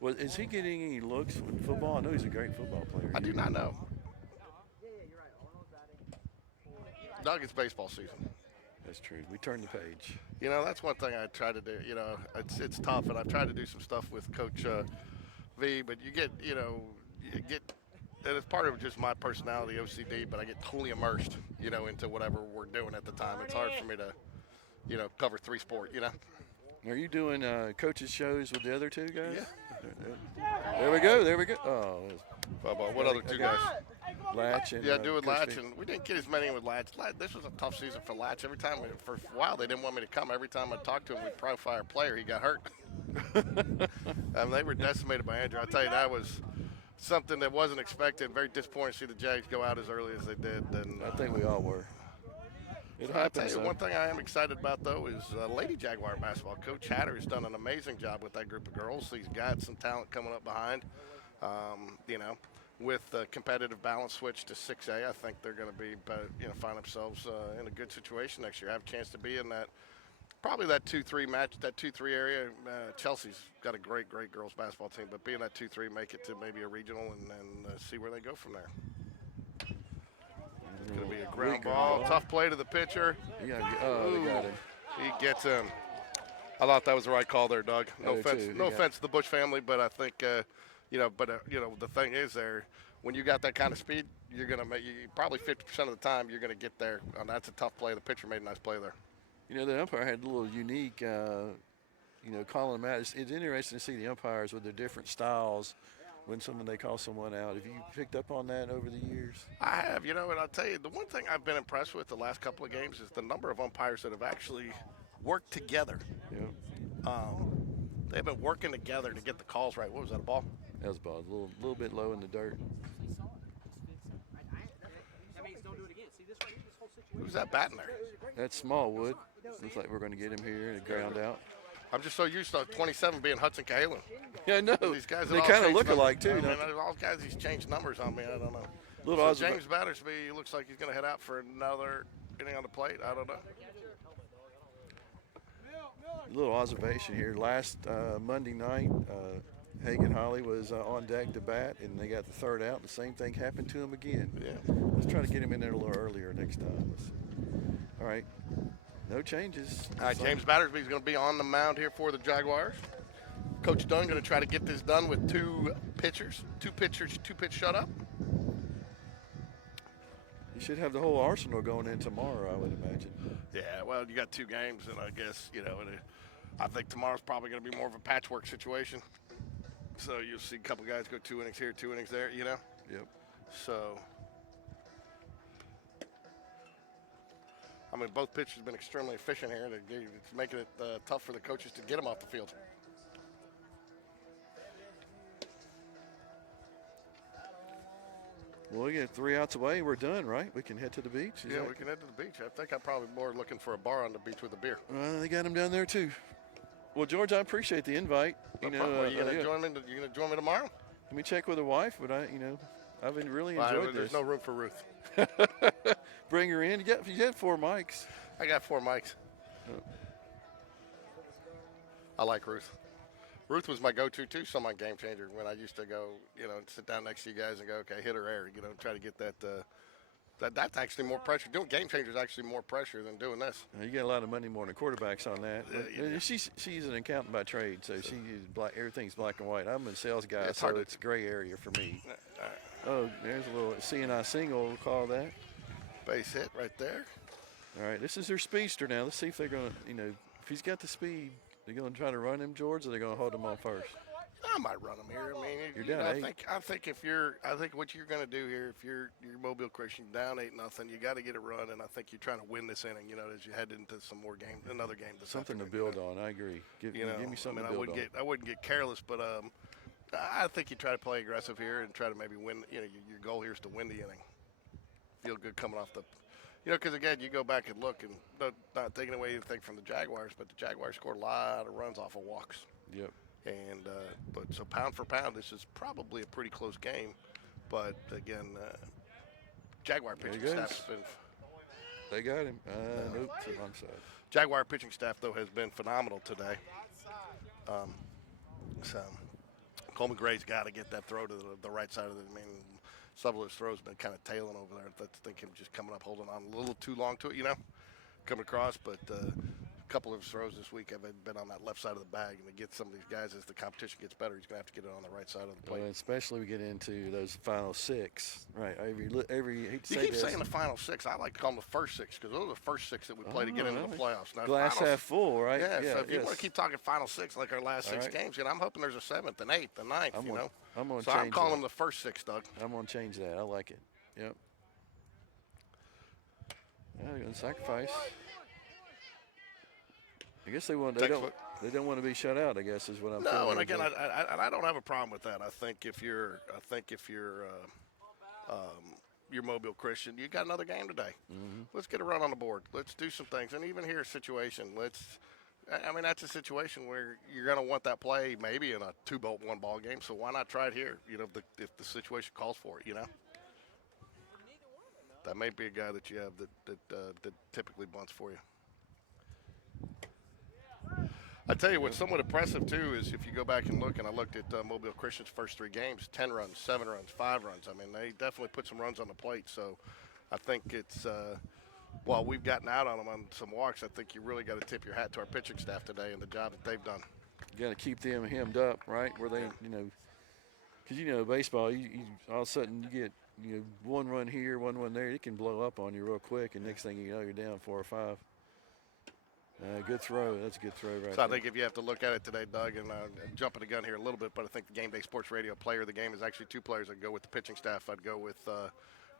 Well, is he getting any looks with football? I know he's a great football player. I do not know. Doug, it's baseball season. That's true. We turned the page. That's one thing I try to do. It's tough, and I've tried to do some stuff with Coach V, but you get, and it's part of just my personality, OCD, but I get totally immersed, into whatever we're doing at the time. It's hard for me to, cover 3 sports, Are you doing coaches shows with the other 2 guys? Yeah. There we go. Oh, What other 2 guys? Latch and Yeah, do with Coach Latch, V. and we didn't get as many with Latch. This was a tough season for Latch. Every time, for a while, they didn't want me to come. Every time I talked to him, we'd profile a player. He got hurt. They were decimated by injury. I tell you, that was something that wasn't expected. Very disappointing to see the Jags go out as early as they did. And I think we all were. It I'll tell happens. you, though. one thing I am excited about, though, is Lady Jaguar basketball. Coach Hatter has done an amazing job with that group of girls. He's got some talent coming up behind. With the competitive balance switch to 6A, I think they're going to be, find themselves in a good situation next year. Have a chance to be in that, probably that 2-3 match, that 2-3 area. Chelsea's got a great girls basketball team, but be in that 2-3, make it to maybe a regional and see where they go from there. It's going to be a ground ball. Tough play to the pitcher. They got him. He gets him. I thought that was the right call there, Doug. No I do offense, too. no Yeah. offense to the Bush family, but I think, the thing is there, when you got that kind of speed, you're going to make, probably 50% of the time you're going to get there. And that's a tough play. The pitcher made a nice play there. The umpire had a little unique, calling them out. It's interesting to see the umpires with their different styles when they call someone out. Have you picked up on that over the years? I have, and I'll tell you, the one thing I've been impressed with the last couple of games is the number of umpires that have actually worked together. Yeah. They've been working together to get the calls right. What was that, a ball? That was about a little bit low in the dirt. Who's that batting there? That's Smallwood. Looks like we're going to get him here and a ground out. I'm just so used to 27 being Hudson Cahalan. Yeah, no. These guys They have all kind of changed look numbers. alike too. I mean, don't they? all guys, he's changed numbers on me. I don't know. Little So observa- James Battersby looks like he's going to head out for another inning on the plate. I don't know. little observation here. Last Monday night, Hagan Holly was on deck to bat, and they got the 3rd out. The same thing happened to him again. Yeah. Let's try to get him in there a little earlier next time. All right. No changes. All right, James Battersby's going to be on the mound here for the Jaguars. Coach Dunn going to try to get this done with 2 pitchers, 2 pitch shutout. You should have the whole arsenal going in tomorrow, I would imagine. Yeah, well, you got 2 games, and I guess, I think tomorrow's probably going to be more of a patchwork situation. So you'll see a couple guys go 2 innings here, 2 innings there, Yep. So I mean, both pitchers have been extremely efficient here. It's making it tough for the coaches to get them off the field. Well, we get 3 outs away. We're done, right? We can head to the beach. Is Yeah, that- we can head to the beach. I think I'm probably more looking for a bar on the beach with a beer. They got him down there too. Well, George, I appreciate the invite. No problem. Are you gonna join me? You gonna join me tomorrow? Let me check with the wife, but I've been really enjoyed There's this. no room for Ruth. Bring her in. You got 4 mics. I got 4 mics. I like Ruth. Ruth was my go-to too, so my game changer when I used to go, sit down next to you guys and go, okay, hit or air, try to get that. That's actually more pressure. Doing game changer is actually more pressure than doing this. You get a lot of money more than quarterbacks on that. Yeah. She's an accountant by trade, so she is black. Everything's black and white. I'm a sales guy, It's so hard to- it's a gray area for me. Oh, there's a little CNI single. We'll call that. Base hit right there. All right, this is their speedster now. Let's see if they're going to, if he's got the speed, they're going to try to run him, George, or they're going to hold him on first. I might run them here. I mean, You're down I 8. think what you're going to do here, if you're Mobile Christian down 8-0, you got to get a run, and I think you're trying to win this inning. As you head into some more games, another game. Something to build on. I agree. Give me something to build on. I wouldn't get careless, but I think you try to play aggressive here and try to maybe win. Your goal here is to win the inning. Feel good coming off the. Because again, you go back and look, and not taking away anything from the Jaguars, but the Jaguars scored a lot of runs off of walks. Yep. And but so pound for pound, this is probably a pretty close game. But again, Jaguar pitching staff has been. They got him. Nope, to the wrong side. Jaguar pitching staff though has been phenomenal today. So Coleman Gray's got to get that throw to the right side of the. I mean, some of his throws been kind of tailing over there. I think him just coming up, holding on a little too long to it, coming across. But a couple of his throws this week have been on that left side of the bag. And to get some of these guys, as the competition gets better, he's going to have to get it on the right side of the plate. Well, especially we get into those final 6, right? Every hate to You say keep this. saying the final 6. I like to call them the first 6 because those are the first 6 that we play to get into the playoffs. Now, Glass final, half full, right? Yeah, so if you yes. want to keep talking final 6 like our last 6 right. games, I'm hoping there's a 7th, an 8th, a 9th, I'm gonna So I'm change calling that. them the first 6, Doug. I'm going to change that. I like it. Yep. They're going to sacrifice. I guess they don't want to be shut out, I guess, is what I'm feeling. No, and again, I don't have a problem with that. I think if you're your Mobile Christian, you got another game today. Mm-hmm. Let's get a run on the board. Let's do some things. And even here, situation. That's a situation where you're going to want that play maybe in a 2-1 ball game. So why not try it here? If the situation calls for it. That may be a guy that you have that typically bunts for you. I tell you what's somewhat impressive too is if you go back and look, and I looked at Mobile Christian's first 3 games: 10 runs, 7 runs, 5 runs. I mean, they definitely put some runs on the plate. So I think it's while we've gotten out on them on some walks, I think you really got to tip your hat to our pitching staff today and the job that they've done. You got to keep them hemmed up, right? Where they, because baseball, you all of a sudden you get 1 run here, 1 run there, it can blow up on you real quick, and next thing you know, you're down 4 or 5. Good throw. That's a good throw right So there. I think if you have to look at it today, Doug, and jumping the gun here a little bit, but I think the Game Day Sports Radio player of the game is actually 2 players. I'd go with the pitching staff. I'd go with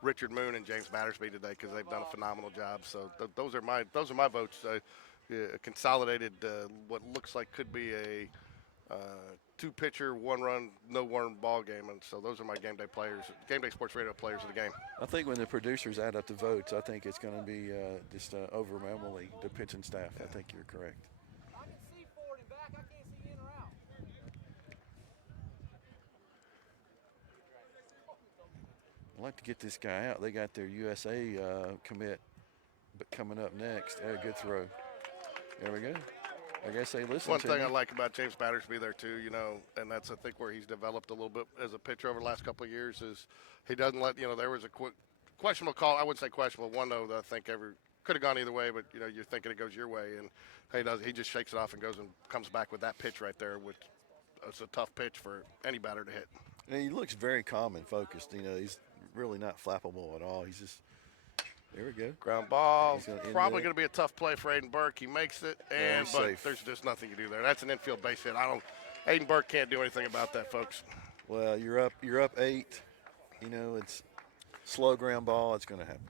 Richard Moon and James Battersby today because they've done a phenomenal job. So those are my votes. Consolidated what looks like could be a 2-pitcher, 1-run, no-run ball game, and so those are my Game Day players, Game Day Sports Radio players of the game. I think when the producers add up the votes, I think it's going to be just overwhelmingly the pitching staff. I think you're correct. I can see forward and back. I can't see in or out. I'd like to get this guy out. They got their USA commit coming up next. Good throw. There we go. I guess they listen One to thing me. I like about James Battersby there too, and that's I think where he's developed a little bit as a pitcher over the last couple of years is he doesn't let there was a questionable call. I wouldn't say questionable one though that I think could have gone either way, but you're thinking it goes your way, and he just shakes it off and goes and comes back with that pitch right there, which it's a tough pitch for any batter to hit. And he looks very calm and focused. He's really not flappable at all. He's just there we go. Ground ball. He's gonna end Probably it. going to be a tough play for Aiden Burke. He makes it, Yeah, he's but safe. there's just nothing you do there. That's an infield base hit. Aiden Burke can't do anything about that, folks. Well, you're up 8. It's slow ground ball. It's going to happen.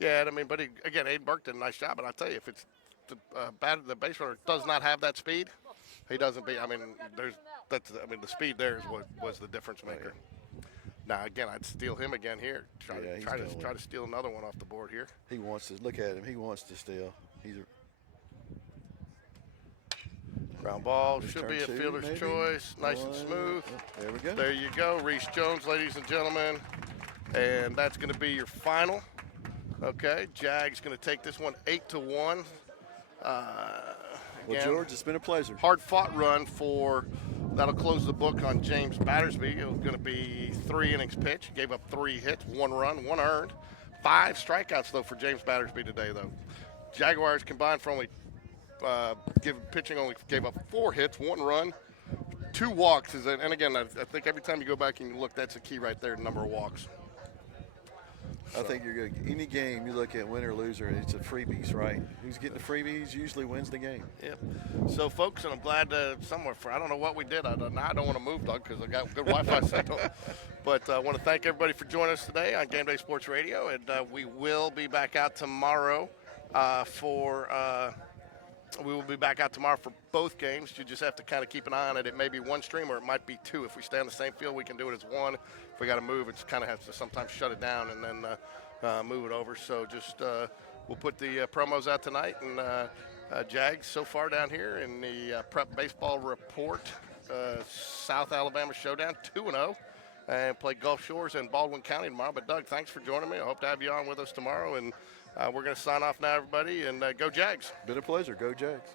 Yeah, I mean, but again, Aiden Burke did a nice job. But I tell you, if it's the base runner does not have that speed, he doesn't beat. I mean, the speed there is what was the difference maker. Now, again, I'd steal him again here. Try to steal another one off the board here. He wants to look at him. He wants to steal. He's ground ball should turn be a two, fielder's maybe. choice, nice and smooth. Oh, there we go. There you go, Reese Jones, ladies and gentlemen, and that's going to be your final. Okay, Jags going to take this one 8-1. Well, George, it's been a pleasure. Hard-fought run that'll close the book on James Battersby. It was going to be 3 innings pitched. Gave up 3 hits, 1 run, 1 earned. 5 strikeouts, though, for James Battersby today, though. Jaguars combined for only pitching only gave up 4 hits, 1 run, 2 walks. And again, I think every time you go back and you look, that's the key right there, the number of walks. I think you're good. Any game you look at, win or loser, it's a freebies, right? Who's getting the freebies usually wins the game. Yep. So, folks, and I'm glad I don't know what we did. I don't want to move, Doug, because I got good Wi-Fi signal. But I want to thank everybody for joining us today on Game Day Sports Radio, and we will be back out tomorrow We will be back out tomorrow for both games. You just have to kind of keep an eye on it. It may be 1 stream or it might be 2. If we stay on the same field, we can do it as 1. If we got to move, it's kind of have to sometimes shut it down and then move it over. So just we'll put the promos out tonight. And Jags so far down here in the prep baseball report, South Alabama Showdown 2-0. And play Gulf Shores and Baldwin County tomorrow. But, Doug, thanks for joining me. I hope to have you on with us tomorrow. And we're going to sign off now, everybody, and go Jags. Been a pleasure. Go Jags.